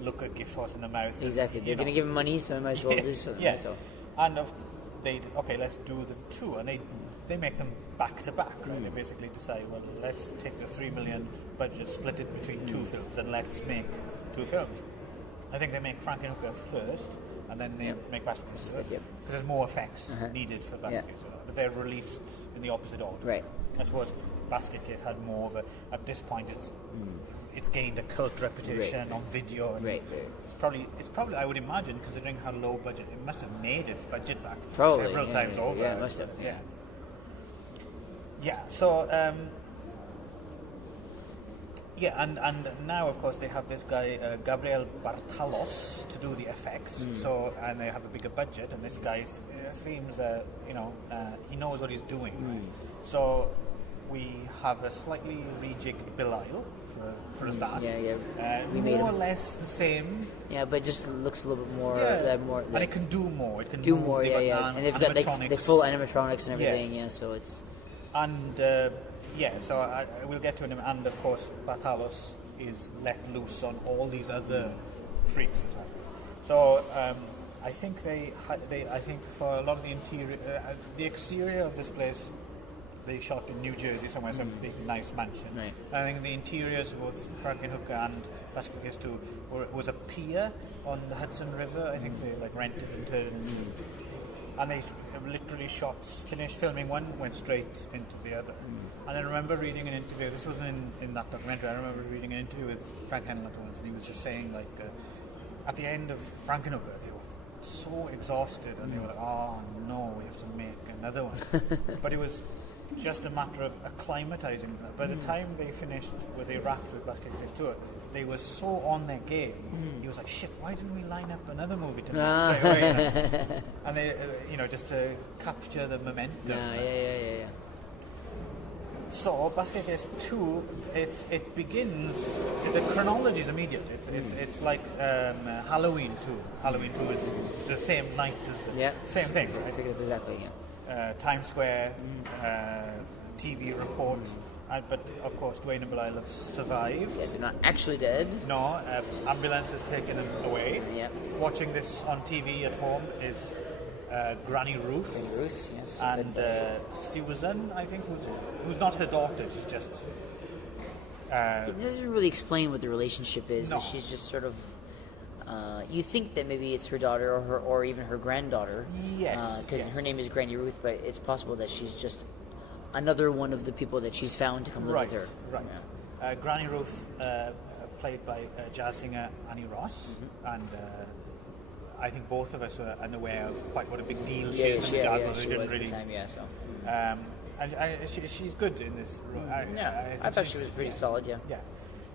look a gift horse in the mouth. Exactly. They're going to give him money, so I might as well do so. And let's do the two, and they make them back to back, right? They basically decide, well, let's take the $3 million budget, split it between two films, and let's make two films. I think they make Frankenhooker first, and then they make Basket Case 2, because there's more effects needed for Basket Case 2, but they're released in the opposite order. Right. I suppose Basket Case had more of at this point it's gained a cult reputation on video. And it's probably, I would imagine, considering how low budget, it must have made its budget back several times over. Yeah, it must have. Yeah. So, and now, of course, they have this guy, Gabriel Bartalos, to do the effects. So, and they have a bigger budget, and this guy seems, he knows what he's doing. So, we have a slightly rejigged Belial for a start. More or less the same. Yeah, but just looks a little bit more. And it can do more. It can do more. And they've got the full animatronics and everything. Yeah, so it's. And so we'll get to him. And of course, Bartalos is let loose on all these other freaks as well. So I think I think for a lot of the interior, the exterior of this place, they shot in New Jersey somewhere, some big nice mansion. Right. I think the interiors, both Frankenhooker and Basket Case 2, was a pier on the Hudson River. I think they rented it, and they literally finished filming one, went straight into the other. And I remember reading an interview. This wasn't in that documentary. I remember reading an interview with Frank Henenlotter once, and he was just saying at the end of Frankenhooker, they were so exhausted, and they were like, "Oh no, we have to make another one." But it was just a matter of acclimatizing. By the time they finished, where they wrapped with Basket Case 2, they were so on their game. He was like, "Shit, why didn't we line up another movie to make straight away?" And they, just to capture the momentum. Yeah. So Basket Case 2, it begins. The chronology is immediate. It's like Halloween 2. Halloween 2 is the same night as the same thing, right? Exactly. Yeah. Times Square, TV report, but of course Dwayne and Belial have survived. Yeah, they're not actually dead. No, ambulance has taken them away. Yeah. Watching this on TV at home is Granny Ruth. Yes. And Susan, I think, who's not her daughter. She's just. It doesn't really explain what the relationship is. No. She's just sort of. You think that maybe it's her daughter or even her granddaughter. Yes. Because her name is Granny Ruth, but it's possible that she's just another one of the people that she's found to come live with her. Right. Yeah. Granny Ruth, played by jazz singer Annie Ross, and I think both of us were unaware of quite what a big deal she is in the jazz world. She was at the time, and she's good in this role. I thought she was pretty solid. Yeah.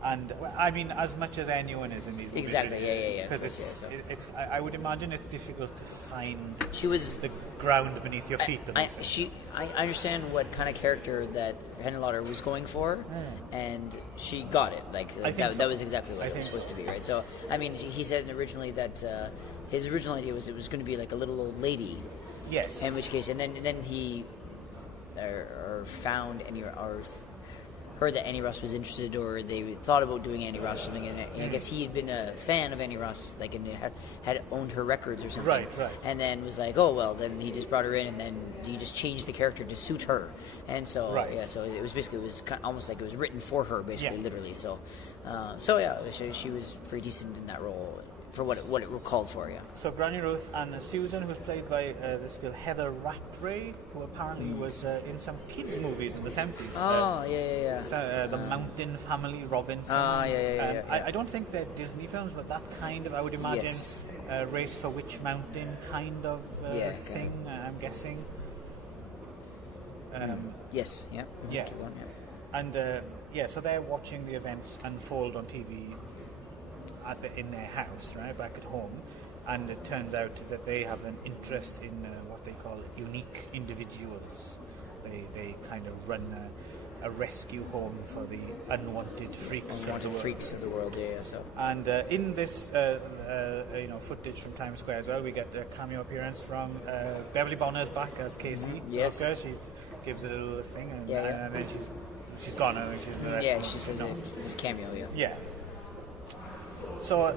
And I mean, as much as anyone is in these movies. Exactly, yeah. Because I would imagine it's difficult to find the ground beneath your feet. I understand what kind of character that Henenlotter was going for, and she got it. That was exactly what it was supposed to be, right? So, I mean, he said originally that his original idea was it was going to be like a little old lady. Yes. In which case, and then he or found any or heard that Annie Ross was interested, or they thought about doing Annie Ross or something, and I guess he had been a fan of Annie Ross, like, and had owned her records or something. Right. And then was like, oh well, then he just brought her in, and then he just changed the character to suit her, and so so it was basically almost like it was written for her, basically, literally. So she was pretty decent in that role for what it called for. Yeah. So Granny Ruth and Susan, who was played by this girl Heather Rattray, who apparently was in some kids movies in the 70s. Oh, yeah. So, the Mountain Family, Robinson. Yeah. I don't think they're Disney films, but that kind of, I would imagine, Race for Witch Mountain kind of thing, I'm guessing. Yes, yeah. Yeah. Keep going, And, so they're watching the events unfold on TV in their house, right, back at home, and it turns out that they have an interest in what they call unique individuals. They kind of run a rescue home for the unwanted freaks of the world. Yeah. So. And in this, footage from Times Square as well, we get a cameo appearance from Beverly Bonner's back as Casey. Yes. Tucker. She gives a little thing, and then she's gone. And she's in the rest. Yeah, she says it's cameo. Yeah. Yeah. So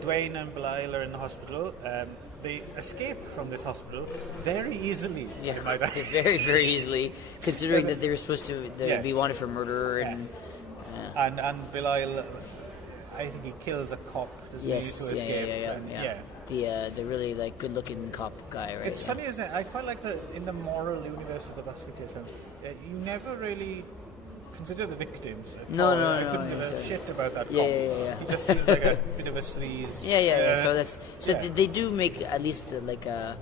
Dwayne and Belial are in the hospital. They escape from this hospital very easily. Yeah, very, very easily, considering that they were supposed to be wanted for murder. And Belial, I think he kills a cop, doesn't he, to escape? Yeah. The really like good-looking cop guy, right? It's funny, isn't it? I quite like in the moral universe of the Basket Case films, you never really consider the victims. No. I couldn't give a shit about that cop. Yeah. He just seems like a bit of a sleaze. Yeah. They do make at least like a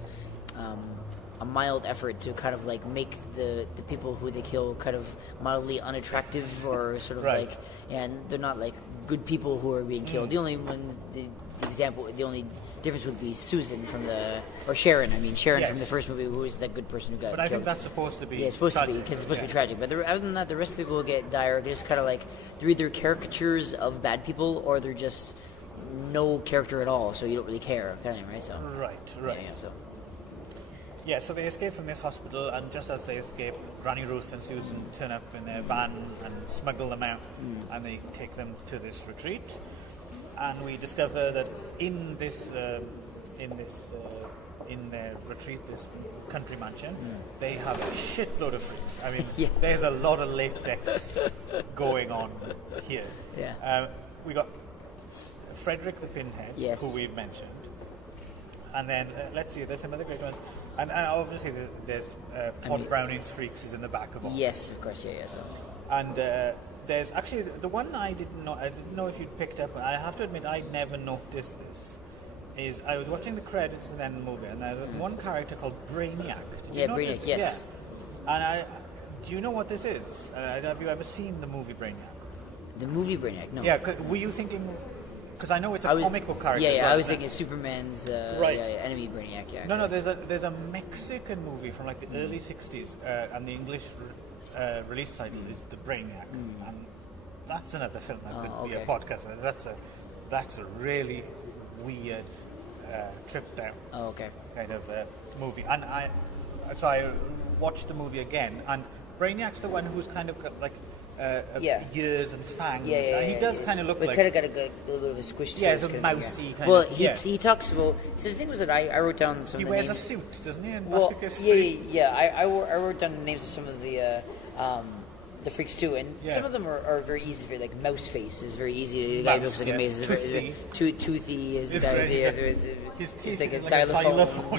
mild effort to kind of like make the people who they kill kind of mildly unattractive or sort of like, and they're not like good people who are being killed. The only one, the only difference would be Susan Sharon. I mean Sharon from the first movie, who is that good person who got killed. But I think that's supposed to be. Yeah, it's supposed tragic, to be because it's supposed to be tragic. But other than that, the rest of the people who get die are just kind of like they're either caricatures of bad people or they're just no character at all, so you don't really care, kind of thing, right? So right. So they escape from this hospital, and just as they escape, Granny Ruth and Susan turn up in their van and smuggle them out, and they take them to this retreat. And we discover that in their retreat, this country mansion, they have a shitload of freaks. I mean, there's a lot of latex going on here. Yeah. We got Frederick the Pinhead, who we've mentioned, and then let's see, there's some other great ones. And obviously there's Todd Browning's Freaks is in the back of all. Yes, of course, yeah. So. And there's actually the one I didn't know if you'd picked up. I have to admit I never noticed this. Is I was watching the credits and then the movie, and there's one character called Brainiac. Brainiac. Yes. Yeah. And do you know what this is? Have you ever seen the movie Brainiac? The movie Brainiac? No. Yeah. Were you thinking? Because I know it's a comic book character. Yeah. I was thinking Superman's enemy Brainiac. Yeah. No. There's a Mexican movie from like the early '60s, and the English release title is The Brainiac, and that's another film that could be a podcast. That's a really weird trip down. Kind of movie, and I watched the movie again, and Brainiac's the one who's kind of got like ears and fangs. He does kind of look like... kind of got a little bit of a squished face. Yeah, it's a mousy kind of... Well, he talks about... So the thing was that I wrote down some of the names... He wears a suit, doesn't he? I wrote down the names of some of the freaks too, and some of them are very easy. Very like mouse face is very easy. The guy looks like a maze. Toothy is the guy. His teeth like a xylophone.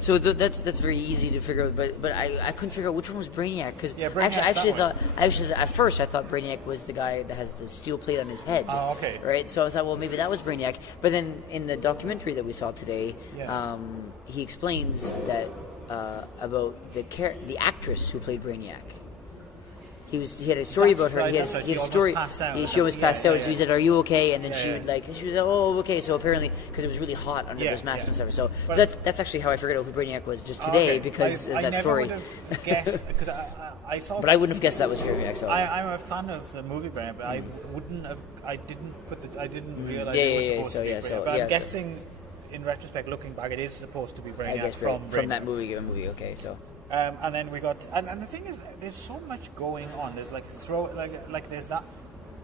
So that's very easy to figure out. But I couldn't figure out which one was Brainiac because at first I thought Brainiac was the guy that has the steel plate on his head. Oh, okay. Right. So I thought, well, maybe that was Brainiac. But then in the documentary that we saw today, he explains that about the actress who played Brainiac. He had a story about her. He had a story. She was passed out. So he said, "Are you okay?" And then she was like, "Oh, okay." So apparently, because it was really hot under those masks and stuff. So that's actually how I figured out who Brainiac was just today because of that story. I never would have guessed because I saw. But I wouldn't have guessed that was Brainiac. So I'm a fan of the movie Brainiac, but I wouldn't have. I didn't realize it was supposed to be Brainiac. But I'm guessing, in retrospect, looking back, it is supposed to be Brainiac from that movie. Okay, so. And then we got, and the thing is, there's so much going on. There's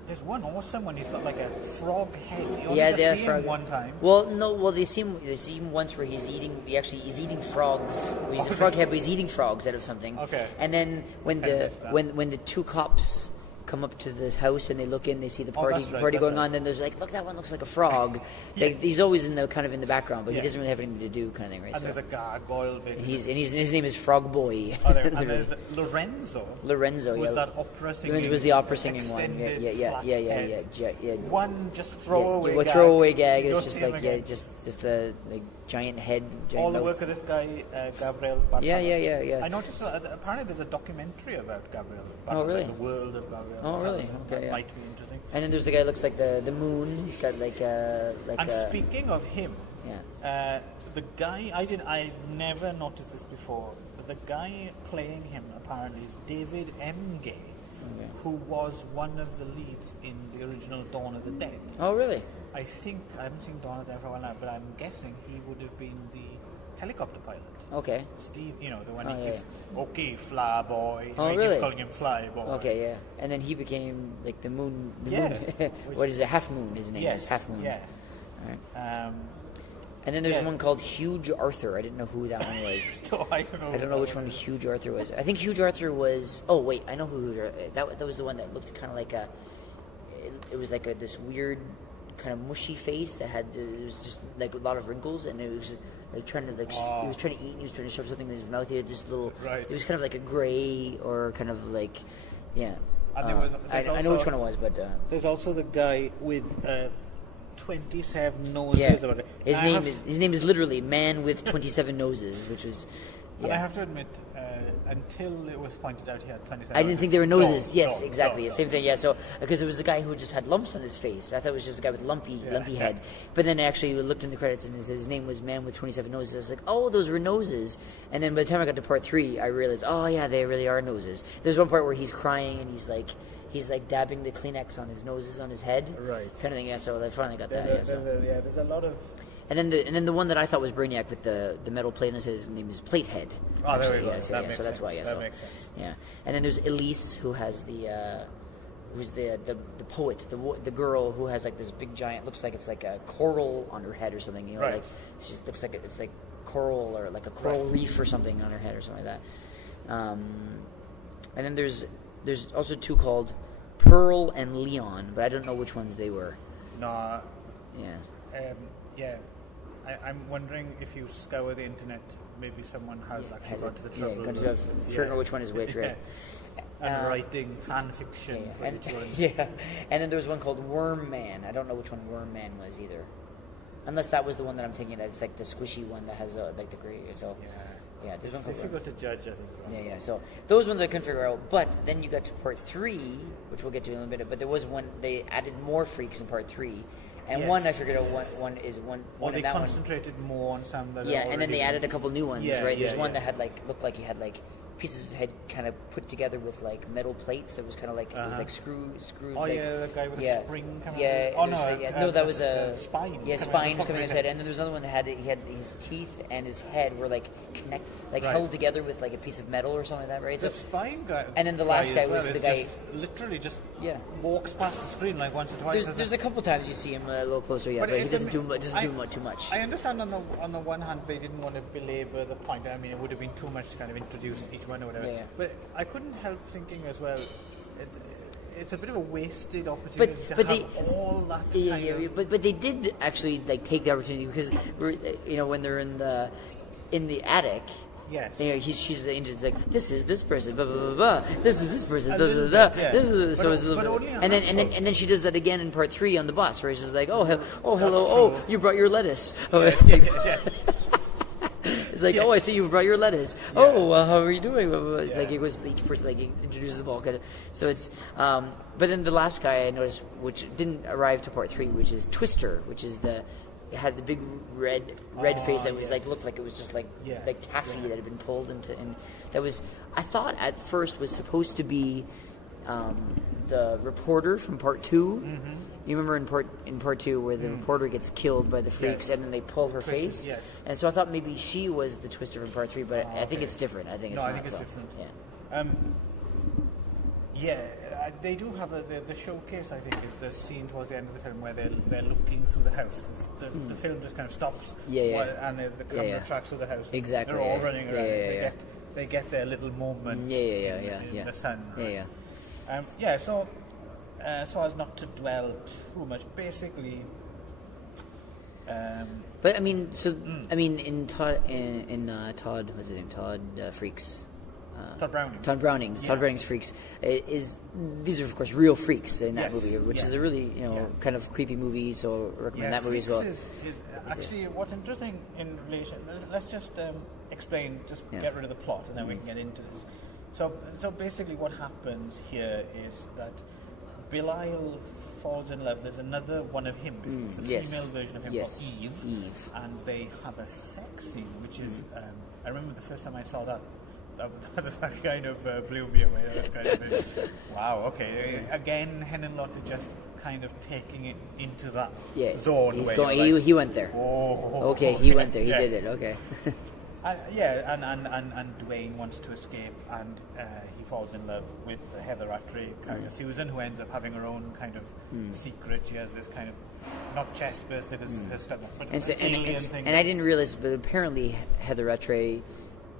there's one awesome one. He's got like a frog head. You only just see him one time. Well, no, they see him once where he's eating frogs. He's a frog head, but he's eating frogs out of something. Okay. And then when the two cops come up to the house and they look in, they see the party going on. Then there's like, look, that one looks like a frog. He's always in the background, but he doesn't really have anything to do, kind of thing, right? And there's a gargoyle. And his name is Frog Boy. And there's Lorenzo. Was that opera singing? Lorenzo was the opera singing one. Yeah. One just throwaway gag. Throwaway gag. It's just like just a like giant head. Giant all the mouth. work of this guy, Gabriel Bartalas. Yeah. I noticed apparently there's a documentary about Gabriel Bartalas. Oh, really? The world of Gabriel. Oh, really? Okay, Might be interesting. And then there's the guy who looks like the moon. He's got like And speaking of him, the guy I never noticed this before, but the guy playing him apparently is David M. Gay, who was one of the leads in the original Dawn of the Dead. Oh, really? I haven't seen Dawn of the Dead for a while now, but I'm guessing he would have been the helicopter pilot. Okay. Steve, the one he keeps, okay, fly boy. Oh, he really? keeps calling him fly boy. Okay, yeah. And then he became like the moon. What is it? Half Moon, his name is Half Moon. Yeah. All right. And then there's one called Huge Arthur. I didn't know who that one was. No, I don't know. I don't know which one Huge Arthur was. I think Huge Arthur was. Oh wait, I know who that was. The one that looked kind of like it was like this weird kind of mushy face that had. It was just like a lot of wrinkles, and it was like trying to he was trying to eat. And he was trying to shove something in his mouth. He had this little. Right. It was kind of like a gray or kind of like, yeah. And I know which one it was, but there's also the guy with 27 noses. Yeah. His name is literally Man with 27 Noses, which was. Yeah. And I have to admit, until it was pointed out he had 27. I didn't think there were noses. No, Exactly. Same thing. Yeah. So because it was the guy who just had lumps on his face. I thought it was just a guy with lumpy head. But then actually we looked in the credits and his name was Man with 27 Noses. I was like, oh, those were noses. And then by the time I got to part 3, I realized, oh yeah, they really are noses. There's one part where he's crying and he's like dabbing the Kleenex on his noses on his head, right? Kind of thing. Yeah. So I finally got that. There's a lot of. And then the one that I thought was Brainiac with the metal plate on his name is Platehead. Oh, there we go. So that's why. Yeah, that makes sense. Yeah, and then there's Elise, who has who's the poet, the girl who has like this big giant, looks like it's like a coral on her head or something. Right. Like she looks like it's like coral or like a coral reef or something on her head or something like that. And then there's also 2 called Pearl and Leon, but I don't know which ones they were. No. Yeah. I'm wondering if you scour the internet, maybe someone has actually gone to the trouble of figuring out which one is which, right? And writing fan fiction for each one. Yeah, and then there was one called Worm Man. I don't know which one Worm Man was either, unless that was the one that I'm thinking. That it's like the squishy one that has like the gray. So yeah, it's difficult to judge, I think. Yeah. So those ones I couldn't figure out. But then you got to part 3, which we'll get to in a little bit. But there was one. They added more freaks in part 3. And one I figured out one is one. Or they that concentrated more on some that. Yeah, and then they added a couple new ones, right? There's one that had looked like he had pieces of head kind of put together with like metal plates. It was kind of like it was like screw. Oh like, the guy with a spring coming. Yeah. Oh no, that was a spine. Yeah, spine coming in his head, and then there's another one that he had his teeth and his head were like held together with like a piece of metal or something like that, right? The spine guy. And then the last guy was the guy. Literally just walks past the screen like once or twice. There's a couple times you see him a little closer, but he doesn't do too much. I understand on the one hand they didn't want to belabor the point. I mean, it would have been too much to kind of introduce each one or whatever. Yeah. But I couldn't help thinking as well, it's a bit of a wasted opportunity to have all that kind of... But they did actually take the opportunity because when they're in the attic. Yes. She's the agent's like, this is this person, blah blah blah blah. This is this person, blah blah blah. This is so it's a little bit. And then she does that again in part 3 on the bus, where she's like, hello, oh, you brought your lettuce. Yeah. It's like, I see you brought your lettuce. Yeah. Oh, how are you doing? It's like it was each person introduces the ball. So it's, but then the last guy I noticed, which didn't arrive to part 3, which is Twister, which is it had the big red face that was looked like it was just like taffy that had been pulled into, and that was, I thought at first was supposed to be the reporter from part 2. You remember in part 2 where the reporter gets killed by the freaks and then they pull her face? Yes. And so I thought maybe she was the twister from part 3, but I think it's different. I think it's not. I think it's different. Yeah. They do have the showcase. I think is the scene towards the end of the film where they're looking through the house. The film just kind of stops. And the camera tracks through the house. Exactly. They're all running around. They get their little moment. In the sun. Right? So as not to dwell too much, basically. But I mean, in Todd, what's his name? Todd Freaks. Todd Browning. Todd Browning's Freaks these are of course real freaks in that movie, which is a really kind of creepy movie. So I recommend that movie as well. Actually, what's interesting in relation, let's just explain, get rid of the plot, and then we can get into this. So basically, what happens here is that Belial falls in love. There's another one of him. It's a female version of him called Eve, and they have a sex scene, which is. I remember the first time I saw that. That kind of blew me away. That was kind of wow. Okay, again, Henenlotter just kind of taking it into that zone. He's going. He went there. Okay, he went there. He did it. Okay. And Dwayne wants to escape, and he falls in love with Heather Rattray, Susan, who ends up having her own kind of secret. She has this kind of not chest burster because her stomach, but and I didn't realize, but apparently Heather Rattray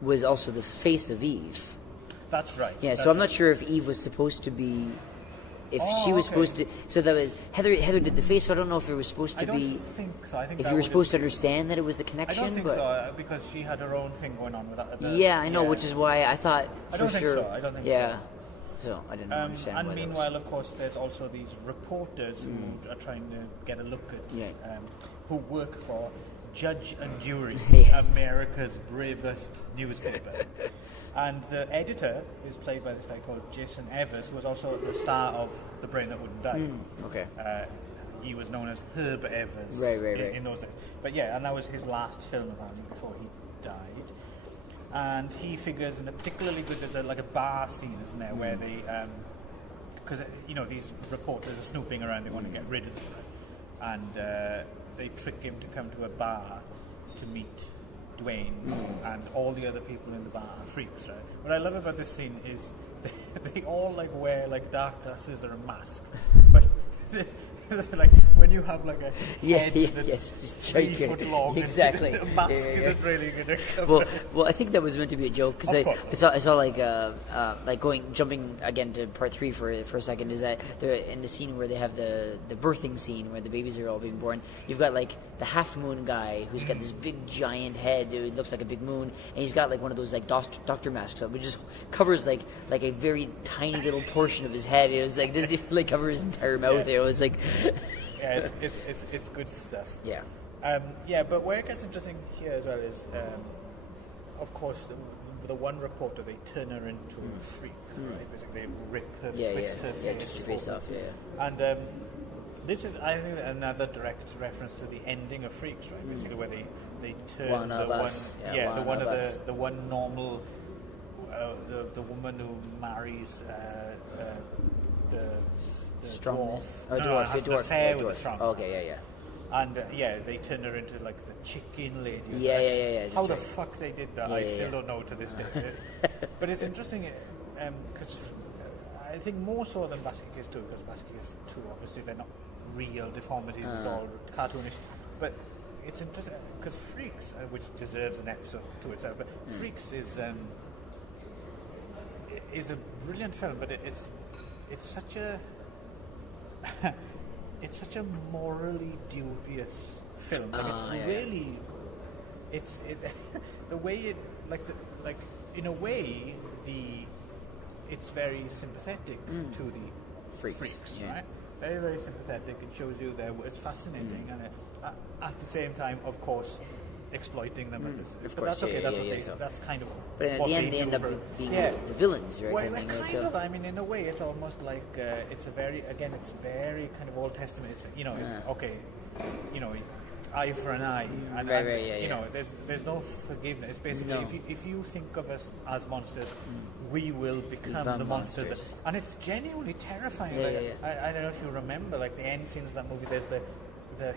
was also the face of Eve. That's right. Yeah, so I'm not sure if Eve was supposed to be, she was supposed to. So that was Heather did the face. So I don't know if it was supposed to be. I don't think so. I think if you were supposed to understand that it was the connection. I don't think so because she had her own thing going on with that. I know, which is why I thought I don't for think sure. so. I don't think so. So I didn't understand. And meanwhile, of course, there's also these reporters who are trying to get a look at who work for Judge and Jury, America's bravest newspaper. And the editor is played by this guy called Jason Evers, who was also the star of The Brain That Wouldn't Die. He was known as Herb Evers in those days. But and that was his last film apparently before he died. And he figures in a particularly good, there's a bar scene, isn't there, where they, because these reporters are snooping around, they want to get rid of them, and they trick him to come to a bar to meet Dwayne, and all the other people in the bar are freaks, right? What I love about this scene is they all wear dark glasses or a mask, but like when you have a head that's 3 foot long, exactly. A mask isn't really going to cover. Well, I think that was meant to be a joke because I saw jumping again to part 3 for a second, is that they're in the scene where they have the birthing scene where the babies are all being born. You've got the half moon guy who's got this big giant head. It looks like a big moon, and he's got one of those doctor masks up, which just covers like a very tiny little portion of his head. It was doesn't even cover his entire mouth. It was it's good stuff. But where it gets interesting here as well is, of course, the one reporter, they turn her into a freak, right? Basically, they rip her, twist her face off. And this is, I think, another direct reference to the ending of Freaks, right? Basically, where they turn the one normal, the woman who marries the dwarf. Has an affair with the strong. Okay, And they turn her into the chicken lady. How the fuck they did that, I still don't know to this day. But it's interesting because I think more so than Basket Case 2, because Basket Case 2, obviously they're not real deformities, it's all cartoonish. But it's interesting because Freaks, which deserves an episode to itself, but Freaks is a brilliant film, but it's such a it's such a morally dubious film. It's the way it in a way it's very sympathetic to the freaks, right? Very, very sympathetic. It shows you it's fascinating, and at the same time, of course, exploiting them. But that's okay. That's kind of. But at the end, they end up being the villains, right? Well, kind of. I mean, in a way, it's almost like it's very kind of Old Testament. It's it's okay. eye for an eye, and you know, there's no forgiveness. Basically, if you think of us as monsters, we will become the monsters. And it's genuinely terrifying. I don't know if you remember, like the end scenes of that movie. There's the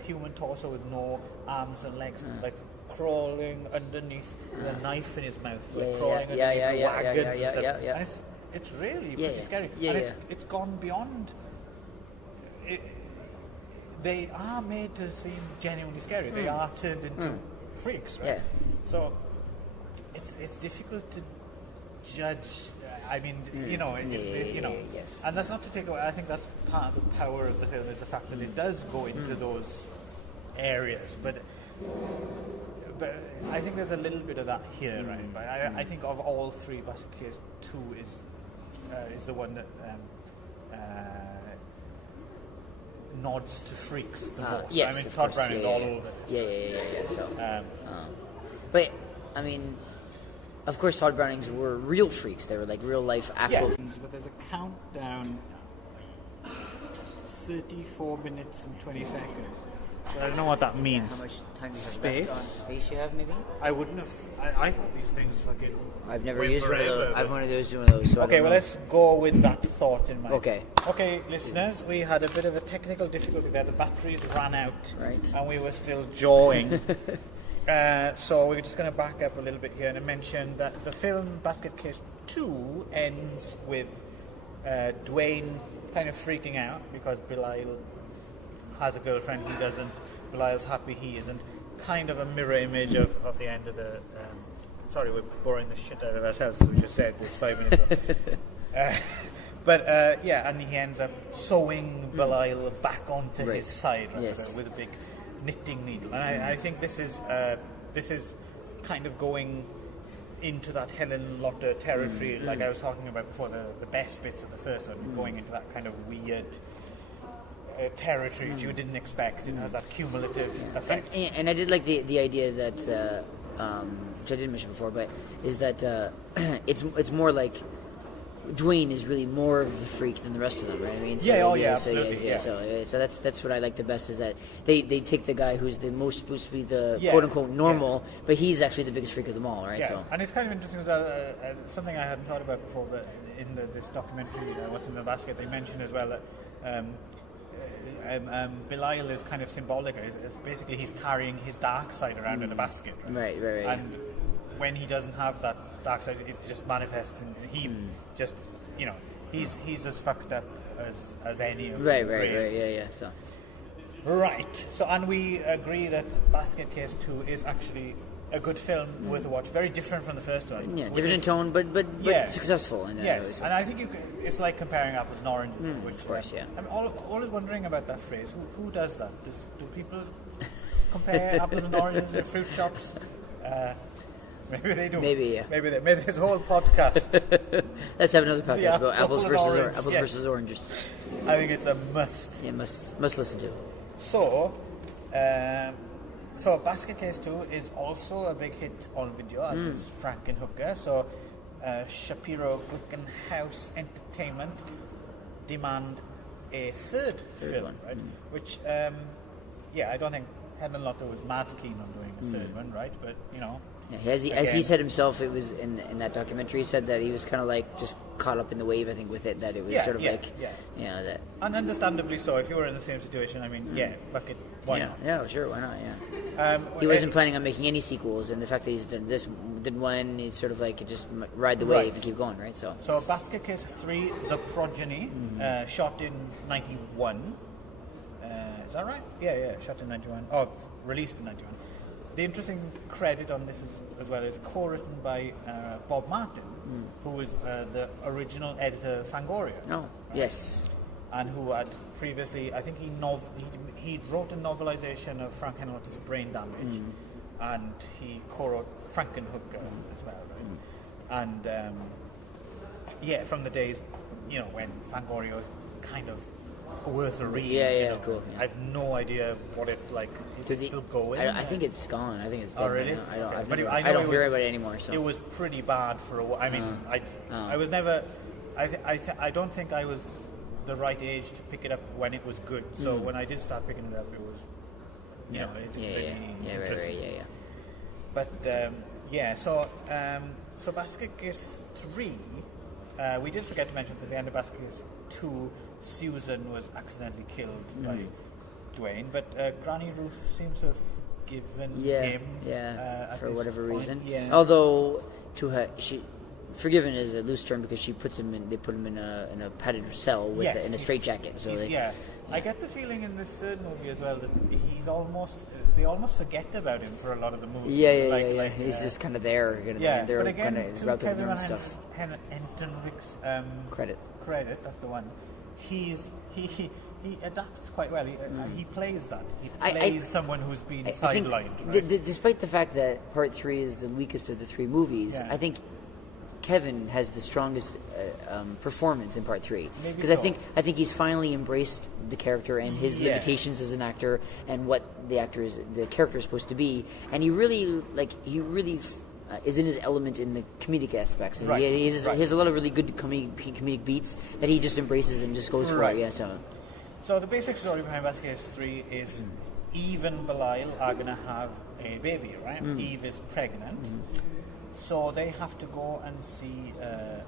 human torso with no arms and legs, like crawling underneath with a knife in his mouth, like crawling underneath the wagons and stuff. And it's really pretty scary. And it's gone beyond. They are made to seem genuinely scary. They are turned into freaks, right? So it's difficult to judge. I mean, you know, and that's not to take away. I think that's part of the power of the film, is the fact that it does go into those areas. But I think there's a little bit of that here, right? But I think of all three, Basket Case 2 is the one that nods to freaks the most. Yes, I mean, Todd Browning's all over this. So, but I mean, of course, Todd Browning's were real freaks. They were like real life, actual. But there's a countdown: 34 minutes and 20 seconds. So I don't know what that means. How much time you have Space? left on space you have, maybe? I wouldn't have. I thought these things fucking. I've never went used one of forever, those. but- I've wanted to do one of those. So Okay, well, let's go with that thought in mind. Okay, listeners, we had a bit of a technical difficulty there. The batteries ran out, Right. and we were still jawing. So we're just going to back up a little bit here and mention that the film Basket Case 2 ends with Dwayne kind of freaking out because Belial has a girlfriend, he doesn't. Belial's happy, he isn't. Kind of a mirror image of the end of the... sorry, we're boring the shit out of ourselves, as we just said this 5 minutes ago. But and he ends up sewing Belial back onto his side, right, with a big knitting needle. And I think this is kind of going into that Helen Lotte territory, like I was talking about before, the best bits of the first one, going into that kind of weird territory which you didn't expect. It has that cumulative effect. And I did like the idea that, which I didn't mention before, but is that it's more like Dwayne is really more of a freak than the rest of them, right? I mean, absolutely. So that's what I like the best, is that they take the guy who's the most supposed to be the quote unquote normal, but he's actually the biggest freak of them all, right? Yeah, and it's kind of interesting as something I hadn't thought about before, but in this documentary, What's in the Basket, they mention as well that Belial is kind of symbolic. It's basically he's carrying his dark side around in a basket, right? Right. And when he doesn't have that dark side, it just manifests in him. Just, you know, he's as fucked up as any of them. Right. So, and we agree that Basket Case 2 is actually a good film worth a watch. Very different from the first one. Yeah, different in tone, but successful. In yes, and I think it's like comparing apples and oranges. Which, of course, I'm always wondering about that phrase. Who does that? Do people compare apples and oranges at fruit shops? Maybe they do. Maybe Maybe there's a whole podcast. Let's have another podcast about apples orange, versus oranges. I think it's a must. Yeah, must listen to. So Basket Case 2 is also a big hit on video, as is Frankenhooker. So Shapiro Glickenhaus Entertainment demand a third film, right? Which, I don't think Helen Lotte was mad keen on doing a third one, right? But, you know... Yeah, as he said himself, it was in that documentary, he said that he was kind of like just caught up in the wave, I think, with it, that it was that... And understandably so, if you were in the same situation, I mean, Bucket, why not? Yeah, sure, why not, he wasn't planning on making any sequels, and the fact that he's done one, it's sort of like just ride the wave and keep going, right? So Basket Case 3, The Progeny, shot in 91. Is that right? Yeah, shot in 91. Oh, released in 91. The interesting credit on this as well is co-written by Bob Martin, who was the original editor of Fangoria. Oh, right? Yes. And who had previously, I think he wrote a novelization of Frank Henlotte's Brain Damage, and he co-wrote Frankenhooker as well, right? And from the days, when Fangoria was kind of worth a read. Cool. Yeah. I have no idea what it's like. Is it still going? I think it's gone. I think it's dead. Oh, really? I don't hear about it anymore. So. It was pretty bad for a while. I mean, I was never... I don't think I was the right age to pick it up when it was good. So when I did start picking it up, you know, it didn't really interest me. Yeah. But so Basket Case 3, we did forget to mention that at the end of Basket Case 2, Susan was accidentally killed by Dwayne, but Granny Ruth seems to have forgiven him. For whatever reason. Yeah. Although to her, forgiven is a loose term because they put him in a padded cell in a straitjacket. So I get the feeling in this third movie as well that they almost forget about him for a lot of the movie. He's just kind of there. But again, to Kevin stuff. Henrich's credit. That's the one. He adapts quite well. He plays that. He plays someone who's been sidelined. Right? Despite the fact that Part 3 is the weakest of the three movies, I think Kevin has the strongest performance in Part 3 because I think he's finally embraced the character and his limitations as an actor and what the character is supposed to be, and he really is in his element in the comedic aspects. Right. He has a lot of really good comedic beats that he just embraces and just goes for it. Yeah, so the basic story behind Basket Case 3 is Eve and Belial are going to have a baby, right? Eve is pregnant. So they have to go and see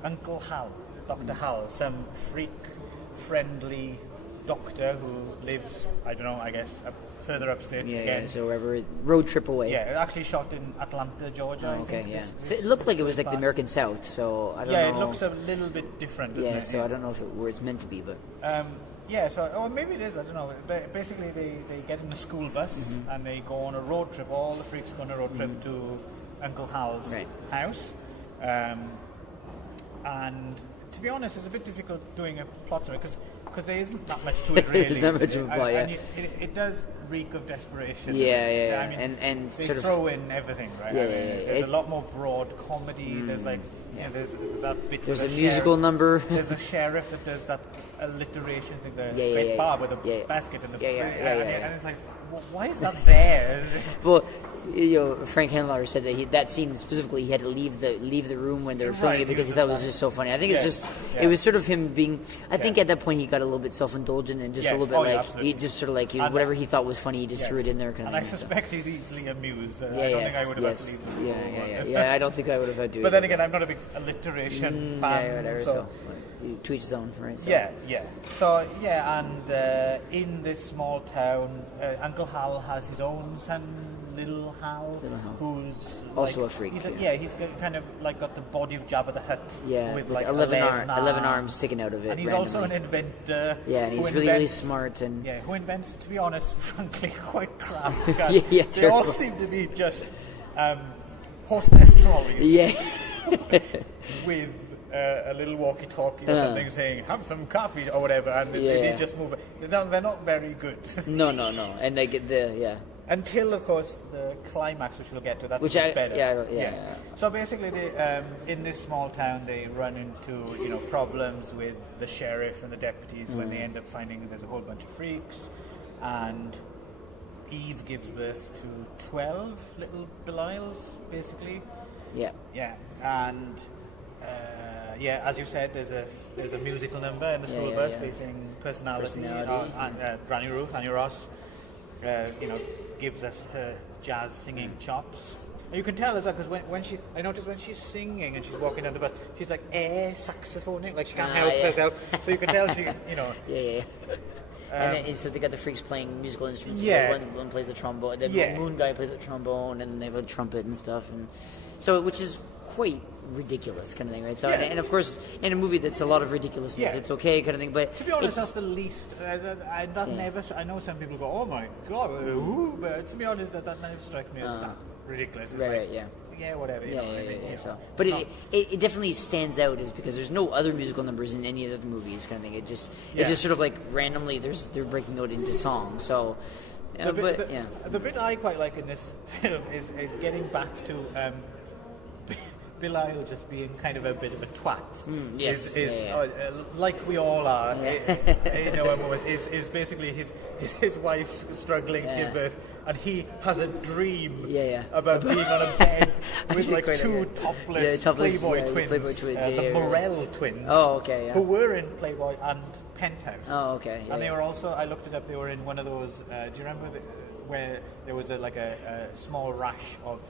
Uncle Hal, Dr. Hal, some freak-friendly doctor who lives, I don't know, I guess, further upstate again. So wherever, road trip away. Yeah, it actually shot in Atlanta, Georgia, I think. So it looked like it was like the American South, so I don't know. Yeah, it looks a little bit different, doesn't it? So I don't know where it's meant to be, but... or maybe it is, I don't know. Basically, they get in a school bus and they go on a road trip. All the freaks go on a road trip to Uncle Hal's house. And to be honest, it's a bit difficult doing a plot story because there isn't that much to it, really. There's not much of a plot, and it does reek of desperation. Yeah. I mean, and they sort of throw in everything, right? There's a lot more broad comedy. There's like... there's that bit. There's a musical number. There's a sheriff that does that alliteration thing, the great bar with a basket and and it's like, why is that there? Well, Frank Henlotter said that scene specifically, he had to leave the room when they were filming it because he thought it was just so funny. I think it's just it was sort of him being. I think at that point he got a little bit self-indulgent and just a little bit he just sort of like whatever he thought was funny, he just threw it in there. I suspect he's easily amused. I don't think I would have had to leave the room. I don't think I would have had to. But then again, I'm not a big alliteration fan. Whatever. So to each his own, right? So. So and in this small town, Uncle Hal has his own son, Little Hal, who's also a freak. He's kind of like got the body of Jabba the Hutt. With like 11 arms sticking out of it. And he's randomly. Also an inventor. And he's really smart and who invents, to be honest, frankly, quite crap. They all seem to be just hostess trolleys. With a little walkie-talkie or something saying, have some coffee or whatever, and they just move. They're not very good. No. And they get until, of course, the climax, which we'll get to. That's better. So basically, they, in this small town, they run into problems with the sheriff and the deputies when they end up finding there's a whole bunch of freaks, and Eve gives birth to 12 little Belials, basically. And as you said, there's a musical number in the school bus. They sing Personality. Granny Ruth, Annie Ross, gives us her jazz singing chops. And you can tell as well because I noticed when she's singing and she's walking down the bus, she's like air saxophoning, like she can't help herself. So you can tell she, and so they got the freaks playing musical instruments. One plays the trombone. The moon guy plays the trombone, and they have a trumpet and stuff. And so, which is quite ridiculous kind of thing, right? So, and of course, in a movie that's a lot of ridiculousness, it's okay kind of thing. But to be honest, that's the least. Never. I know some people go, "Oh my god," but to be honest, that never struck me as that ridiculous. It's whatever. So, but it definitely stands out is because there's no other musical numbers in any of the movies kind of thing. It just sort of like randomly they're breaking out into songs. So. The bit I quite like in this film is getting back to Belial just being kind of a bit of a twat. Like we all are. Is basically his wife's struggling to give birth, and he has a dream about being on a bed with like two topless Playboy twins, the Morel twins, who were in Playboy and Penthouse. Oh, okay. Yeah, And they were also, I looked it up, they were in one of those, do you remember where there was a small rash of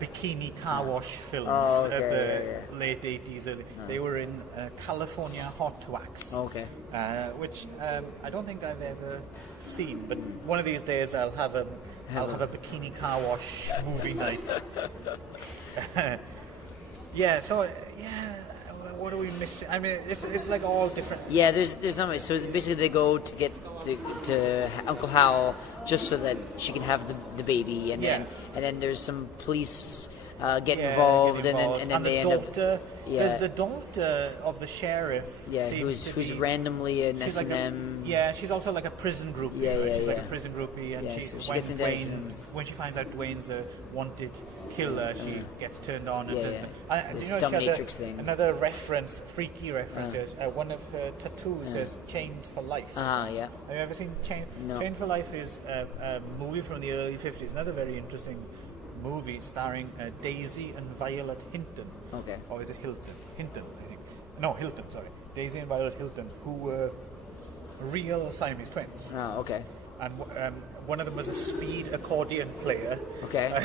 bikini car wash films at the late 80s? They were in California Hot Wax. Okay. Which I don't think I've ever seen, but one of these days I'll have a bikini car wash movie night. What are we missing? I mean, it's like all different. Yeah, there's not much. So basically, they go to get to Uncle Hal just so that she can have the baby, and then there's some police get involved, and then they end up. The daughter of the sheriff. Yeah, who's randomly an S&M. Yeah, she's also like a prison groupie. Yeah, right? She's like a prison groupie, and when she finds out Dwayne's a wanted killer, she gets turned on. This dominatrix thing. Another freaky reference is one of her tattoos says "Chained for Life." Yeah. Have you ever seen Chained? No. Chained for Life is a movie from the early 50s. Another very interesting movie starring Daisy and Violet Hinton. Okay. Or is it Hilton? Hinton, I think. No, Hilton, sorry. Daisy and Violet Hilton, who were real Siamese twins. Oh, okay. And one of them was a speed accordion player. Okay.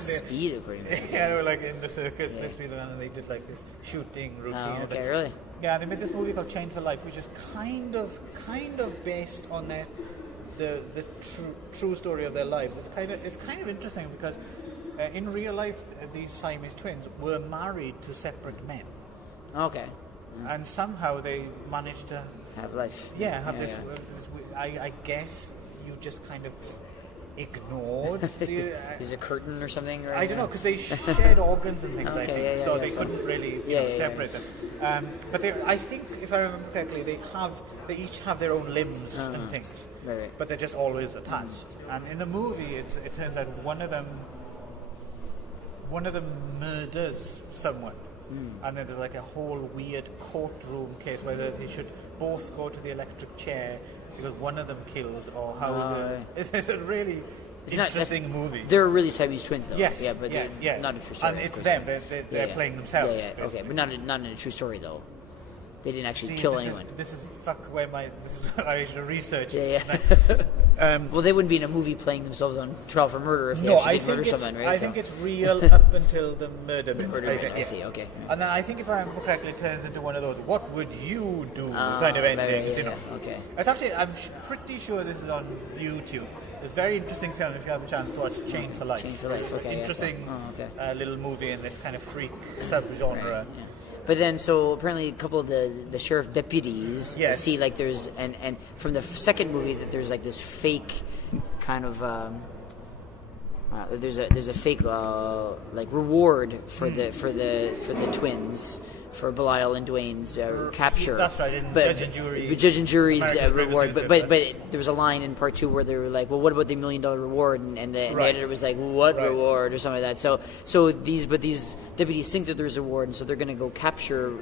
Speed accordion player. Yeah, they were like in the circus, and they did like this shooting routine. Oh, okay, really? Yeah, they made this movie called Chained for Life, which is kind of based on the true story of their lives. It's kind of interesting because in real life, these Siamese twins were married to separate men. Okay. And somehow they managed to have life. Yeah, have this. I guess you just kind of ignored. There's a curtain or something. Right? I don't know, because they shared organs and things. I think so. They couldn't really separate them. But I think, if I remember correctly, they each have their own limbs and things. Right. But they're just always attached. And in the movie, it turns out one of them murders someone. And then there's like a whole weird courtroom case whether they should both go to the electric chair because one of them killed, or how. It's a really interesting movie. They're really Siamese twins, though. Yes. Yeah, but they're not a true story. And it's them. They're playing themselves. Yeah. Okay, but not in a true story, though. They didn't actually kill anyone. This is what I should have researched. Yeah. Well, they wouldn't be in a movie playing themselves on trial for murder if they actually did murder someone, right? I think it's real up until the murder bit. I see, okay. And then I think, if I remember correctly, it turns into one of those "what would you do" kind of endings. Okay. It's actually, I'm pretty sure this is on YouTube. A very interesting film if you have a chance to watch. Chained for Life. Chained for Life. Okay. Interesting little movie in this kind of freak subgenre. Right, yeah. But then, so apparently, a couple of the sheriff deputies see like there's and from the second movie that there's like this fake kind of there's a fake like reward for the twins. For Belial and Dwayne's capture. That's right, judge and jury. Judge and jury's reward. But there was a line in part 2 where they were like, well, what about the $1 million reward? And the editor was like, what reward? Or something like that. So these deputies think that there's a reward, and so they're going to go capture.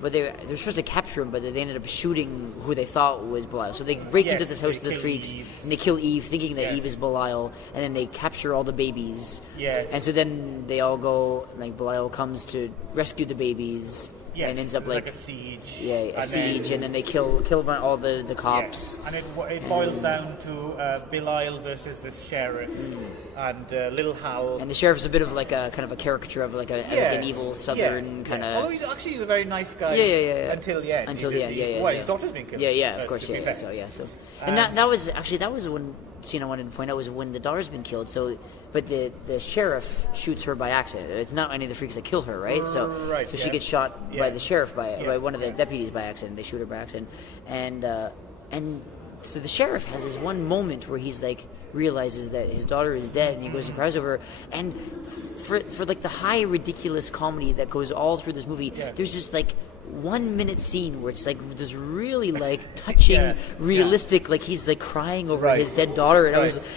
But they're supposed to capture him, but they ended up shooting who they thought was Belial. So they break into this house of the freaks, and they kill Eve, thinking that Eve is Belial, and then they capture all the babies. Yes. And so then they all go, like Belial comes to rescue the babies, and ends up like a siege. Yeah, a siege, and then they kill all the cops. And it boils down to Belial versus the sheriff and Little Hal. And the sheriff is a bit of like a kind of a caricature of like an evil Southern kind of. Although he's a very nice guy. Yeah. Until the end. Well, his daughter's been killed. Yeah, of course. And that was one scene I wanted to point out was when the daughter's been killed. So, but the sheriff shoots her by accident. It's not any of the freaks that kill her, right? So she gets shot by the sheriff by one of the deputies by accident. They shoot her by accident, and so the sheriff has this one moment where he's like realizes that his daughter is dead, and he goes and cries over her. And for like the high ridiculous comedy that goes all through this movie, there's just like 1 minute scene where it's like this really like touching, realistic, like he's like crying over his dead daughter, and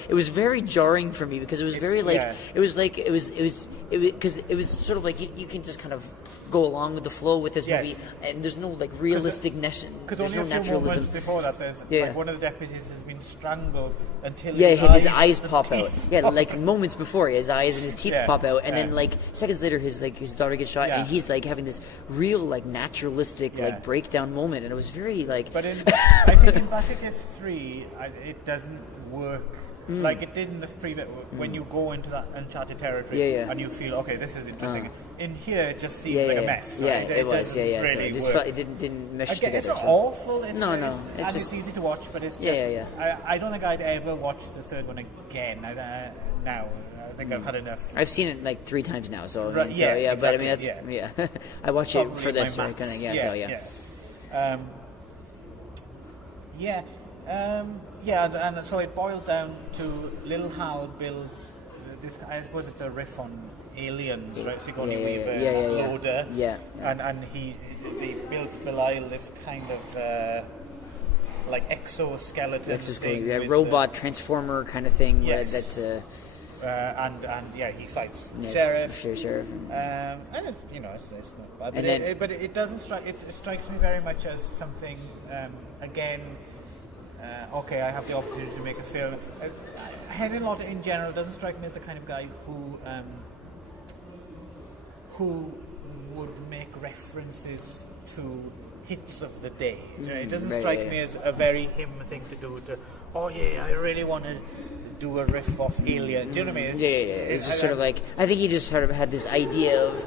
it was very jarring for me because it was very like it was because it was sort of like you can just kind of go along with the flow with this movie, and there's no like realistic there's only no a few naturalism. moments before that, there's like one of the deputies has been strangled until his eyes pop teeth out. Yeah, like moments before, his eyes and his teeth pop out, and then like seconds later, his daughter gets shot, and he's like having this real like naturalistic like breakdown moment, and it was very like. But I think in Basket Case 3, it doesn't work. Like it did in the previous, when you go into that uncharted territory and you feel, okay, this is interesting. In here, it just seems like a mess. Right? Yeah, it was. Really so it just felt, it didn't mesh together. It's not awful. It's It's it's easy to watch, but it's just. I don't think I'd ever watch the third one again. Now, I think I've had enough. I've seen it like 3 times now, so exactly, but I mean that's I watch it for this kind of thing. And so it boils down to Little Hal builds this. I suppose it's a riff on Aliens, right? Sigourney Weaver, Loader, and he builds Belial this kind of like exoskeleton thing, robot transformer kind of thing. Yes. He fights sheriff. Sheriff. And it's it's not bad. But it doesn't strike. It strikes me very much as something again. Okay, I have the opportunity to make a film. Henry Lauder in general doesn't strike me as the kind of guy who would make references to hits of the day. It doesn't strike me as a very him thing to do. I really want to do a riff off Alien. Do you know what I mean? It's just sort of like, I think he just sort of had this idea of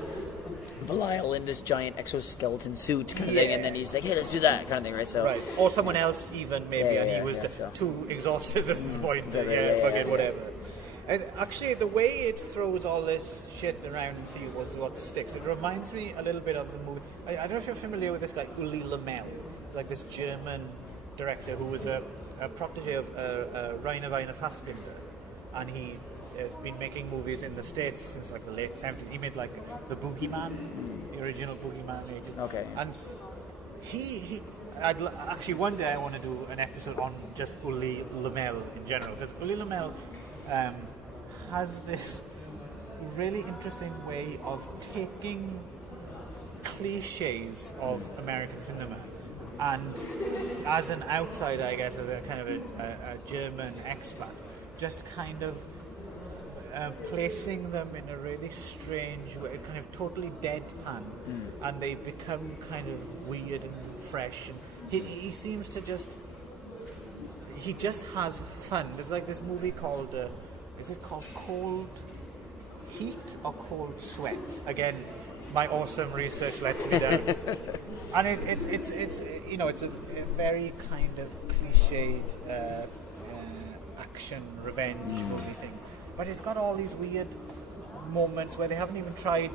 Belial in this giant exoskeleton suit kind of thing, and then he's like, hey, let's do that kind of thing, right? So right, or someone else even maybe, and he was just too exhausted at this point. Whatever. And actually, the way it throws all this shit around and see what sticks, it reminds me a little bit of the movie. I don't know if you're familiar with this guy Uli Lamel, like this German director who was a protege of Rainer Werner Fassbinder, and he has been making movies in the States since like the late 70s. He made like the Boogeyman, the original Boogeyman. Okay. And actually one day I want to do an episode on just Uli Lamel in general, because Uli Lamel has this really interesting way of taking cliches of American cinema, and as an outsider, I guess, as a kind of a German expat, just kind of placing them in a really strange way, kind of totally deadpan, and they become kind of weird and fresh. And he seems to just has fun. There's like this movie called is it called Cold Heat or Cold Sweat? Again, my awesome research lets me down. And it's a very kind of cliched action revenge movie thing. But it's got all these weird moments where they haven't even tried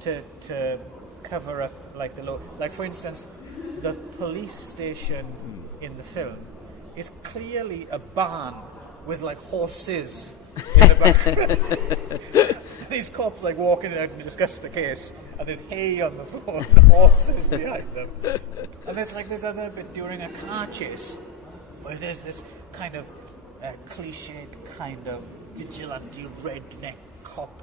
to cover up like the like, for instance, the police station in the film is clearly a barn with like horses in the background. These cops like walking in and discuss the case, and there's hay on the floor and horses behind them. And there's like this other bit during a car chase where there's this kind of cliched kind of vigilante redneck cop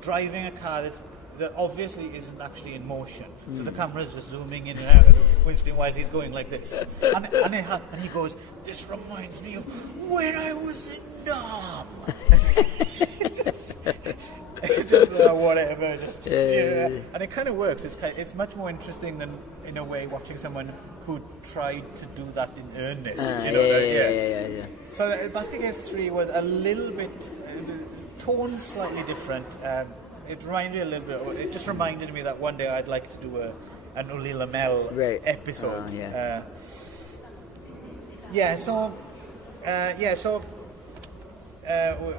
driving a car that obviously isn't actually in motion. So the camera's just zooming in and out of the windscreen while he's going like this. And he goes, "This reminds me of when I was in Nam." It's just whatever. And it kind of works. It's much more interesting than, in a way, watching someone who tried to do that in earnest. Yeah. So Basket Case 3 was a little bit tone slightly different. It reminded me a little bit. It just reminded me that one day I'd like to do an Uli Lamel episode. We're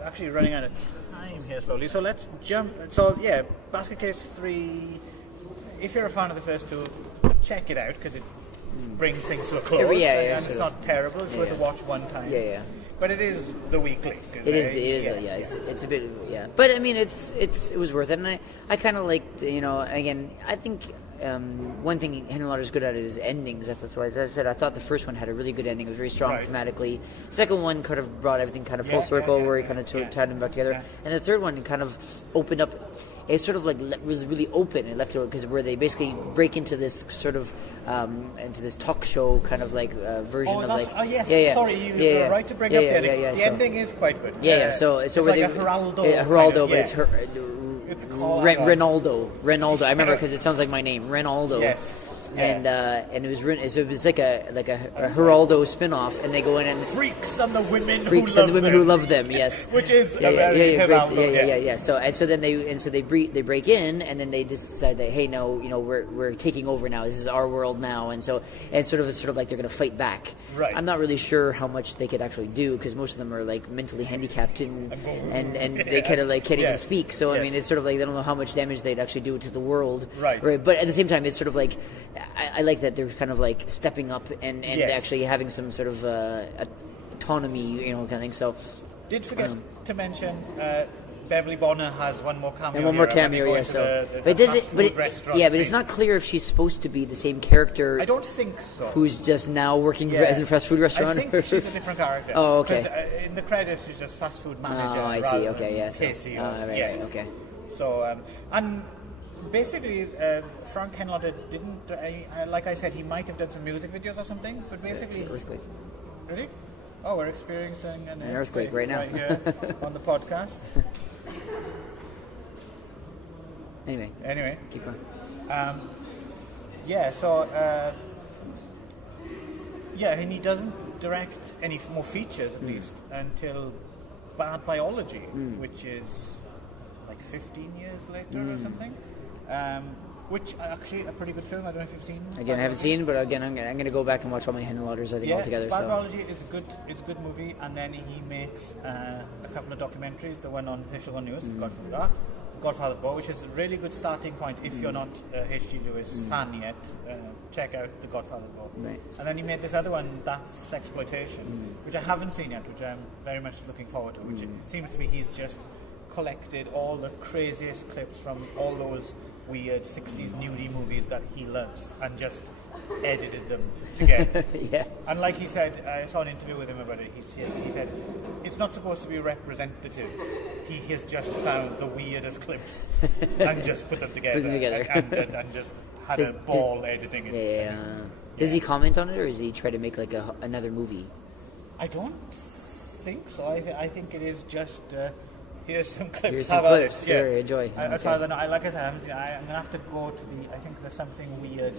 actually running out of time here slowly. So let's jump. So Basket Case 3. If you're a fan of the first two, check it out because it brings things to a close. And it's not terrible. It's worth a watch one time. But it is the weekly. It's a bit, but I mean, it was worth it, and I kind of liked, again, I think one thing Henry Lauder's good at is endings. That's why, as I said, I thought the first one had a really good ending. It was very strong thematically. The second one kind of brought everything kind of full circle, where he kind of tied them back together. And the third one kind of opened up. It sort of like was really open and left it because where they basically break into this sort of into this talk show kind of like version of like. Oh yes, sorry, you were right to bring up the ending. The ending is quite good. So it's where like they a Geraldo, but it's her. It's called Ronaldo. I remember because it sounds like my name, Ronaldo. Yes. And it was like a Geraldo spin-off, and they go in and freaks on the women who love them. Yes, which is a very Geraldo. So then they break in, and then they decide that, hey, no, we're taking over now. This is our world now, and sort of like they're going to fight back. Right. I'm not really sure how much they could actually do because most of them are like mentally handicapped and they kind of like can't even speak. So I mean, it's sort of like they don't know how much damage they'd actually do to the world. Right. But at the same time, it's sort of like. I like that they're kind of like stepping up and actually having some sort of autonomy, kind of thing. So, did forget to mention Beverly Bonner has one more cameo. And one more cameo, yeah. So, but it's not clear if she's supposed to be the same character. I don't think so. Who's just now working as a fast food restaurant? I think she's a different character. Oh, okay. In the credits, she's just fast food manager. Oh, I see. Okay, yeah. So, right, okay. So, and. Basically, Frank Henlotter didn't. Like I said, he might have done some music videos or something. But basically, it's an earthquake. Really? Oh, we're experiencing an earthquake right now. Right here on the podcast. Anyway, keep going. And he doesn't direct any more features at least until Bad Biology, which is like 15 years later or something. Which actually a pretty good film. I don't know if you've seen. Again, I haven't seen, but again, I'm going to go back and watch all my Henry Lauders, I think, all together. Bad Biology is a good movie, and then he makes a couple of documentaries. The one on Herschel von Lewis, Godfather of Gore, which is a really good starting point if you're not a H.G. Lewis fan yet. Check out The Godfather of Gore. Right. And then he made this other one, That's Exploitation, which I haven't seen yet, which I'm very much looking forward to. Which it seems to be he's just collected all the craziest clips from all those weird 60s nudie movies that he loves and just edited them together. And like he said, I saw an interview with him about it. He said it's not supposed to be representative. He has just found the weirdest clips and just put them together, and just had a ball editing it. Does he comment on it, or does he try to make like another movie? I don't think so. I think it is just. Here's some clips. Here's some clips. Sure, enjoy. As far as I know, like I said, I haven't seen it. I'm going to have to go to I think there's something weird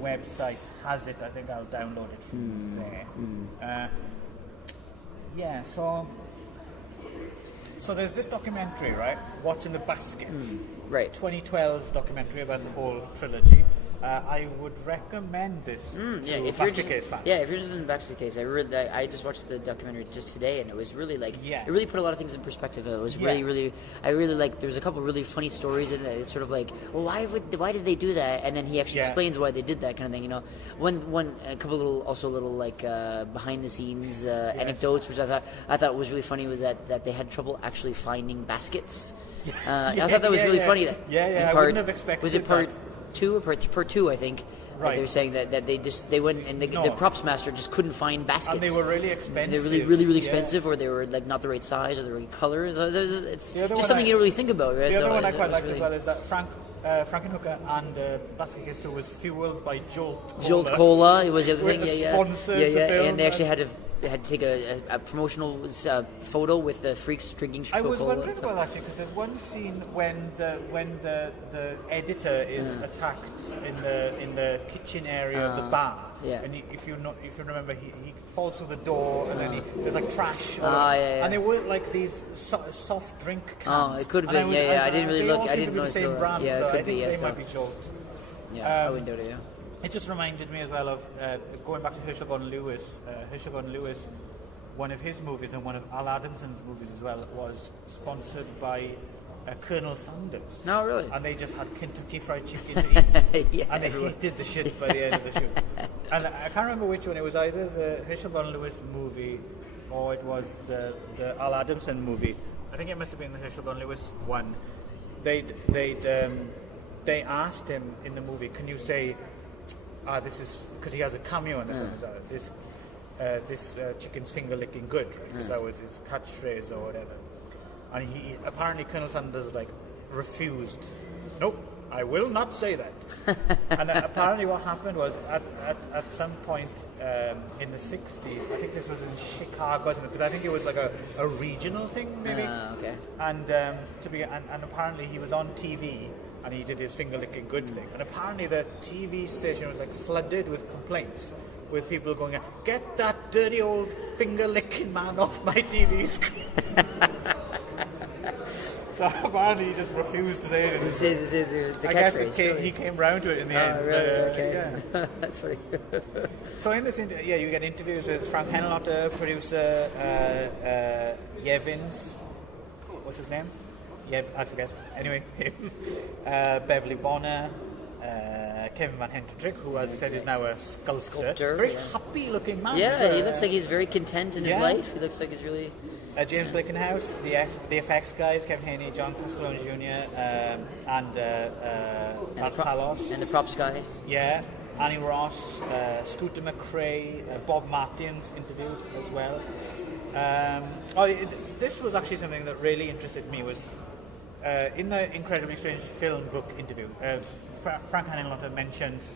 website has it. I think I'll download it from there. So there's this documentary, right? What's in the Basket? Right. 2012 documentary about the whole trilogy. I would recommend this to Basket Case fans. Yeah, if you're interested in Basket Case, I just watched the documentary just today, and it was really it really put a lot of things in perspective. It was really, I really like. There's a couple really funny stories in it. It's sort of like, well, why did they do that? And then he actually explains why they did that kind of thing. A couple little like behind the scenes anecdotes, which I thought was really funny, was that they had trouble actually finding baskets. I thought that was really funny. I wouldn't have expected. Was it part 2 or part 2, I think. Right. They were saying that they went and the props master just couldn't find baskets. And they were really expensive. They're really expensive, or they were like not the right size or the right color. It's just something you don't really think about, right? The other one I quite liked as well is that Frankenhooker and Basket Case 2 was fueled by Jolt Cola. Jolt Cola, it was the other thing. Sponsored the film. And they actually had to take a promotional photo with the freaks drinking Coca-Cola. I was wondering about that, because there's one scene when the editor is attacked in the kitchen area of the bar. And if you remember, he falls through the door, and then there's like trash. And they were like these soft drink cans. Oh, it could have been. I didn't really look. I didn't know. The same brand. Yeah, it could be. They might be Jolt. I wouldn't doubt it. It just reminded me as well of going back to Herschel von Lewis. Herschel von Lewis, one of his movies and one of Al Adamson's movies as well, was sponsored by Colonel Sanders. No, really? And they just had Kentucky Fried Chicken to eat. And they hated the shit by the end of the shoot. And I can't remember which one. It was either the Herschel von Lewis movie or it was the Al Adamson movie. I think it must have been the Herschel von Lewis one. They'd they asked him in the movie, can you say, this is, because he has a cameo in the film, this chicken's finger licking good, right? Because that was his catchphrase or whatever. And he apparently Colonel Sanders like refused. Nope, I will not say that. And apparently what happened was at some point in the 60s, I think this was in Chicago, because I think it was like a regional thing maybe. Okay. And and apparently he was on TV and he did his finger licking good thing. And apparently the TV station was like flooded with complaints, with people going, get that dirty old finger licking man off my TV screen. So apparently he just refused to say it. The I guess catchphrase, he came round to it in the end. Really? Okay. Yeah. That's funny. So in this, you get interviews with Frank Henlotter, producer Yevins. What's his name? I forget. Anyway, Beverly Bonner, Kevin Van Hendrick, who, as you said, is now a sculptor. Very happy-looking man. Yeah, he looks like he's very content in his life. He looks like he's really... James Glickenhaus, the effects guys, Kevin Haney, John Castellone Jr., and Matt Palos. And the props guys. Yeah, Annie Ross, Scooter McRae, Bob Martins interviewed as well. This was actually something that really interested me, was in the Incredibly Strange Film book interview, Frank Henlotter mentions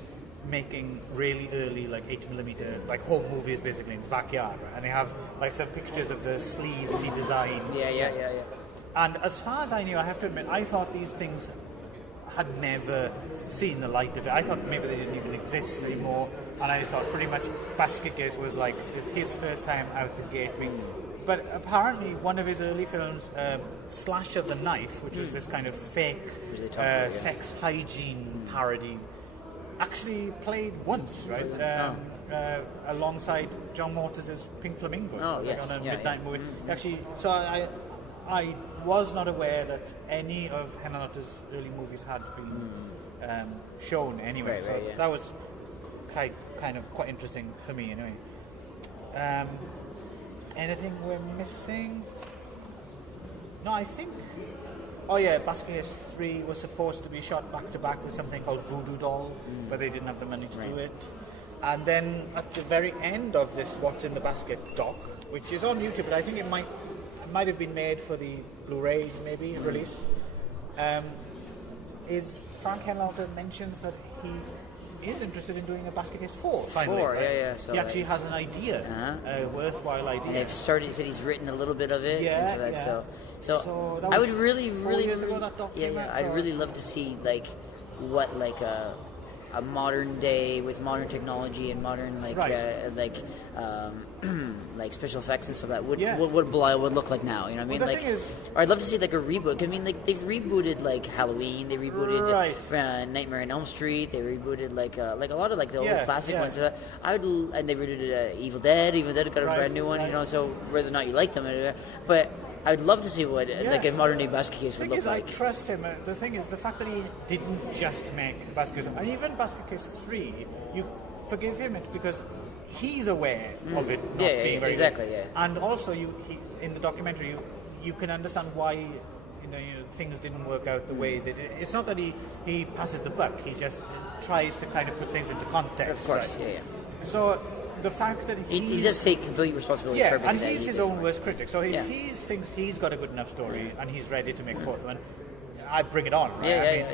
making really early, like 8mm, like home movies basically in his backyard, right? And they have like some pictures of the sleeves he designed. Yeah. And as far as I knew, I have to admit, I thought these things had never seen the light of it. I thought maybe they didn't even exist anymore, and I thought pretty much Basket Case was like his first time out the gate. But apparently one of his early films, Slash of the Knife, which was this kind of fake sex hygiene parody, actually played once, right? Alongside John Waters' Pink Flamingo, on a midnight movie. Actually, so I was not aware that any of Henlotter's early movies had been shown anyway. That was kind of quite interesting for me anyway. Anything we're missing? No, I think... Oh yeah, Basket Case 3 was supposed to be shot back-to-back with something called Voodoo Doll, but they didn't have the money to do it. And then at the very end of this What's in the Basket doc, which is on YouTube, but I think it might have been made for the Blu-ray maybe release, is Frank Henlotter mentions that he is interested in doing a Basket Case 4 finally. Right? So he actually has an idea, a worthwhile idea. And they've started. He said he's written a little bit of it. So that I was would really, 4 years ago that doc came out, I'd really love to see what a modern day with modern technology and modern like special effects and stuff what Belial would look like now. You know what I mean? Well, the thing is, or I'd love to see like a reboot. I mean, like they've rebooted like Halloween, they rebooted Nightmare on Elm Street, they rebooted like a lot of like the old classic ones. And they rebooted Evil Dead. Evil Dead got a brand new one. You know, so whether or not you like them, but I'd love to see what like a modern day Basket Case would look like. I trust him. The thing is, the fact that he didn't just make Basket Case, and even Basket Case 3, you forgive him because he's aware of it not being very good. And also, in the documentary, you can understand why things didn't work out the way they did. It's not that he passes the buck; he just tries to kind of put things into context. Of course, right? So the fact that he does take complete responsibility for everything. And he's his own worst critic. So if he thinks he's got a good enough story and he's ready to make a fourth one, I bring it on. Right?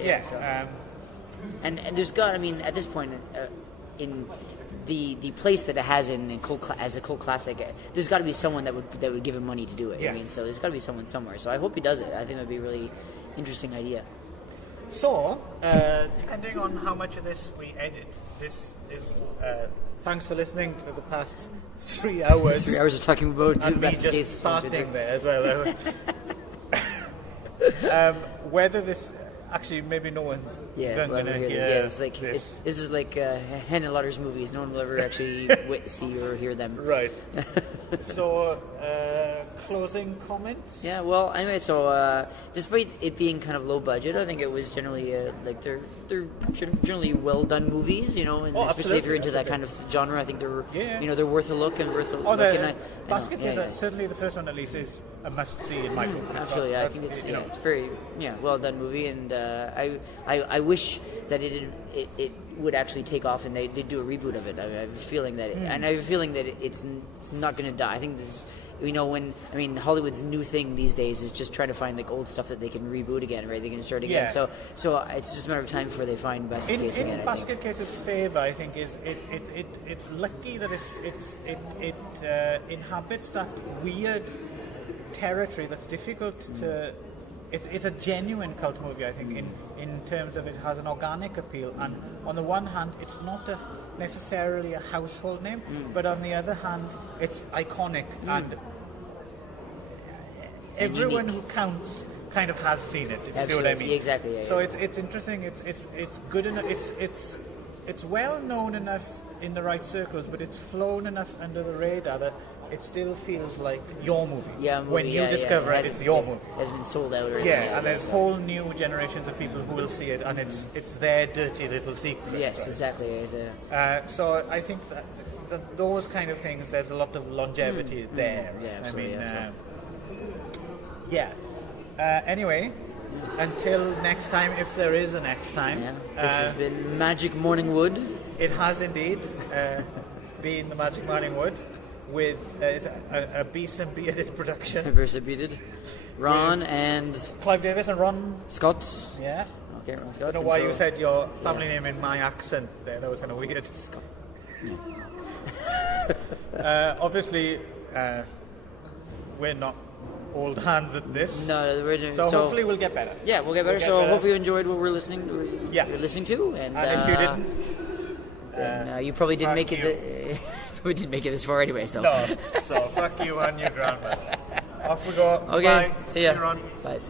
And there's at this point in the place that it has as a cult classic, there's got to be someone that would give him money to do it. I mean, so there's got to be someone somewhere. So I hope he does it. I think it would be a really interesting idea. So, depending on how much of this we edit, this is thanks for listening to the past 3 hours. 3 hours of talking about and me just farting there as well. Whether this actually, maybe no one's going to hear it's like this is like Henlotter's movies. No one will ever actually see or hear them. Right. So closing comments? Yeah, well, anyway, so despite it being kind of low budget, I think it was generally like they're generally well done movies, you know, and especially if you're into that kind of genre, I think they're you know, they're worth a look and worth a look. Basket Case, certainly the first one at least is a must see in my book. Absolutely, I think it's it's very well done movie, and I wish that it would actually take off and they do a reboot of it. I have a feeling that and I have a feeling that it's not going to die. I think this. You know, Hollywood's new thing these days is just trying to find like old stuff that they can reboot again, right? They can start again. Yeah. So it's just a matter of time before they find Basket Case again. In Basket Case's favour, I think is it's lucky that it inhabits that weird territory that's difficult to. It's a genuine cult movie, I think, in terms of it has an organic appeal, and on the one hand, it's not necessarily a household name, but on the other hand, it's iconic, and everyone who counts kind of has seen it. If you see what I mean? Exactly. Yeah, so it's interesting. It's good enough. It's well known enough in the right circles, but it's flown enough under the radar that it still feels like your movie. Yeah, movie, when you discover it's your movie. It has been sold out already. Yeah, and there's whole new generations of people who will see it, and it's their dirty little secret. Yes, right? Exactly. So I think that those kind of things, there's a lot of longevity there. Yeah, absolutely. Anyway, until next time, if there is a next time. Yeah. This has been Magic Morning Wood. It has indeed been the Magic Morning Wood. With a Beast and Bearded production. Bearded. Ron and Clive Davis and Ron Scott. Yeah. Okay, Ron Scott. I don't know why you said your family name in my accent there. That was kind of weird. Scott. Obviously, we're not old hands at this. No, we're doing, so hopefully we'll get better. Yeah, we'll get better. Hopefully you enjoyed what we're listening to. And if you didn't, then you probably didn't make it. We didn't make it this far anyway, so. No, so fuck you and your grandma. Off we go. Okay, Bye. see ya. Ron. Bye.